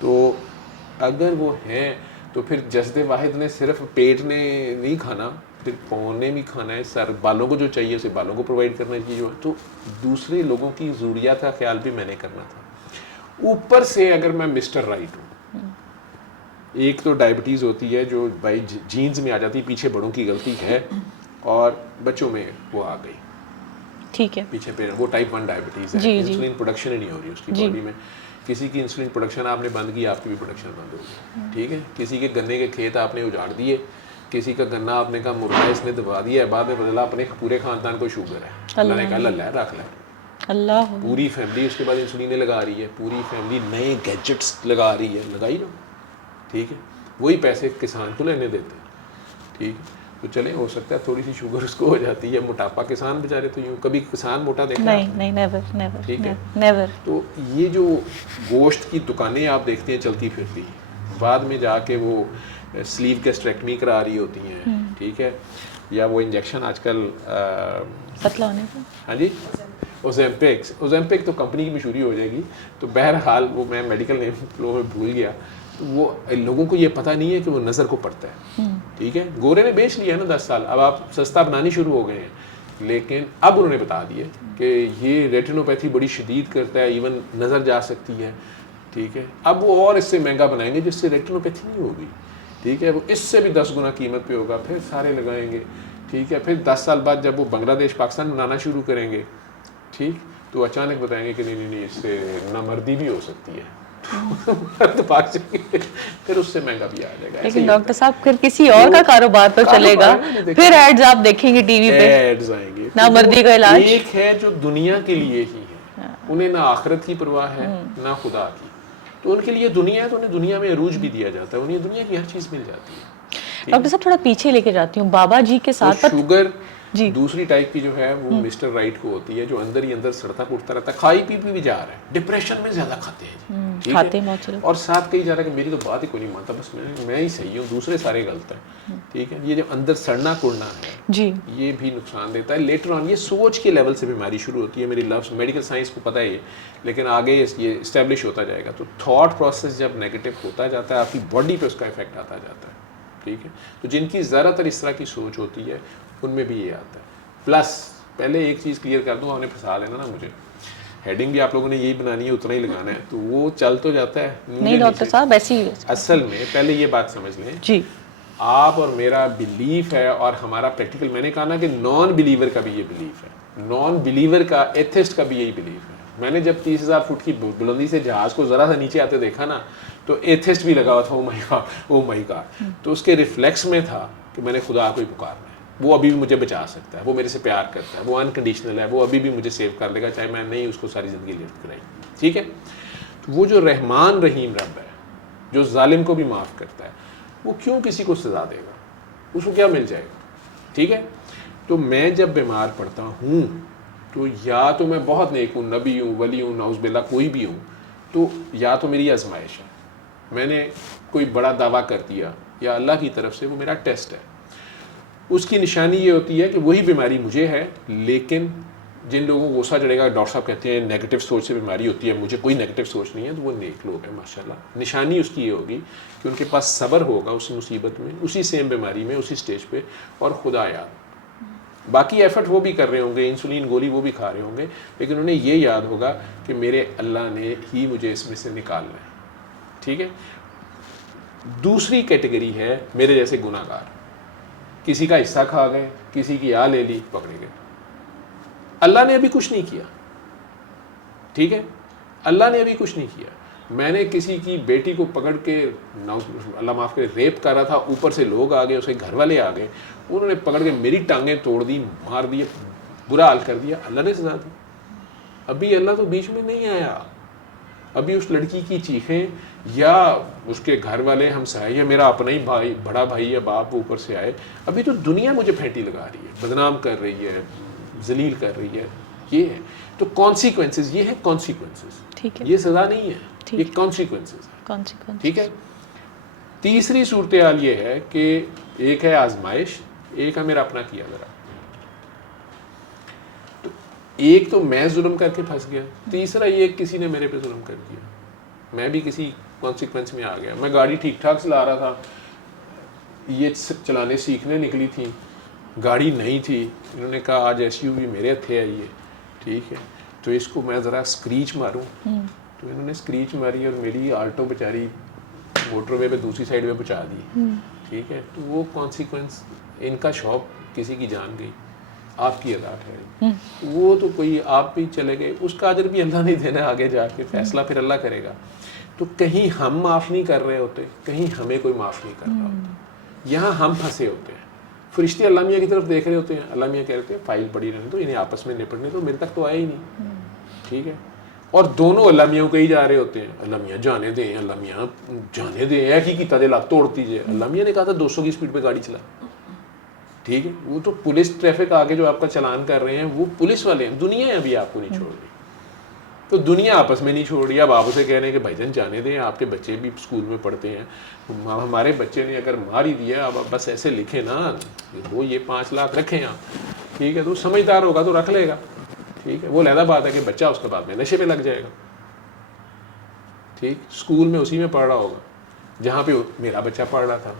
تو اگر وہ ہیں تو پھر جسد واحد نے صرف پیٹ نے نہیں کھانا, پھر پاؤں نے بھی کھانا ہے, سر بالوں کو جو چاہیے اسے بالوں کو پرووائڈ کرنا چاہیے. تو دوسرے لوگوں کی ضروریات کا خیال بھی میں نے کرنا تھا. اوپر سے اگر میں مسٹر رائٹ ہوں, ایک تو ڈائبٹیز ہوتی ہے جو بائی جینز میں آ جاتی ہے, پیچھے بڑوں کی غلطی ہے, اور بچوں میں وہ آ گئی. ٹھیک ہے. پیچھے پہ وہ ٹائپ 1 ڈائبٹیز ہے, انسولین پروڈکشن ہی نہیں ہو رہی اس کی باڈی میں. کسی کی انسولین پروڈکشن آپ نے بند کی, آپ کی بھی پروڈکشن بند ہوگی, ٹھیک ہے. کسی کے گنے کے کھیت آپ نے اجاڑ دیے, کسی کا گنا آپ نے کہا مرغا اس نے دبا دیا ہے, بعد میں بدلا اپنے پورے خاندان کو شوگر ہے, اللہ نے کہا اللہ رکھ لے, اللہ, پوری فیملی اس کے بعد انسولین لگا رہی ہے, پوری فیملی نئے گیجٹس لگا رہی ہے, لگائی نا, ٹھیک ہے. وہی پیسے کسان کو لینے دیتے ہیں, ٹھیک ہے. تو چلیں ہو سکتا ہے تھوڑی سی شوگر اس کو ہو جاتی ہے, موٹاپا کسان بیچارے تو یوں کبھی کسان موٹا دیکھا نہیں, نیور, ٹھیک ہے, نیور. تو یہ جو گوشت کی دکانیں آپ دیکھتے ہیں چلتی پھرتی, بعد میں جا کے وہ سلیو گیسٹریکٹمی کرا رہی ہوتی ہیں, ٹھیک ہے, یا وہ انجیکشن آج کل پتلا ہونے کا, ہاں جی, اوزیمپک تو کمپنی کی مشہوری ہو جائے گی. تو بہرحال وہ میں میڈیکل نیم فلو میں بھول گیا. تو وہ لوگوں کو یہ پتہ نہیں ہے کہ وہ نظر کو پڑتا ہے, ٹھیک ہے. گورے نے بیچ لیا نا 10 سال, اب آپ سستا بنانی شروع ہو گئے ہیں, لیکن اب انہوں نے بتا دیا کہ یہ ریٹینوپیتھی بڑی شدید کرتا ہے, ایون نظر جا سکتی ہے, ٹھیک ہے. اب وہ اور اس سے مہنگا بنائیں گے جس سے ریٹینوپیتھی نہیں ہوگی, ٹھیک ہے. وہ اس سے بھی 10 گنا قیمت پہ ہوگا, پھر سارے لگائیں گے, ٹھیک ہے. پھر 10 سال بعد جب وہ بنگلہ دیش پاکستان بنانا شروع کریں گے, ٹھیک, تو اچانک بتائیں گے کہ نہیں اس سے نامردی بھی ہو سکتی ہے, پھر اس سے مہنگا بھی آ جائے گا. لیکن ڈاکٹر صاحب پھر کسی اور کا کاروبار تو چلے گا, پھر ایڈز آپ دیکھیں گے ٹی وی پہ, ایڈز آئیں گے. نامردی کا علاج ایک ہے جو دنیا کے لیے ہی ہے, انہیں نہ آخرت کی پرواہ ہے نہ خدا کی, تو ان کے لیے دنیا ہے, تو انہیں دنیا میں عروج بھی دیا جاتا ہے, انہیں دنیا کی ہر چیز مل جاتی ہے. ڈاکٹر صاحب تھوڑا پیچھے لے کے جاتی ہوں, بابا جی کے ساتھ شوگر دوسری ٹائپ کی جو ہے وہ مسٹر رائٹ کو ہوتی ہے, جو اندر ہی اندر سڑتا پھوٹتا رہتا ہے, کھائی پی بھی جا رہا ہے, ڈپریشن میں زیادہ کھاتے ہیں, کھاتے ہیں, اور ساتھ کہی جا رہا ہے کہ میری تو بات ہی کوئی نہیں مانتا, بس میں ہی صحیح ہوں, دوسرے سارے غلط ہیں, ٹھیک ہے. یہ جو اندر سڑنا کوڑنا ہے جی, یہ بھی نقصان دیتا ہے. لیٹر آن یہ سوچ کے لیول سے بیماری شروع ہوتی ہے. میری لفظ میڈیکل سائنس کو پتہ ہے یہ, لیکن آگے یہ اسٹیبلش ہوتا جائے گا. تو تھاٹ پروسیس جب نیگیٹو ہوتا جاتا ہے, آپ کی باڈی پہ اس کا افیکٹ آتا جاتا ہے, ٹھیک ہے. تو جن کی زیادہ تر اس طرح کی سوچ ہوتی ہے ان میں بھی یہ آتا ہے. پلس پہلے ایک چیز کلیئر کر دوں, آپ نے پھنسا لینا نا مجھے, ہیڈنگ بھی آپ لوگوں نے یہی بنانی ہے, اتنا ہی لگانا ہے, تو وہ چل تو جاتا ہے. نہیں ڈاکٹر صاحب ایسی اصل میں پہلے یہ بات سمجھ لیں, جی, آپ اور میرا بلیف ہے اور ہمارا پریکٹیکل, میں نے کہا نا کہ نان بلیور کا بھی یہ بلیف ہے, نان بلیور کا ایتھسٹ کا بھی یہی بلیف ہے. میں نے جب 30,000 فٹ کی بلندی سے جہاز کو ذرا سا نیچے آتے دیکھا نا, تو ایتھسٹ بھی لگا ہوا تھا, او مائی گاڈ, تو اس کے ریفلیکس میں تھا کہ میں نے خدا کو ہی پکارنا ہے, وہ ابھی بھی مجھے بچا سکتا ہے, وہ میرے سے پیار کرتا ہے, وہ انکنڈیشنل ہے, وہ ابھی بھی مجھے سیو کر لے گا چاہے میں نہیں اس کو ساری زندگی لفٹ کرائی, ٹھیک ہے. تو وہ جو رحمان رحیم رب ہے, جو ظالم کو بھی معاف کرتا ہے, وہ کیوں کسی کو سزا دے گا, اس کو کیا مل جائے گا, ٹھیک ہے. تو میں جب بیمار پڑتا ہوں تو یا تو میں بہت نیک ہوں, نبی ہوں, ولی ہوں, نعوذ باللہ کوئی بھی ہوں, تو یا تو میری آزمائش ہے, میں نے کوئی بڑا دعویٰ کر دیا, یا اللہ کی طرف سے وہ میرا ٹیسٹ ہے. اس کی نشانی یہ ہوتی ہے کہ وہی بیماری مجھے ہے, لیکن جن لوگوں کو غصہ چڑھے گا, ڈاکٹر صاحب کہتے ہیں نیگیٹو سوچ سے بیماری ہوتی ہے, مجھے کوئی نیگیٹو سوچ نہیں ہے, تو وہ نیک لوگ ہیں ماشاءاللہ. نشانی اس کی یہ ہوگی کہ ان کے پاس صبر ہوگا اس مصیبت میں, اسی سیم بیماری میں, اسی سٹیج پہ, اور خدا یاد. باقی ایفرٹ وہ بھی کر رہے ہوں گے, انسولین گولی وہ بھی کھا رہے ہوں گے, لیکن انہیں یہ یاد ہوگا کہ میرے اللہ نے ہی مجھے اس میں سے نکالنا ہے, ٹھیک ہے. دوسری کیٹیگری ہے میرے جیسے گناہ گار, کسی کا حصہ کھا گئے, کسی کی آ لے لی, پکڑے گئے. اللہ نے ابھی کچھ نہیں کیا, ٹھیک ہے, اللہ نے ابھی کچھ نہیں کیا. میں نے کسی کی بیٹی کو پکڑ کے, اللہ معاف کرے, ریپ کر رہا تھا, اوپر سے لوگ آ گئے, اس کے گھر والے آ گئے, انہوں نے پکڑ کے میری ٹانگیں توڑ دی, مار دیے, برا حال کر دیا, اللہ نے سزا دی. ابھی اللہ تو بیچ میں نہیں آیا, ابھی اس لڑکی کی چیخیں یا اس کے گھر والے ہمسائے یا میرا اپنا ہی بھائی, بڑا بھائی یا باپ اوپر سے آئے, ابھی تو دنیا مجھے پھینٹی لگا رہی ہے, بدنام کر رہی ہے, ذلیل کر رہی ہے. یہ ہے تو کانسیکوینسز, یہ ہے کانسیکوینسز, ٹھیک ہے, یہ سزا نہیں ہے, یہ کانسیکوینسز ہے, ٹھیک ہے. تیسری صورتحال یہ ہے کہ ایک ہے آزمائش, ایک ہے میرا اپنا کیا ذرا. تو ایک تو میں ظلم کر کے پھنس گیا, تیسرا یہ کسی نے میرے پہ ظلم کر دیا, میں بھی کسی کانسیکوینس میں آ گیا. میں گاڑی ٹھیک ٹھاک چلا رہا تھا, یہ چلانے سیکھنے نکلی تھی, گاڑی نہیں تھی, انہوں نے کہا آج ایس یو وی میرے ہتھے آئی ہے, ٹھیک ہے, تو اس کو میں ذرا اسکریچ ماروں, تو انہوں نے اسکریچ ماری اور میری آلٹو بیچاری موٹر وے پہ دوسری سائڈ پہ پہنچا دی, ٹھیک ہے. تو وہ کانسیکوینس, ان کا شوق کسی کی جان گئی, آپ کی ادا ٹھہری. وہ تو کوئی آپ بھی چلے گئے, اس کا اجر بھی اللہ نہیں دینا, آگے جا کے فیصلہ پھر اللہ کرے گا. تو کہیں ہم معاف نہیں کر رہے ہوتے, کہیں ہمیں کوئی معاف نہیں کر رہا ہوتا, یہاں ہم پھنسے ہوتے ہیں. فرشتے اللہ میاں کی طرف دیکھ رہے ہوتے ہیں, اللہ میاں کہتے ہیں فائل پڑی رہنے تو انہیں آپس میں نپٹنے تو, میرے تک تو آیا ہی نہیں. ٹھیک ہے, اور دونوں اللہ میاں کو ہی جا رہے ہوتے ہیں, اللہ میاں جانے دیں, اللہ میاں جانے دیں, ایک ہی کی دل آپ توڑ دیجیے. اللہ میاں نے کہا تھا 200 کی اسپیڈ پہ گاڑی چلا. ٹھیک ہے, وہ تو پولیس ٹریفک آگے جو آپ کا چلان کر رہے ہیں وہ پولیس والے ہیں, دنیا ہے ابھی آپ کو نہیں چھوڑ رہی. تو دنیا آپس میں نہیں چھوڑ رہی. اب آپ اسے کہہ رہے ہیں کہ بھائی جان جانے دیں, آپ کے بچے بھی اسکول میں پڑھتے ہیں, ہمارے بچے نے اگر مار ہی دیا, اب بس ایسے لکھیں نا وہ یہ 5 لاکھ رکھیں آپ. ٹھیک ہے, تو سمجھدار ہوگا تو رکھ لے گا. ٹھیک ہے, وہ علیحدہ بات ہے کہ بچہ اس کے بعد میں نشے پہ لگ جائے گا. ٹھیک, اسکول میں اسی میں پڑھ رہا ہوگا جہاں پہ میرا بچہ پڑھ رہا تھا,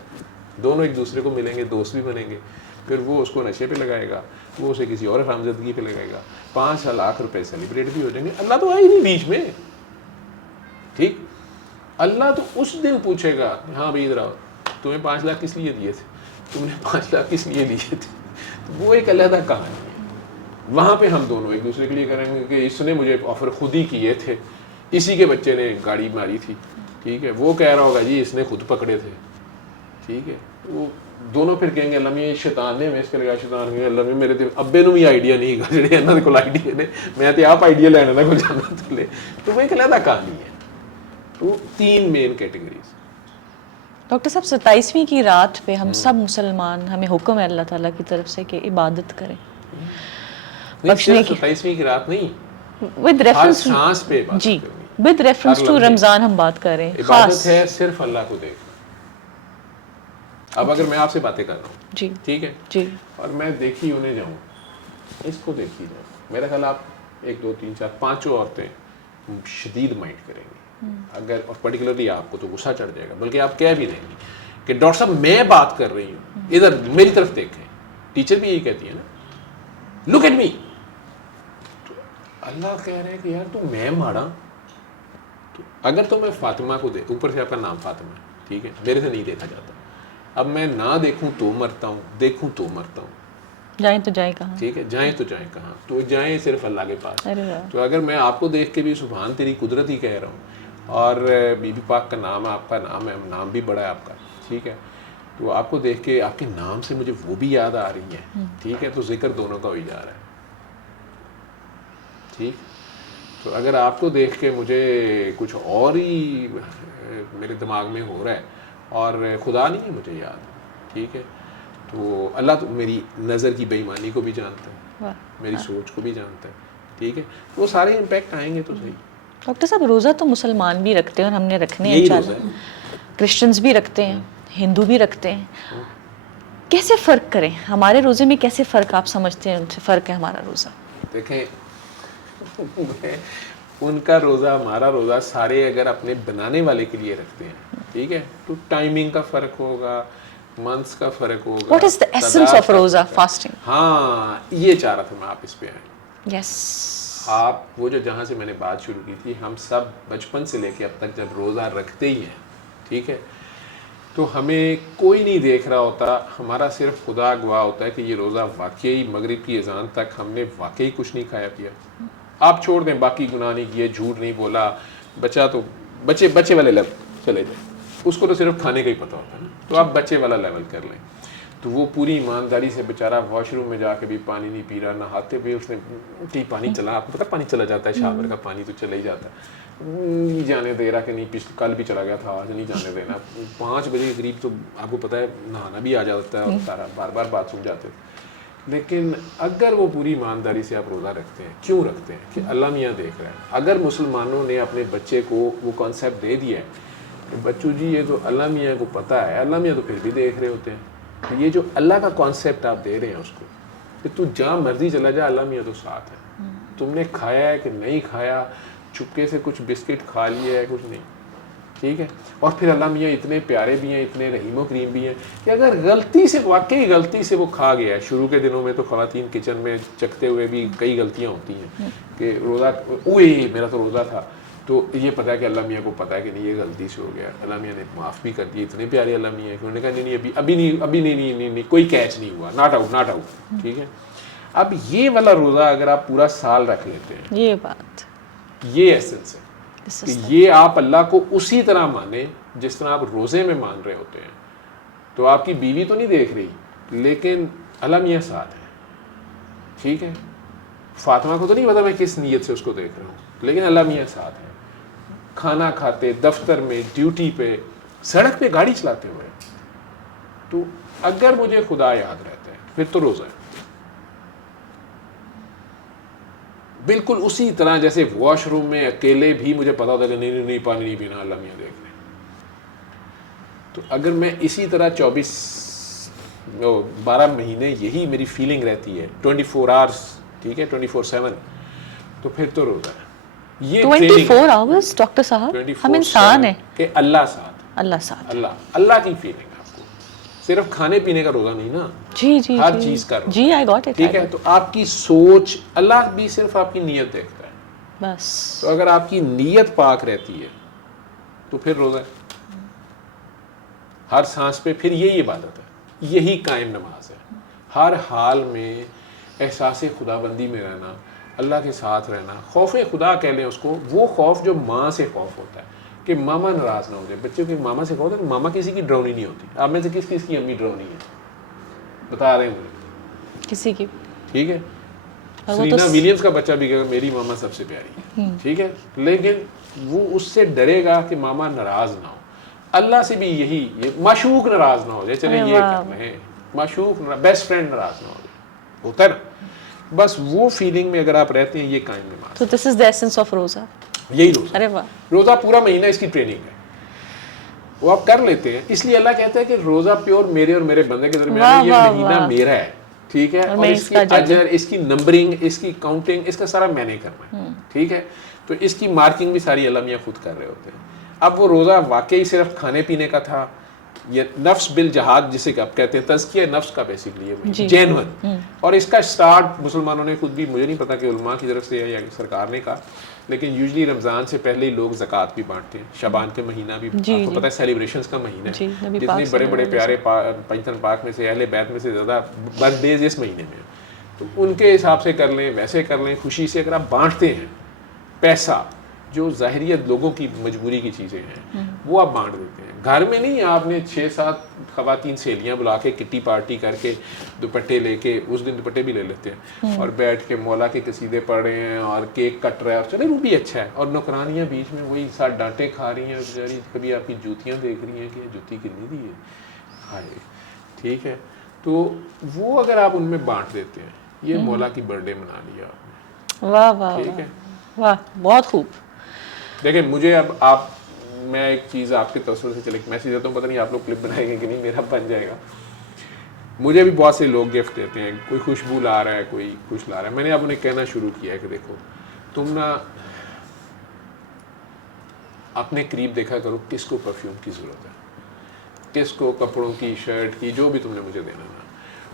دونوں ایک دوسرے کو ملیں گے, دوست بھی بنیں گے, پھر وہ اس کو نشے پہ لگائے گا, وہ اسے کسی اور حرامزادگی پہ لگائے گا, 5 لاکھ روپے سیلیبریٹ بھی ہو جائیں گے. اللہ تو آئے ہی نہیں بیچ میں. ٹھیک, اللہ تو اس دن پوچھے گا, ہاں بھائی ادھر آؤ, تمہیں 5 لاکھ کس لیے دیے تھے, تم نے 5 لاکھ کس لیے لیے تھے. وہ ایک علیحدہ کہانی ہے. وہاں پہ ہم دونوں ایک دوسرے کے لیے کریں گے کہ اس نے مجھے آفر خود ہی کیے تھے, اسی کے بچے نے گاڑی ماری تھی. ٹھیک ہے, وہ کہہ رہا ہوگا جی اس نے خود پکڑے تھے. ٹھیک ہے, وہ دونوں پھر کہیں گے اللہ میں شیطان نے میں اس کے لگا شیطان نے اللہ میں میرے تے ابے نو بھی آئیڈیا نہیں گا جڑے انہاں دے کول آئیڈیا نے, میں تے آپ آئیڈیا لینے دا کوئی جانا تو لے. تو وہ ایک علیحدہ کہانی ہے. تو 3 مین کیٹیگریز. ڈاکٹر صاحب 27ویں کی رات پہ ہم سب مسلمان, ہمیں حکم ہے اللہ تعالیٰ کی طرف سے کہ عبادت کریں. بخشنے کی 27ویں کی رات نہیں, ود ریفرنس سانس پہ عبادت جی, کرنی. ود ریفرنس ٹو رمضان ہم بات کر رہے ہیں. عبادت ہے صرف اللہ کو دیکھنا. اب اگر میں آپ سے باتیں کر رہا ہوں, جی ٹھیک ہے, جی, اور میں دیکھی انہیں جاؤں, اس کو دیکھی جاؤں, میرا خیال آپ 1 2 3 4 5 عورتیں شدید مائنڈ کریں گی اگر, اور پرٹیکولرلی آپ کو تو غصہ چڑھ جائے گا, بلکہ آپ کہہ بھی دیں گی کہ ڈاکٹر صاحب میں بات کر رہی ہوں, ادھر میری طرف دیکھیں. ٹیچر بھی یہی کہتی ہے نا, لک ایٹ می. اللہ کہہ رہے ہیں کہ یار تو میں ماڑا, اگر تو میں فاطمہ کو دیکھ, اوپر سے آپ کا نام فاطمہ ہے, ٹھیک ہے, میرے سے نہیں دیکھا جاتا, اب میں نہ دیکھوں تو مرتا ہوں, دیکھوں تو مرتا ہوں. جائیں تو جائیں کہاں. ٹھیک ہے, جائیں تو جائیں کہاں, تو جائیں صرف اللہ کے پاس. ارے واہ, تو اگر میں آپ کو دیکھ کے بھی سبحان تیری قدرت ہی کہہ رہا ہوں, اور بی بی پاک کا نام ہے, آپ کا نام ہے, نام بھی بڑا ہے آپ کا, ٹھیک ہے, تو آپ کو دیکھ کے آپ کے نام سے مجھے وہ بھی یاد آ رہی ہے. ٹھیک ہے, تو ذکر دونوں کا ہو ہی جا رہا ہے. ٹھیک, تو اگر آپ کو دیکھ کے مجھے کچھ اور ہی میرے دماغ میں ہو رہا ہے اور خدا نہیں ہے مجھے یاد, ٹھیک ہے, تو اللہ تو میری نظر کی بے ایمانی کو بھی جانتا ہے, میری سوچ کو بھی جانتا ہے. ٹھیک ہے, وہ سارے امپیکٹ آئیں گے تو صحیح. ڈاکٹر صاحب روزہ تو مسلمان بھی رکھتے ہیں اور ہم نے رکھنے ہیں یہی انشاءاللہ, روزہ ہے. کرسچنز بھی رکھتے ہیں, ہندو بھی رکھتے ہیں. کیسے فرق کریں, ہمارے روزے میں کیسے فرق آپ سمجھتے ہیں ان سے فرق ہے ہمارا روزہ؟ دیکھیں ان کا روزہ ہمارا روزہ سارے اگر اپنے بنانے والے کے لیے رکھتے ہیں, ٹھیک ہے, تو ٹائمنگ کا فرق ہوگا, منتھس کا فرق ہوگا. What is the essence of روزہ فاسٹنگ؟ ہاں, یہ چاہ رہا تھا میں آپ اس پہ آئیں. یس, آپ وہ جو جہاں سے میں نے بات شروع کی تھی, ہم سب بچپن سے لے کے اب تک جب روزہ رکھتے ہی ہیں, ٹھیک ہے, تو ہمیں کوئی نہیں دیکھ رہا ہوتا, ہمارا صرف خدا گواہ ہوتا ہے کہ یہ روزہ واقعی مغرب کی اذان تک ہم نے واقعی کچھ نہیں کھایا پیا. آپ چھوڑ دیں باقی گناہ نہیں کیے, جھوٹ نہیں بولا, بچہ تو بچے والے لیول چلے جائیں, اس کو تو صرف کھانے کا ہی پتہ ہوتا ہے نا, تو آپ بچے والا لیول کر لیں. تو وہ پوری ایمانداری سے بیچارہ واش روم میں جا کے بھی پانی نہیں پی رہا, نہاتے ہوئے اس نے پانی چلا, آپ کو پتہ پانی چلا جاتا ہے, شاور کا پانی تو چلا ہی جاتا ہے, نہیں جانے دے رہا کہ نہیں, کل بھی چلا گیا تھا, آج نہیں جانے دینا. 5 بجے کے قریب تو آپ کو پتہ ہے نہانا بھی آ جاتا ہے, اور سارا بار بار بات سن جاتے. لیکن اگر وہ پوری ایمانداری سے آپ روزہ رکھتے ہیں, کیوں رکھتے ہیں کہ اللہ میاں دیکھ رہا ہے. اگر مسلمانوں نے اپنے بچے کو وہ کانسیپٹ دے دیا ہے کہ بچوں جی یہ تو اللہ میاں کو پتہ ہے, اللہ میاں تو پھر بھی دیکھ رہے ہوتے ہیں, تو یہ جو اللہ کا کانسیپٹ آپ دے رہے ہیں اس کو کہ تو جہاں مرضی چلا جا, اللہ میاں تو ساتھ ہے. تم نے کھایا ہے کہ نہیں کھایا, چپکے سے کچھ بسکٹ کھا لیا ہے, کچھ نہیں, ٹھیک ہے, اور پھر اللہ میاں اتنے پیارے بھی ہیں, اتنے رحیم و کریم بھی ہیں کہ اگر غلطی سے, واقعی غلطی سے وہ کھا گیا ہے. شروع کے دنوں میں تو خواتین کچن میں چکھتے ہوئے بھی کئی غلطیاں ہوتی ہیں کہ روزہ, اوئے میرا تو روزہ تھا, تو یہ پتہ ہے کہ اللہ میاں کو پتہ ہے کہ نہیں یہ غلطی سے ہو گیا, اللہ میاں نے معاف بھی کر دی. اتنے پیارے اللہ میاں کہ انہوں نے کہا نہیں ابھی نہیں کوئی کیچ نہیں ہوا, ناٹ آؤٹ, ٹھیک ہے. اب یہ والا روزہ اگر آپ پورا سال رکھ لیتے ہیں, یہ بات, یہ ایسنس ہے کہ یہ آپ اللہ کو اسی طرح مانیں جس طرح آپ روزے میں مان رہے ہوتے ہیں. تو آپ کی بیوی تو نہیں دیکھ رہی, لیکن اللہ میاں ساتھ ہے, ٹھیک ہے. فاطمہ کو تو نہیں پتا میں کس نیت سے اس کو دیکھ رہا ہوں, لیکن اللہ میاں ساتھ ہے. کھانا کھاتے, دفتر میں, ڈیوٹی پہ, سڑک پہ گاڑی چلاتے ہوئے. تو اگر مجھے خدا یاد رہتا ہے پھر تو روزہ ہے. بالکل اسی طرح جیسے واش روم میں اکیلے بھی مجھے پتا ہوتا ہے کہ نہیں پانی نہیں پینا, اللہ میاں دیکھ رہے. تو اگر میں اسی طرح 12 مہینے یہی میری فیلنگ رہتی ہے 24 آورس, ٹھیک ہے, 24/7, تو پھر تو روزہ ہے. یہ 24 آورس ڈاکٹر صاحب, ہم انسان ہیں کہ اللہ ساتھ, اللہ ساتھ, اللہ کی فیلنگ ہے آپ کو. صرف کھانے پینے کا روزہ نہیں نا, جی ہر چیز کا روزہ. جی, آئی گاٹ اٹ, ٹھیک ہے. تو آپ کی سوچ, اللہ بھی صرف آپ کی نیت دیکھتا ہے بس. تو اگر آپ کی نیت پاک رہتی ہے تو پھر روزہ ہے. ہر سانس پہ پھر یہی عبادت ہے, یہی قائم نماز ہے. ہر حال میں احساس خدا بندی میں رہنا, اللہ کے ساتھ رہنا, خوف خدا کہہ لیں اس کو, وہ خوف جو ماں سے خوف ہوتا ہے کہ ماما ناراض نہ ہو جائے. بچوں کی ماما سے خوف ہے کہ ماما کسی کی ڈرونی نہیں ہوتی. آپ میں سے کس کی امی ڈرونی ہے, بتا رہے ہیں مجھے کسی کی, ٹھیک ہے. سرینا ولیمز کا بچہ بھی کہے گا میری ماما سب سے پیاری ہے, ٹھیک ہے, لیکن وہ اس سے ڈرے گا کہ ماما ناراض نہ ہو. اللہ سے بھی یہی, معشوق ناراض نہ ہو جائے, چلے یہ کر رہے ہیں, معشوق بیسٹ فرینڈ ناراض نہ ہو جائے, ہوتا ہے نا. بس وہ فیلنگ میں اگر آپ رہتے ہیں, یہ قائم نماز. تو دس از دی ایسنس آف روزہ, یہی روزہ. ارے واہ, روزہ پورا مہینہ اس کی ٹریننگ ہے, وہ آپ کر لیتے ہیں. اس لیے اللہ کہتا ہے کہ روزہ پیور میرے اور میرے بندے کے درمیان, یہ مہینہ میرا ہے, ٹھیک ہے, اور اس کی اجر, اس کی نمبرنگ, اس کی کاؤنٹنگ, اس کا سارا میں نے کرنا ہے, ٹھیک ہے. تو اس کی مارکنگ بھی ساری اللہ میاں خود کر رہے ہوتے ہیں. اب وہ روزہ واقعی صرف کھانے پینے کا تھا, یہ نفس بالجہاد جسے آپ کہتے ہیں, تزکیہ نفس کا بیسکلی جینون. اور اس کا سٹارٹ مسلمانوں نے خود بھی, مجھے نہیں پتا کہ علماء کی طرف سے ہے یا سرکار نے کہا, لیکن یوزلی رمضان سے پہلے ہی لوگ زکوٰۃ بھی بانٹتے ہیں. شعبان کے مہینہ بھی آپ کو پتا ہے سیلیبریشنز کا مہینہ ہے, جتنے بڑے بڑے پیارے پنجتن پاک میں سے, اہل بیت میں سے زیادہ برتھ ڈیز اس مہینے میں. تو ان کے حساب سے کر لیں, ویسے کر لیں, خوشی سے اگر آپ بانٹتے ہیں پیسہ, جو ظاہریت لوگوں کی مجبوری کی چیزیں ہیں وہ آپ بانٹ دیتے ہیں. گھر میں نہیں, آپ نے 6-7 خواتین سہیلیاں بلا کے کٹی پارٹی کر کے دوپٹے لے کے, اس دن دوپٹے بھی لے لیتے ہیں, اور بیٹھ کے مولا کے قصیدے پڑھ رہے ہیں اور کیک کٹ رہا ہے, اور چلے وہ بھی اچھا ہے. اور نوکرانیاں بیچ میں وہی ساتھ ڈانٹے کھا رہی ہیں بیچاری, کبھی آپ کی جوتیاں دیکھ رہی ہیں کہ جوتی کتنی دی ہے, ہائے, ٹھیک ہے. تو وہ اگر آپ ان میں بانٹ دیتے ہیں, یہ مولا کی برتھ ڈے منا لیا آپ نے. واہ واہ, ٹھیک ہے, واہ, بہت خوب. دیکھیں مجھے اب آپ, میں ایک چیز آپ کے تصور سے چلے میسیج دیتا ہوں, پتہ نہیں آپ لوگ کلپ بنائیں گے کہ نہیں, میرا بن جائے گا. مجھے بھی بہت سے لوگ گفٹ دیتے ہیں, کوئی خوشبو لا رہا ہے, کوئی کچھ لا رہا ہے. میں نے اب انہیں کہنا شروع کیا ہے کہ دیکھو تم نا اپنے قریب دیکھا کرو کس کو پرفیوم کی ضرورت ہے, کس کو کپڑوں کی, شرٹ کی, جو بھی تم نے مجھے دینا نا,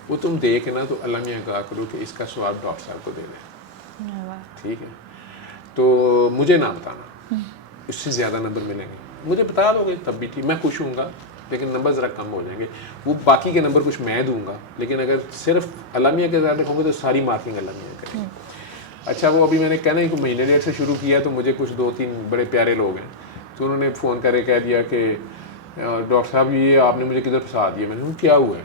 وہ تم دے کے نا تو اللہ میاں کہا کرو کہ اس کا ثواب ڈاکٹر صاحب کو دے دیں, ٹھیک ہے. تو مجھے نہ بتانا, اس سے زیادہ نمبر ملیں گے, مجھے بتا دو گے تب بھی ٹھیک, میں خوش ہوں گا, لیکن نمبر ذرا کم ہو جائیں گے. وہ باقی کے نمبر کچھ میں دوں گا, لیکن اگر صرف اللہ میاں کے ساتھ رکھوں گے تو ساری مارکنگ اللہ میاں کریں گے. اچھا, وہ ابھی میں نے کہنا ہے کہ مہینے ڈیڑھ سے شروع کیا, تو مجھے کچھ 2-3 بڑے پیارے لوگ ہیں, تو انہوں نے فون کر کے کہہ دیا کہ ڈاکٹر صاحب یہ آپ نے مجھے کدھر پھنسا دیا. میں نے کہا کیا ہوا ہے؟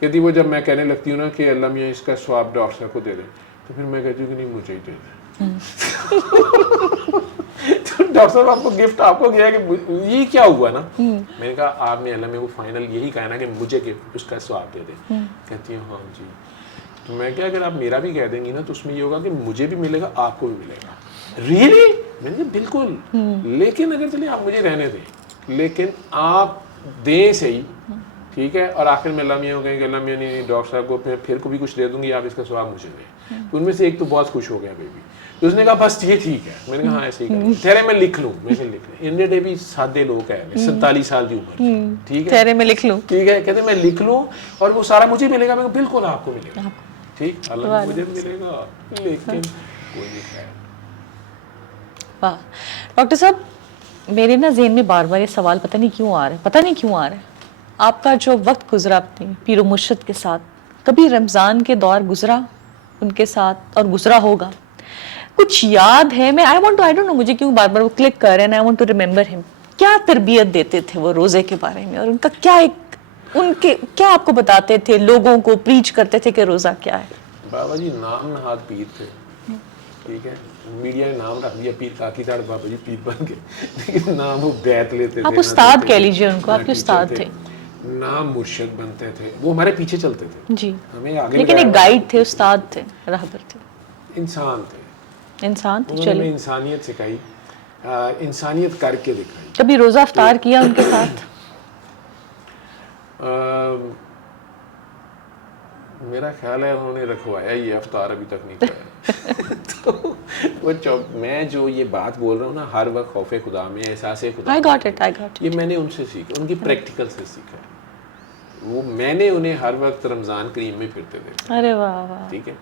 کہتی وہ جب میں کہنے لگتی ہوں نا کہ اللہ میاں اس کا ثواب ڈاکٹر صاحب کو دے دیں, تو پھر میں کہتی ہوں کہ نہیں مجھے ہی دے دیں. ڈاکٹر صاحب آپ کو گفٹ آپ کو گیا کہ یہ کیا ہوا نا. میں نے کہا آپ نے اللہ میں وہ فائنل یہی کہا نا کہ مجھے اس کا ثواب دے دیں. کہتی ہیں ہاں جی. تو میں کہا اگر آپ میرا بھی کہہ دیں گی نا تو اس میں یہ ہوگا کہ مجھے بھی ملے گا, آپ کو بھی ملے گا. ریئلی؟ میں نے کہا بالکل, لیکن اگر چلیے آپ مجھے رہنے دیں, لیکن آپ دیں صحیح, ٹھیک ہے. اور آخر میں اللہ میاں کہیں کہ اللہ میاں نہیں, ڈاکٹر صاحب کو پھر کو بھی کچھ دے دوں گی, آپ اس کا ثواب مجھے دیں. تو ان میں سے ایک تو بہت خوش ہو گیا بیبی, تو اس نے کہا بس یہ ٹھیک ہے. میں نے کہا ہاں ایسے ہی کریں, ٹھہرے میں لکھ لوں. میں نے لکھ لیں, انڈیا ڈے بھی سادے لوگ ہیں, 47 سال کی عمر, ٹھیک ہے, ٹھہرے میں لکھ لوں, ٹھیک ہے. کہتے میں لکھ لوں اور وہ سارا مجھے ملے گا. میں کہا بالکل آپ کو ملے گا, ٹھیک, اللہ مجھے ملے گا, لیکن کوئی نہیں خیر. واہ ڈاکٹر صاحب, میرے نا ذہن میں بار بار یہ سوال پتہ نہیں کیوں آ رہا ہے. آپ کا جو وقت گزرا اپنے پیر و مرشد کے ساتھ, کبھی رمضان کے دور گزرا ان کے ساتھ اور گزرا ہوگا, کچھ یاد ہے؟ میں I don't know مجھے کیوں بار بار وہ کلک کر رہے ہیں, I want to remember him. کیا تربیت دیتے تھے وہ روزے کے بارے میں, اور ان کا کیا کیا آپ کو بتاتے تھے, لوگوں کو پریچ کرتے تھے کہ روزہ کیا ہے؟ بابا جی نام نہاد پیر تھے, ٹھیک ہے, میڈیا نے نام رکھ دیا پیر کاکی تاڑ بابا جی پیر بن گئے, لیکن نام وہ بیعت لیتے تھے, آپ استاد کہہ لیجیے ان کو, آپ کے استاد تھے, نام مرشد بنتے تھے, وہ ہمارے پیچھے چلتے تھے جی, ہمیں آگے, لیکن ایک گائیڈ تھے, استاد تھے, راہبر تھے, انسان تھے, انسان تھے. انہوں نے چلے, انسانیت سکھائی, انسانیت کر کے دکھائی. کبھی روزہ افطار کیا ان کے ساتھ؟ میرا خیال ہے انہوں نے رکھوایا ہی ہے, افطار ابھی تک نہیں کرایا. تو وہ میں جو یہ بات بول رہا ہوں نا, ہر وقت خوف خدا میں, احساس خدا, I got it. یہ میں نے ان سے سیکھا, ان کی پریکٹیکل سے سیکھا ہے. وہ میں نے انہیں ہر وقت رمضان کریم میں پھرتے دیکھا. ارے واہ واہ, ٹھیک ہے,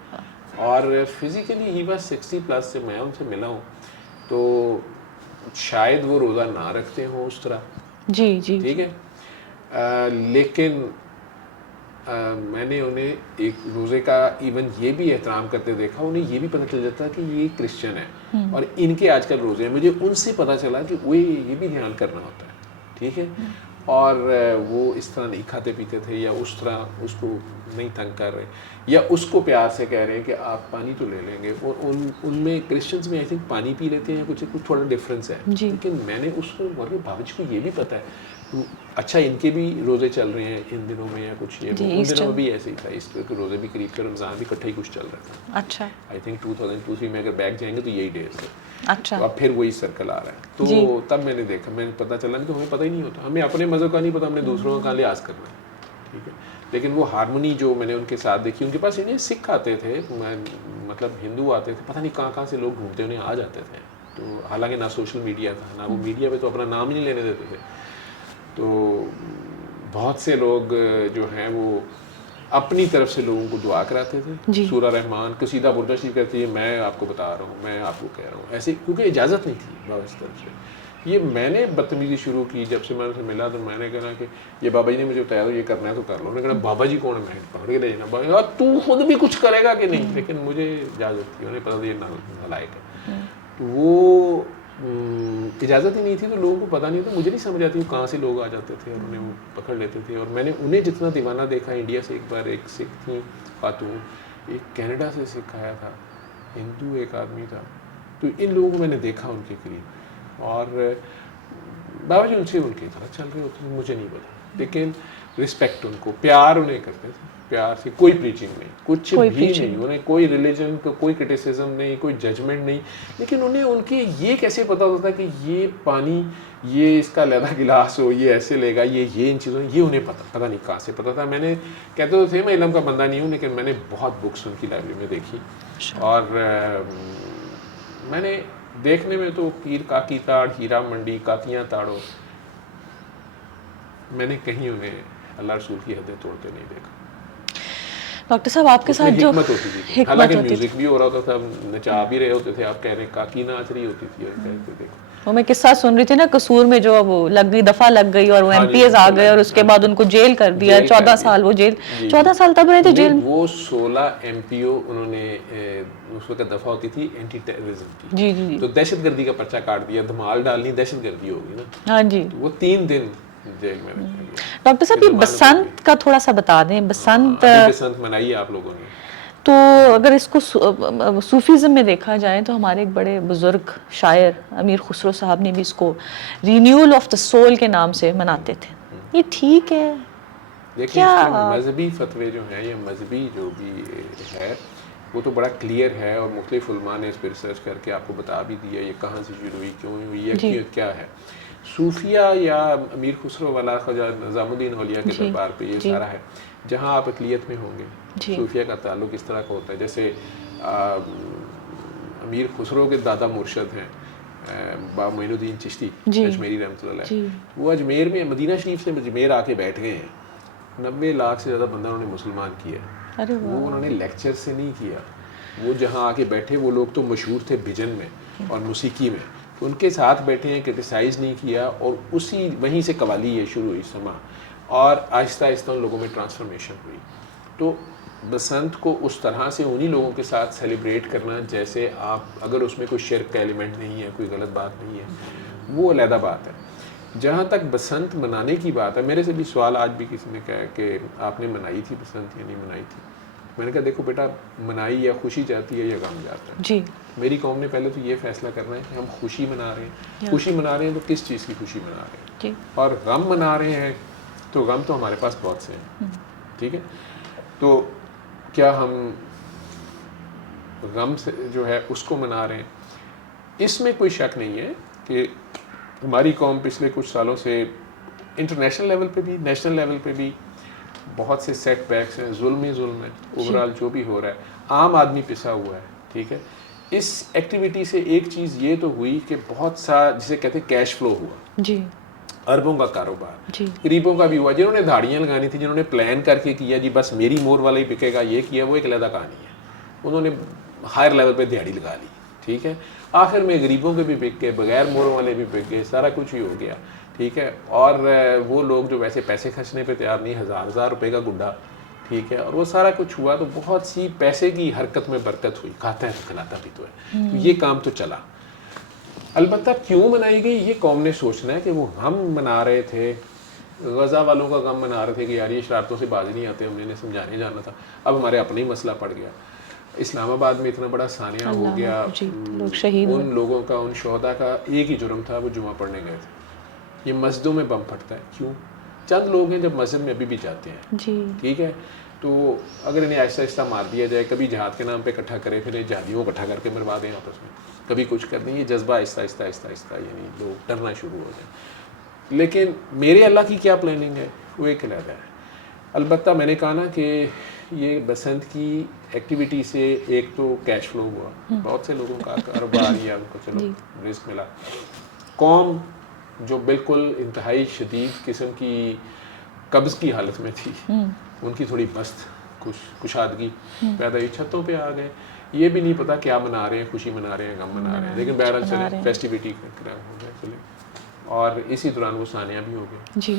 اور فزیکلی ہی بس 60+ سے میں ان سے ملا ہوں, تو شاید وہ روزہ نہ رکھتے ہوں اس طرح, جی جی, ٹھیک ہے, لیکن میں نے انہیں ایک روزے کا ایون یہ بھی احترام کرتے دیکھا, انہیں یہ بھی پتہ چل جاتا کہ یہ کرسچن ہے اور ان کے آج کل روزے ہیں. مجھے ان سے پتہ چلا کہ وہ یہ بھی دھیان کرنا ہوتا ہے, ٹھیک ہے, اور وہ اس طرح نہیں کھاتے پیتے تھے, یا اس طرح اس کو نہیں تنگ کر رہے, یا اس کو پیار سے کہہ رہے ہیں کہ آپ پانی تو لے لیں گے. اور ان میں کرسچنز میں آئی تھنک پانی پی لیتے ہیں, کچھ تھوڑا ڈفرینس ہے. لیکن میں نے اس کو بولے بابا جی کو یہ بھی پتہ ہے, اچھا ان کے بھی روزے چل رہے ہیں ان دنوں میں یا کچھ, یہ ان دنوں میں بھی ایسے ہی تھا, اس کے روزے بھی قریب کے, رمضان بھی اکٹھا ہی کچھ چل رہا تھا. اچھا, آئی تھنک 2002-3 میں اگر بیک جائیں گے تو یہی ڈیز تھے. اچھا, تو اب پھر وہی سرکل آ رہا ہے. تو تب میں نے دیکھا, میں نے پتہ چلا کہ تو ہمیں پتہ ہی نہیں ہوتا, ہمیں اپنے مذہب کا نہیں پتہ, ہم نے دوسروں کا لحاظ کرنا ہے, ٹھیک ہے. لیکن وہ ہارمونی جو میں نے ان کے ساتھ دیکھی, ان کے پاس انہیں سکھ آتے تھے, مطلب ہندو آتے تھے, پتہ نہیں کہاں سے لوگ ڈھونڈتے انہیں آ جاتے تھے. تو حالانکہ نہ سوشل میڈیا تھا, نہ وہ میڈیا پہ تو اپنا نام ہی نہیں لینے دیتے تھے. تو بہت سے لوگ جو ہیں وہ اپنی طرف سے لوگوں کو دعا کراتے تھے, سورہ رحمان قصیدہ بردہ شریف کہتی ہے, میں آپ کو بتا رہا ہوں, میں آپ کو کہہ رہا ہوں, ایسے, کیونکہ اجازت نہیں تھی بابا اس طرف سے. یہ میں نے بدتمیزی شروع کی جب سے میں ان سے ملا, تو میں نے کہا کہ یہ بابا جی نے مجھے بتایا, یہ کرنا ہے تو کر لو. انہوں نے کہا بابا جی کون ہے, میں پکڑ کے لے جانا, بابا تو خود بھی کچھ کرے گا کہ نہیں, لیکن مجھے اجازت تھی, انہیں پتا تھا یہ نالائق ہے. تو وہ اجازت ہی نہیں تھی, تو لوگوں کو پتہ نہیں تھا, مجھے نہیں سمجھ آتی وہ کہاں سے لوگ آ جاتے تھے اور انہیں وہ پکڑ لیتے تھے. اور میں نے انہیں جتنا دیوانہ دیکھا, انڈیا سے ایک بار ایک سکھ تھی خاتون, ایک کینیڈا سے سکھ آیا تھا, ہندو ایک آدمی تھا. تو ان لوگوں کو میں نے دیکھا ان کے قریب, اور بابا جی ان سے ان کی طرح چل رہے ہوتے, مجھے نہیں پتا, لیکن رسپیکٹ ان کو, پیار انہیں کرتے تھے, پیار سے, کوئی پریچنگ نہیں, کچھ بھی نہیں, انہیں کوئی ریلیجن کا کوئی کرٹیسزم نہیں, کوئی ججمنٹ نہیں. لیکن انہیں ان کے یہ کیسے پتا ہوتا کہ یہ پانی, یہ اس کا علیحدہ گلاس ہو, یہ ایسے لے گا, یہ ان چیزوں, یہ انہیں پتہ نہیں کہاں سے پتا تھا. میں نے کہتے تو تھے میں علم کا بندہ نہیں ہوں, لیکن میں نے بہت بکس ان کی لائبریری میں دیکھی, اور میں نے دیکھنے میں تو پیر کاکی تاڑ, ہیرا منڈی, کاتیاں تاڑو, میں نے کہیں انہیں اللہ رسول کی حدیں توڑتے نہیں دیکھا. ڈاکٹر صاحب آپ کے ساتھ جو حکمت ہوتی تھی, حالانکہ میوزک بھی ہو رہا ہوتا تھا, نچا بھی رہے ہوتے تھے, آپ کہہ رہے ہیں کاکی ناچ رہی ہوتی تھی, اور کہتے دیکھو. وہ میں قصہ سن رہی تھی نا, قصور میں جو وہ لگ گئی, دفعہ لگ گئی, اور وہ MPs آ گئے, اور اس کے بعد ان کو جیل کر دیا, 14 سال وہ جیل, 14 سال تب رہے تھے جیل. وہ 16 MPO انہوں نے, اس وقت دفعہ ہوتی تھی اینٹی ٹیررزم کی, جی جی, تو دہشت گردی کا پرچہ کاٹ دیا, دھمال ڈالنی دہشت گردی ہوگی نا. ہاں جی, وہ 3 دن جیل میں رکھا گیا. ڈاکٹر صاحب یہ بسنت کا تھوڑا سا بتا دیں, بسنت منائی ہے آپ لوگوں نے. تو اگر اس کو صوفیزم میں دیکھا جائے تو ہمارے ایک بڑے بزرگ شاعر امیر خسرو صاحب نے بھی اس کو رینیول آف دا سول کے نام سے مناتے تھے. یہ ٹھیک ہے؟ دیکھیں مذہبی فتوے جو ہیں, یا مذہبی جو بھی ہے, وہ تو بڑا کلیئر ہے, اور مختلف علماء نے اس پہ ریسرچ کر کے آپ کو بتا بھی دیا یہ کہاں سے شروع ہوئی, کیوں ہوئی, یا کیا ہے. صوفیہ یا امیر خسرو والا خواجہ نظام الدین اولیاء کے دربار پہ یہ سارا ہے. جہاں آپ اقلیت میں ہوں گے, صوفیہ کا تعلق اس طرح کا ہوتا ہے, جیسے امیر خسرو کے دادا مرشد ہیں بابا معین الدین چشتی اجمیری رحمۃ اللہ علیہ, وہ اجمیر میں مدینہ شریف سے اجمیر آ کے بیٹھ گئے ہیں. 90 لاکھ سے زیادہ بندہ انہوں نے مسلمان کیا. وہ انہوں نے لیکچر سے نہیں کیا, وہ جہاں آ کے بیٹھے, وہ لوگ تو مشہور تھے بھجن میں اور موسیقی میں, ان کے ساتھ بیٹھے ہیں, کرٹیسائز نہیں کیا, اور اسی وہیں سے قوالی یہ شروع ہوئی سما, اور آہستہ آہستہ ان لوگوں میں ٹرانسفارمیشن ہوئی. تو بسنت کو اس طرح سے انہی لوگوں کے ساتھ سیلیبریٹ کرنا جیسے آپ اگر اس میں کوئی شرک کا ایلیمنٹ نہیں ہے, کوئی غلط بات نہیں ہے, وہ علیحدہ بات ہے. جہاں تک بسنت منانے کی بات ہے, میرے سے بھی سوال آج بھی کسی نے کہا کہ آپ نے منائی تھی بسنت یا نہیں منائی تھی. میں نے کہا دیکھو بیٹا, منائی یا خوشی جاتی ہے یا غم جاتا ہے. جی میری قوم نے پہلے تو یہ فیصلہ کرنا ہے کہ ہم خوشی منا رہے ہیں. خوشی منا رہے ہیں تو کس چیز کی خوشی منا رہے ہیں, جی, اور غم منا رہے ہیں تو غم تو ہمارے پاس بہت سے ہیں. ٹھیک ہے, تو کیا ہم غم سے جو ہے اس کو منا رہے ہیں؟ اس میں کوئی شک نہیں ہے کہ ہماری قوم پچھلے کچھ سالوں سے انٹرنیشنل لیول پہ بھی نیشنل لیول پہ بھی بہت سے سیٹ بیکس ہیں, ظلم ہی ظلم ہے. اوورال جو بھی ہو رہا ہے, عام آدمی پسا ہوا ہے. ٹھیک ہے, اس ایکٹیویٹی سے ایک چیز یہ تو ہوئی کہ بہت سا جسے کہتے ہیں کیش فلو ہوا. جی, اربوں کا کاروبار. جی, غریبوں کا بھی ہوا. جنہوں نے دھاڑیاں لگانی تھی, جنہوں نے پلان کر کے کیا جی بس میری مور والا ہی بکے گا, یہ کیا, وہ ایک علیحدہ کہانی ہے. انہوں نے ہائر لیول پہ دیہڑی لگا لی. ٹھیک ہے, آخر میں غریبوں کے بھی بک گئے, بغیر موروں والے بھی بک گئے, سارا کچھ ہی ہو گیا. ٹھیک ہے, اور وہ لوگ جو ویسے پیسے خرچنے پہ تیار نہیں, ہزار روپے کا گڈا. ٹھیک ہے, اور وہ سارا کچھ ہوا تو بہت سی پیسے کی حرکت میں برکت ہوئی. کھاتا ہے تو کھلاتا بھی تو ہے. تو یہ کام تو چلا. البتہ کیوں منائی گئی یہ قوم نے سوچنا ہے کہ وہ ہم منا رہے تھے, غزہ والوں کا غم منا رہے تھے کہ یار یہ شرارتوں سے باز نہیں آتے, ہم نے انہیں سمجھانے جانا تھا. اب ہمارے اپنا ہی مسئلہ پڑ گیا. اسلام آباد میں اتنا بڑا سانحہ ہو گیا, جی, لوگ شہید ہوئے. ان لوگوں کا, ان شہداء کا ایک ہی جرم تھا, وہ جمعہ پڑھنے گئے تھے. یہ مسجدوں میں بم پھٹتا ہے کیوں؟ چند لوگ ہیں جب مسجد میں ابھی بھی جاتے ہیں. جی, ٹھیک ہے, تو اگر انہیں آہستہ آہستہ مار دیا جائے, کبھی جہاد کے نام پہ اکٹھا کرے, پھر جہادیوں کو اکٹھا کر کے مروا دیں آپس میں, کبھی کچھ کر دیں, یہ جذبہ آہستہ آہستہ آہستہ آہستہ یعنی لوگ ڈرنا شروع ہو جائیں. لیکن میرے اللہ کی کیا پلاننگ ہے وہ ایک علیحدہ ہے. البتہ میں نے کہا نا کہ یہ بسنت کی ایکٹیویٹی سے ایک تو کیش فلو ہوا, بہت سے لوگوں کا کاروبار یا ان کو چلو رزق ملا. قوم جو بالکل انتہائی شدید قسم کی قبض کی حالت میں تھی, ان کی تھوڑی مست کشادگی پیدا ہوئی, چھتوں پہ آ گئے. یہ بھی نہیں پتا کیا منا رہے ہیں, خوشی منا رہے ہیں, غم منا رہے ہیں, لیکن بہرحال چلے فیسٹیوٹی ہو گئے چلے. اور اسی دوران وہ سانحہ بھی ہو گئے. جی,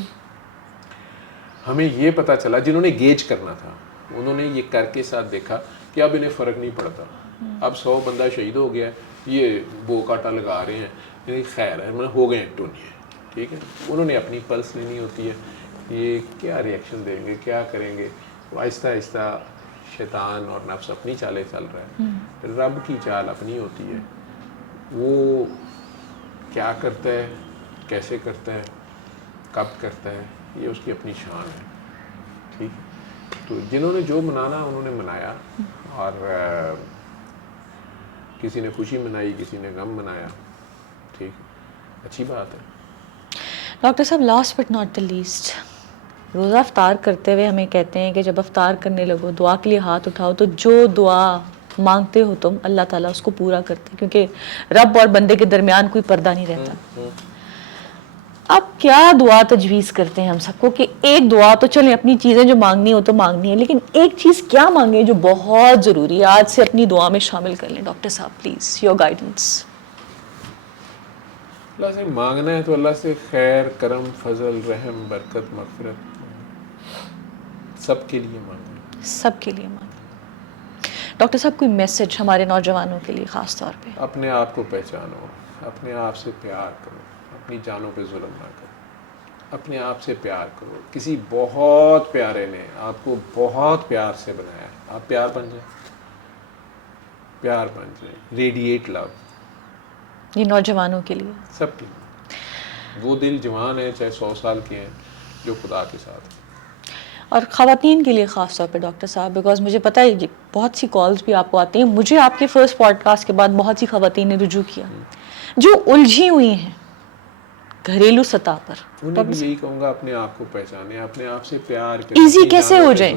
ہمیں یہ پتہ چلا, جنہوں نے گیج کرنا تھا انہوں نے یہ کر کے ساتھ دیکھا کہ اب انہیں فرق نہیں پڑتا. اب 100 بندہ شہید ہو گیا, یہ بو کاٹا لگا رہے ہیں, خیر ہے, ہو گئے ہیں ٹونیے. ٹھیک ہے, انہوں نے اپنی پلس لینی ہوتی ہے, یہ کیا ریئیکشن دیں گے, کیا کریں گے. آہستہ آہستہ شیطان اور نفس اپنی چالیں چل رہا ہے, رب کی چال اپنی ہوتی ہے. وہ کیا کرتا ہے, کیسے کرتا ہے, کب کرتا ہے, یہ اس کی اپنی شان ہے. ٹھیک, تو جنہوں نے جو منانا انہوں نے منایا, اور کسی نے خوشی منائی, کسی نے غم منایا. ٹھیک, اچھی بات ہے. ڈاکٹر صاحب, last but not the least, روزہ افطار کرتے ہوئے ہمیں کہتے ہیں کہ جب افطار کرنے لگو دعا کے لیے ہاتھ اٹھاؤ, تو جو دعا مانگتے ہو تم اللہ تعالیٰ اس کو پورا کرتے, کیونکہ رب اور بندے کے درمیان کوئی پردہ نہیں رہتا. اب کیا دعا تجویز کرتے ہیں ہم سب کو کہ ایک دعا تو چلیں, اپنی چیزیں جو مانگنی ہو تو مانگنی ہے, لیکن ایک چیز کیا مانگیں جو بہت ضروری ہے, آج سے اپنی دعا میں شامل کر لیں. ڈاکٹر صاحب پلیز یور گائیڈنس. اللہ سے مانگنا ہے تو اللہ سے خیر, کرم, فضل, رحم, برکت, مغفرت سب کے لیے مانگنا. سب کے لیے مانگیں. ڈاکٹر صاحب کوئی میسج ہمارے نوجوانوں کے لیے خاص طور پہ؟ اپنے آپ کو پہچانو, اپنے آپ سے پیار کرو, اپنی جانوں پہ ظلم نہ کرو, اپنے آپ سے پیار کرو. کسی بہت پیارے نے آپ کو بہت پیار سے بنایا, آپ پیار بن جائیں, پیار بن جائیں, ریڈیٹ لو. یہ نوجوانوں کے لیے, سب کے لیے. وہ دل جوان ہے چاہے 100 سال کے ہیں جو خدا کے ساتھ ہیں. اور خواتین کے لیے خاص طور پہ ڈاکٹر صاحب, بیکاز مجھے پتہ ہے بہت سی کالز بھی آپ کو آتی ہیں, مجھے آپ کے فرسٹ پوڈ کاسٹ کے بعد بہت سی خواتین نے رجوع کیا جو الجھی ہوئی ہیں گھریلو سطح پر. انہیں بھی یہی کہوں گا, اپنے آپ کو پہچانے, اپنے آپ سے پیار کریں. ایزی کیسے ہو جائیں,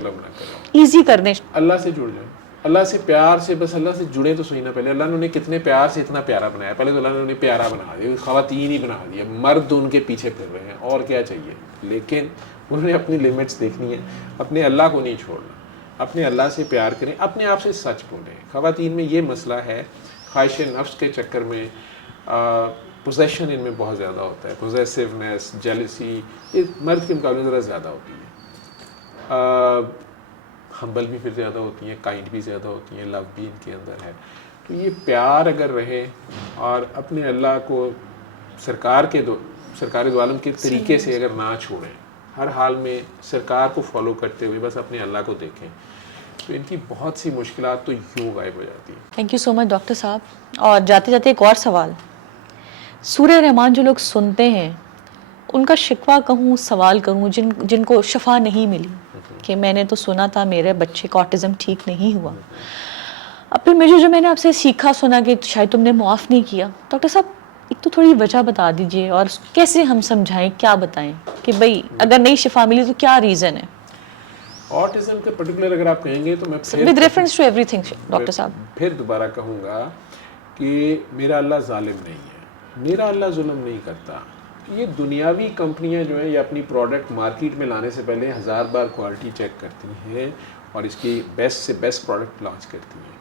ایزی کر دیں. اللہ سے جڑ جائیں, اللہ سے پیار سے, بس اللہ سے جڑے تو صحیح نا. پہلے اللہ نے انہیں کتنے پیار سے اتنا پیارا بنایا, پہلے تو اللہ نے انہیں پیارا بنا دیا, خواتین ہی بنا دیا, مرد ان کے پیچھے پھر رہے ہیں, اور کیا چاہیے. لیکن انہوں نے اپنی لیمٹس دیکھنی ہے, اپنے اللہ کو نہیں چھوڑنا, اپنے اللہ سے پیار کریں, اپنے آپ سے سچ بولیں. خواتین میں یہ مسئلہ ہے, خواہش نفس کے چکر میں پوزیشن ان میں بہت زیادہ ہوتا ہے, پوزیسونیس, جیلسی, یہ مرد کے مقابلے ذرا زیادہ ہوتی ہے. ہمبل بھی پھر زیادہ ہوتی ہیں, کائنڈ بھی زیادہ ہوتی ہیں, لو بھی ان کے اندر ہے. تو یہ پیار اگر رہے اور اپنے اللہ کو سرکار دو عالم کے طریقے سے اگر نہ چھوڑیں, ہر حال میں سرکار کو فالو کرتے ہوئے بس اپنے اللہ کو دیکھیں, تو ان کی بہت سی مشکلات تو یوں غائب ہو جاتی ہیں. Thank you so much doctor صاحب. اور جاتے جاتے ایک اور سوال, سورہ رحمان جو لوگ سنتے ہیں ان کا شکوہ کہوں, سوال کروں, جن کو شفا نہیں ملی کہ میں نے تو سنا تھا میرے بچے کا آٹزم ٹھیک نہیں ہوا, اب پھر مجھے جو میں نے آپ سے سیکھا سنا کہ شاید تم نے معاف نہیں کیا, ڈاکٹر صاحب ایک تو تھوڑی وجہ بتا دیجئے اور کیسے ہم سمجھائیں, کیا بتائیں کہ بھئی اگر نہیں شفا ملی تو کیا ریزن ہے. آٹزم کے پرٹیکولر اگر آپ کہیں گے تو میں with reference to everything doctor صاحب پھر دوبارہ کہوں گا کہ میرا اللہ ظالم نہیں ہے, میرا اللہ ظلم نہیں کرتا. یہ دنیاوی کمپنیاں جو ہیں یہ اپنی پروڈکٹ مارکیٹ میں لانے سے پہلے 1000 بار کوالٹی چیک کرتی ہیں اور اس کی بیسٹ سے بیسٹ پروڈکٹ لانچ کرتی ہیں.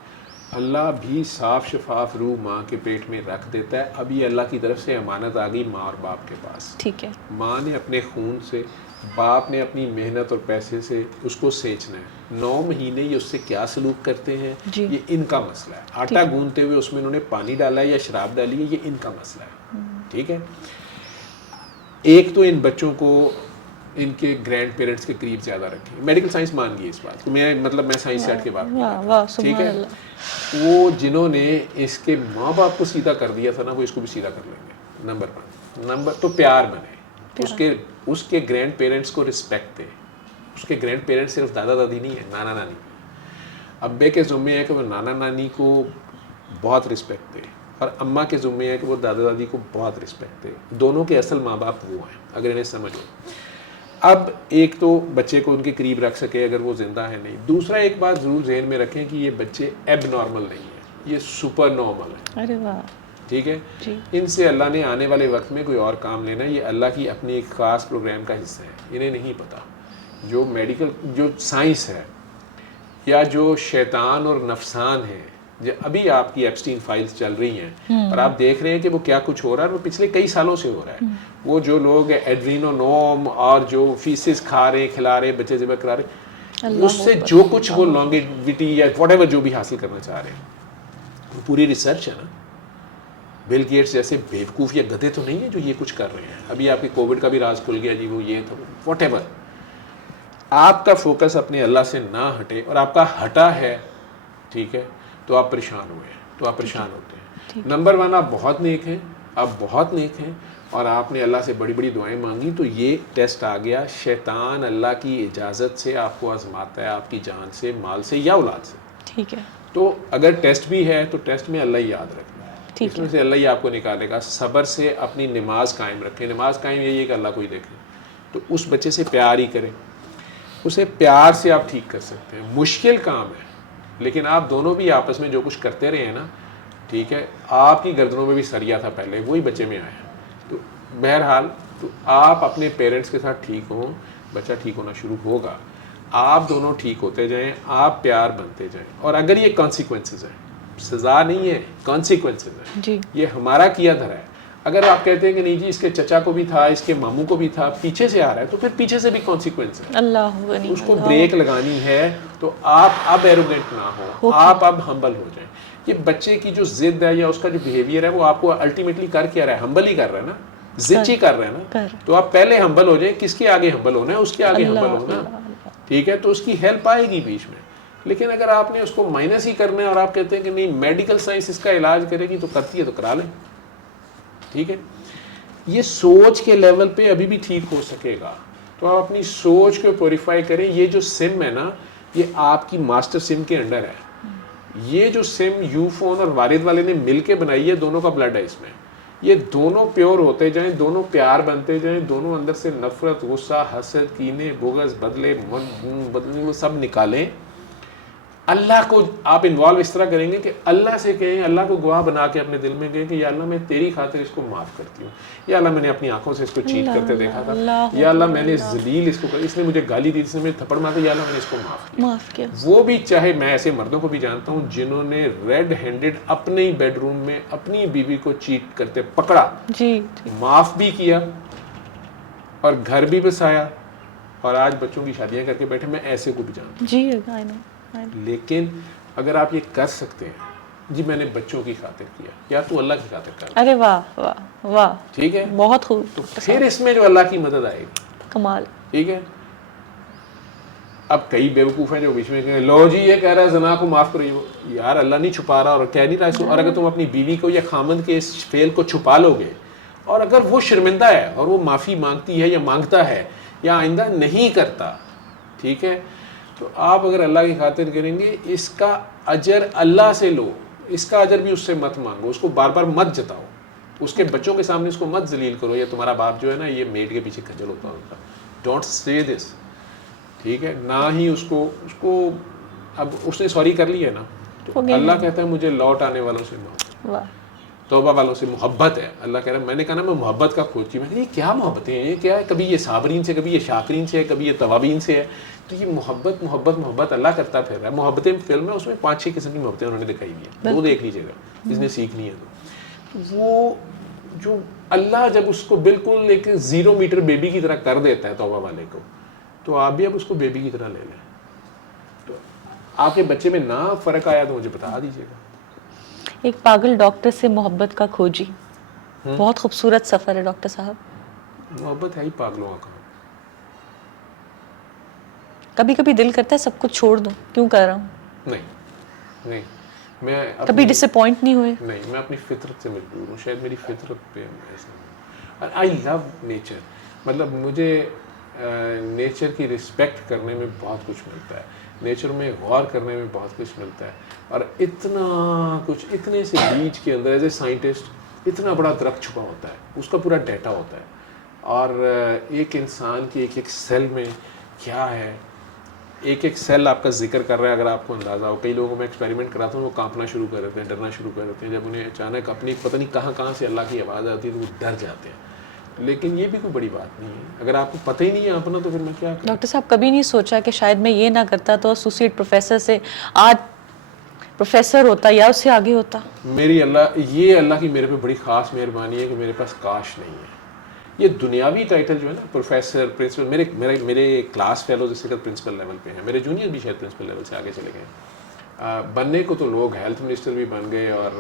اللہ بھی صاف شفاف روح ماں کے پیٹ میں رکھ دیتا ہے. اب یہ اللہ کی طرف سے امانت آ گئی ماں اور باپ کے پاس. ٹھیک ہے, ماں نے اپنے خون سے, باپ نے اپنی محنت اور پیسے سے اس کو سینچنا ہے. 9 مہینے یہ اس سے کیا سلوک کرتے ہیں یہ ان کا مسئلہ ہے. آٹا گوندتے ہوئے اس میں انہوں نے پانی ڈالا ہے یا شراب ڈالی ہے, یہ ان کا مسئلہ ہے. ٹھیک ہے, ایک تو ان بچوں کو ان کے گرینڈ پیرنٹس کے قریب زیادہ رکھیں. میڈیکل سائنس مان گئی اس بات کو, میں سائنس سیٹ کے بات کرتا ہوں. ٹھیک ہے, وہ جنہوں نے اس کے ماں باپ کو سیدھا کر دیا تھا نا, وہ اس کو بھی سیدھا کر لیں گے. نمبر تو پیار بنے, اس کے گرینڈ پیرنٹس کو رسپیکٹ دے. اس کے گرینڈ پیرنٹس صرف دادا دادی نہیں ہے, نانا نانی. ابے کے ذمے ہے کہ وہ نانا نانی کو بہت رسپیکٹ دے, اور اماں کے ذمے ہے کہ وہ دادا دادی کو بہت رسپیکٹ دے. دونوں کے اصل ماں باپ وہ ہیں اگر انہیں سمجھو. اب ایک تو بچے کو ان کے قریب رکھ سکے اگر وہ زندہ ہے نہیں. دوسرا ایک بات ضرور ذہن میں رکھیں کہ یہ بچے ایب نارمل نہیں ہیں, یہ سپر نارمل ہیں. ارے واہ, ٹھیک ہے, ان سے اللہ نے آنے والے وقت میں کوئی اور کام لینا, یہ اللہ کی اپنی ایک خاص پروگرام کا حصہ ہے. انہیں نہیں پتا جو میڈیکل جو سائنس ہے یا جو شیطان اور نفسان ہے. ابھی آپ کی ایپسٹین فائلز چل رہی ہیں اور آپ دیکھ رہے ہیں کہ وہ کیا کچھ ہو رہا ہے, اور وہ پچھلے کئی سالوں سے ہو رہا ہے. وہ جو لوگ ایڈرینونوم اور جو فیسز کھا رہے, کھلا رہے, بچے ذبح کرا رہے, اس سے جو کچھ وہ لانگیویٹی یا واٹ ایور جو بھی حاصل کرنا چاہ رہے ہیں, وہ پوری ریسرچ ہے نا. بل گیٹس جیسے بیوقوف یا گدھے تو نہیں ہیں جو یہ کچھ کر رہے ہیں. ابھی آپ کی کووڈ کا بھی راز کھل گیا جی, وہ یہ تھا واٹ ایور. آپ کا فوکس اپنے اللہ سے نہ ہٹے, اور آپ کا ہٹا ہے, ٹھیک ہے, تو آپ پریشان ہوئے ہیں, تو آپ پریشان ہوتے ہیں. نمبر 1 آپ بہت نیک ہیں, آپ بہت نیک ہیں, اور آپ نے اللہ سے بڑی بڑی دعائیں مانگی, تو یہ ٹیسٹ آ گیا. شیطان اللہ کی اجازت سے آپ کو آزماتا ہے, آپ کی جان سے, مال سے یا اولاد سے. ٹھیک ہے, تو اگر ٹیسٹ بھی ہے تو ٹیسٹ میں اللہ ہی یاد رکھنا ہے, اس میں سے اللہ ہی آپ کو نکالے گا. صبر سے اپنی نماز قائم رکھیں. نماز قائم یہی ہے کہ اللہ کو ہی دیکھیں, تو اس بچے سے پیار ہی کریں. اسے پیار سے آپ ٹھیک کر سکتے ہیں. مشکل کام ہے, لیکن آپ دونوں بھی آپس میں جو کچھ کرتے رہے ہیں نا, ٹھیک ہے, آپ کی گردنوں میں بھی سریا تھا پہلے, وہی بچے میں آیا. تو بہرحال تو آپ اپنے پیرنٹس کے ساتھ ٹھیک ہوں, بچہ ٹھیک ہونا شروع ہوگا. آپ دونوں ٹھیک ہوتے جائیں, آپ پیار بنتے جائیں. اور اگر یہ کانسیکوینسز ہیں, سزا نہیں ہے, کانسیکوینسز ہیں جی, یہ ہمارا کیا دھرا ہے. اگر آپ کہتے ہیں کہ نہیں جی اس کے چچا کو بھی تھا, اس کے ماموں کو بھی تھا, پیچھے سے آ رہا ہے, تو پھر پیچھے سے بھی کانسیکوینس ہے. اللہ غنی, اس کو بریک لگانی ہے. تو آپ اب ایروگینٹ نہ ہو, آپ اب ہمبل ہو جائیں. یہ بچے کی جو ضد ہے یا اس کا جو بیہیویئر ہے, وہ آپ کو الٹیمیٹلی کر کیا رہا ہے, ہمبل ہی کر رہا ہے نا, ضد ہی کر رہا ہے نا. تو آپ پہلے ہمبل ہو جائیں. کس کے آگے ہمبل ہونا ہے, اس کے آگے ہمبل ہونا, ٹھیک ہے. تو اس کی ہیلپ آئے گی بیچ میں. لیکن اگر آپ نے اس کو مائنس ہی کرنا ہے اور آپ کہتے ہیں کہ نہیں میڈیکل سائنس اس کا علاج کرے گی, تو کرتی ہے تو کرا لیں, ٹھیک ہے. یہ سوچ کے لیول پہ ابھی بھی ٹھیک ہو سکے گا. تو آپ اپنی سوچ کو پیوریفائی کریں. یہ جو سم ہے نا, یہ آپ کی ماسٹر سم کے انڈر ہے. یہ جو سم یو فون اور والد والے نے مل کے بنائی ہے, دونوں کا بلڈ ہے اس میں. یہ دونوں پیور ہوتے جائیں, دونوں پیار بنتے جائیں, دونوں اندر سے نفرت, غصہ, حسد, کینے, بغض, بدلے, وہ سب نکالیں. اللہ کو آپ انوالو اس طرح کریں گے کہ اللہ سے کہیں, اللہ کو گواہ بنا کے اپنے دل میں کہیں کہ یا اللہ میں تیری خاطر اس کو معاف کرتی ہوں. یا اللہ میں نے اپنی آنکھوں سے اس کو چیٹ کرتے دیکھا تھا, یا اللہ میں نے ذلیل اس کو, اس نے مجھے گالی دی, اس نے مجھے تھپڑ مارا, یا اللہ میں نے اس کو معاف کیا. وہ بھی چاہے, میں ایسے مردوں کو بھی جانتا ہوں جنہوں نے ریڈ ہینڈڈ اپنے ہی بیڈ روم میں اپنی بیوی کو چیٹ کرتے پکڑا, معاف بھی کیا, اور گھر بھی بسایا, اور آج بچوں کی شادیاں کر کے بیٹھے، میں ایسے کو بھی جانتا ہوں. جی I know. لیکن اگر آپ یہ کر سکتے ہیں، جی میں نے بچوں کی خاطر کیا، یا تو اللہ کی خاطر کر. ارے واہ واہ واہ، ٹھیک ہے، بہت خوب. تو پھر اس میں جو اللہ کی مدد آئے گی. کمال. ٹھیک ہے. اب کئی بیوقوف ہیں جو بیچ میں کہیں لو جی یہ کہہ رہا ہے زنا کو معاف کرو، یار اللہ نہیں چھپا رہا اور کہہ نہیں رہا اس کو. اور اگر تم اپنی بیوی کو یا خامند کے اس فعل کو چھپا لو گے، اور اگر وہ شرمندہ ہے اور وہ معافی مانگتی ہے یا مانگتا ہے یا آئندہ نہیں کرتا، ٹھیک ہے، تو آپ اگر اللہ کی خاطر کریں گے، اس کا اجر اللہ سے لو، اس کا اجر بھی اس سے مت مانگو، اس کو بار بار مت جتاؤ، اس کے بچوں کے سامنے اس کو مت ذلیل کرو، یا تمہارا باپ جو ہے نا یہ میڈ کے پیچھے کھجل ہوتا ہوتا. ڈونٹ سے دس. ٹھیک ہے. نہ ہی اس کو اب اس نے سوری کر لی ہے نا، تو اللہ کہتا ہے مجھے لوٹ آنے والوں سے توبہ والوں سے محبت ہے. اللہ کہہ رہا ہے، میں نے کہا نا میں محبت کا کھوجی. میں نے کہا یہ کیا محبتیں ہیں، یہ کیا ہے، کبھی یہ صابرین سے، کبھی یہ شاکرین سے ہے، کبھی یہ توابین سے ہے. تو یہ محبت محبت محبت اللہ کرتا پھر رہا ہے. محبتیں فلم ہے، اس میں 5-6 قسم کی محبتیں انہوں نے دکھائی ہوئی ہیں، وہ دیکھ لیجیے گا جس نے سیکھنی ہے. تو وہ جو اللہ جب اس کو بالکل ایک 0 میٹر بیبی کی طرح کر دیتا ہے توبہ والے کو، تو آپ بھی اب اس کو بیبی کی طرح لے لیں. تو آپ کے بچے میں نہ فرق آیا تو مجھے بتا دیجیے گا. ایک پاگل ڈاکٹر سے محبت کا کھوجی، بہت خوبصورت سفر ہے ڈاکٹر صاحب. محبت ہے ہی پاگلوں کا. کبھی کبھی دل کرتا ہے سب کچھ چھوڑ دوں، کیوں کر رہا ہوں. نہیں میں کبھی ڈس اپوائنٹ نہیں ہوئے. نہیں، میں اپنی فطرت سے مجبور ہوں. شاید میری فطرت پہ ایسا ہوں. آئی لو نیچر. مطلب مجھے نیچر کی رسپیکٹ کرنے میں بہت کچھ ملتا ہے، نیچر میں غور کرنے میں بہت کچھ ملتا ہے. اور اتنا کچھ، اتنے سے بیچ کے اندر ایز اے سائنٹسٹ اتنا بڑا درخت چھپا ہوتا ہے، اس کا پورا ڈیٹا ہوتا ہے. اور ایک انسان کی ایک سیل میں کیا ہے، ایک سیل آپ کا ذکر کر رہا ہے. اگر آپ کو اندازہ ہو، کئی لوگوں کو میں ایکسپیریمنٹ کراتا ہوں، وہ کانپنا شروع کر دیتے ہیں، ڈرنا شروع کر دیتے ہیں. جب انہیں اچانک اپنی پتہ نہیں کہاں سے اللہ کی آواز آتی ہے تو وہ ڈر جاتے ہیں. لیکن یہ بھی کوئی بڑی بات نہیں ہے. اگر آپ کو پتہ ہی نہیں ہے اپنا، تو پھر میں کیا کروں. ڈاکٹر صاحب کبھی نہیں سوچا کہ شاید میں یہ نہ کرتا تو ایسوسیٹ پروفیسر سے آج پروفیسر ہوتا یا اس سے آگے ہوتا. میری اللہ کی میرے پہ بڑی خاص مہربانی ہے کہ میرے پاس کاش نہیں ہے. یہ دنیاوی ٹائٹل جو ہے نا، پروفیسر، پرنسپل، میرے کلاس فیلوز اس وقت پرنسپل لیول پہ ہیں. میرے جونیئر بھی شاید پرنسپل لیول سے آگے چلے گئے. بننے کو تو لوگ ہیلتھ منسٹر بھی بن گئے اور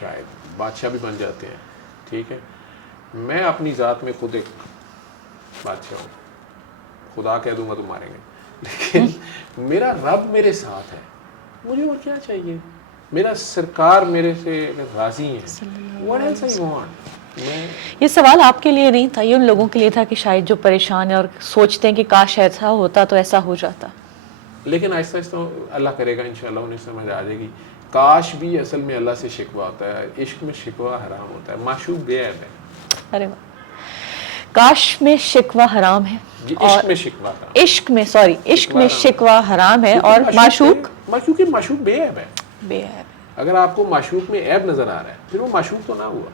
شاید بادشاہ بھی بن جاتے ہیں. ٹھیک ہے. میں اپنی ذات میں خود ایک بادشاہ ہوں. خدا کہہ دوں گا تو ماریں گے، لیکن میرا رب میرے ساتھ ہے. مجھے اور کیا چاہیے. میرا سرکار میرے سے راضی ہیں. What else I want؟ یہ سوال آپ کے لیے نہیں تھا، یہ ان لوگوں کے لیے تھا کہ شاید جو پریشان ہیں اور سوچتے ہیں کہ کاش ایسا ہوتا تو ایسا ہو جاتا. لیکن آہستہ آہستہ اللہ کرے گا انشاءاللہ انہیں سمجھ آ جائے گی. کاش بھی اصل میں اللہ سے شکوہ ہوتا ہے. عشق میں شکوہ حرام ہوتا ہے. معشوق بے عیب ہے. ارے واہ. کاش میں شکوہ حرام ہے، عشق میں شکوہ حرام، عشق میں شکوہ حرام ہے، اور معشوق بے عیب ہے. بے عیب. اگر آپ کو معشوق میں عیب نظر آ رہا ہے پھر وہ معشوق تو نہ ہوا.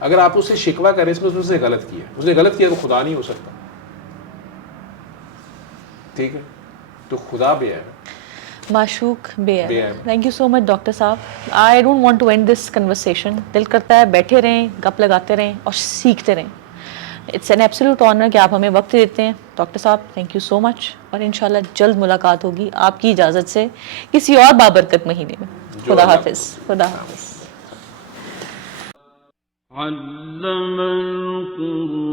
اگر آپ اس سے شکوہ کریں اس میں اس نے غلط کیا تو خدا نہیں ہو سکتا. ٹھیک ہے. تو خدا بے عیب ہے، معشوق بے عیب. Thank you so much doctor صاحب. I don't want to end this conversation. دل کرتا ہے بیٹھے رہیں، گپ لگاتے رہیں اور سیکھتے رہیں. اٹس این ایبسلیوٹ آنر کہ آپ ہمیں وقت دیتے ہیں. ڈاکٹر صاحب تھینک یو سو مچ، اور انشاءاللہ جلد ملاقات ہوگی آپ کی اجازت سے کسی اور بابرکت مہینے میں. خدا حافظ. خدا حافظ. علم القرآن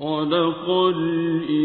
خلق الإنسان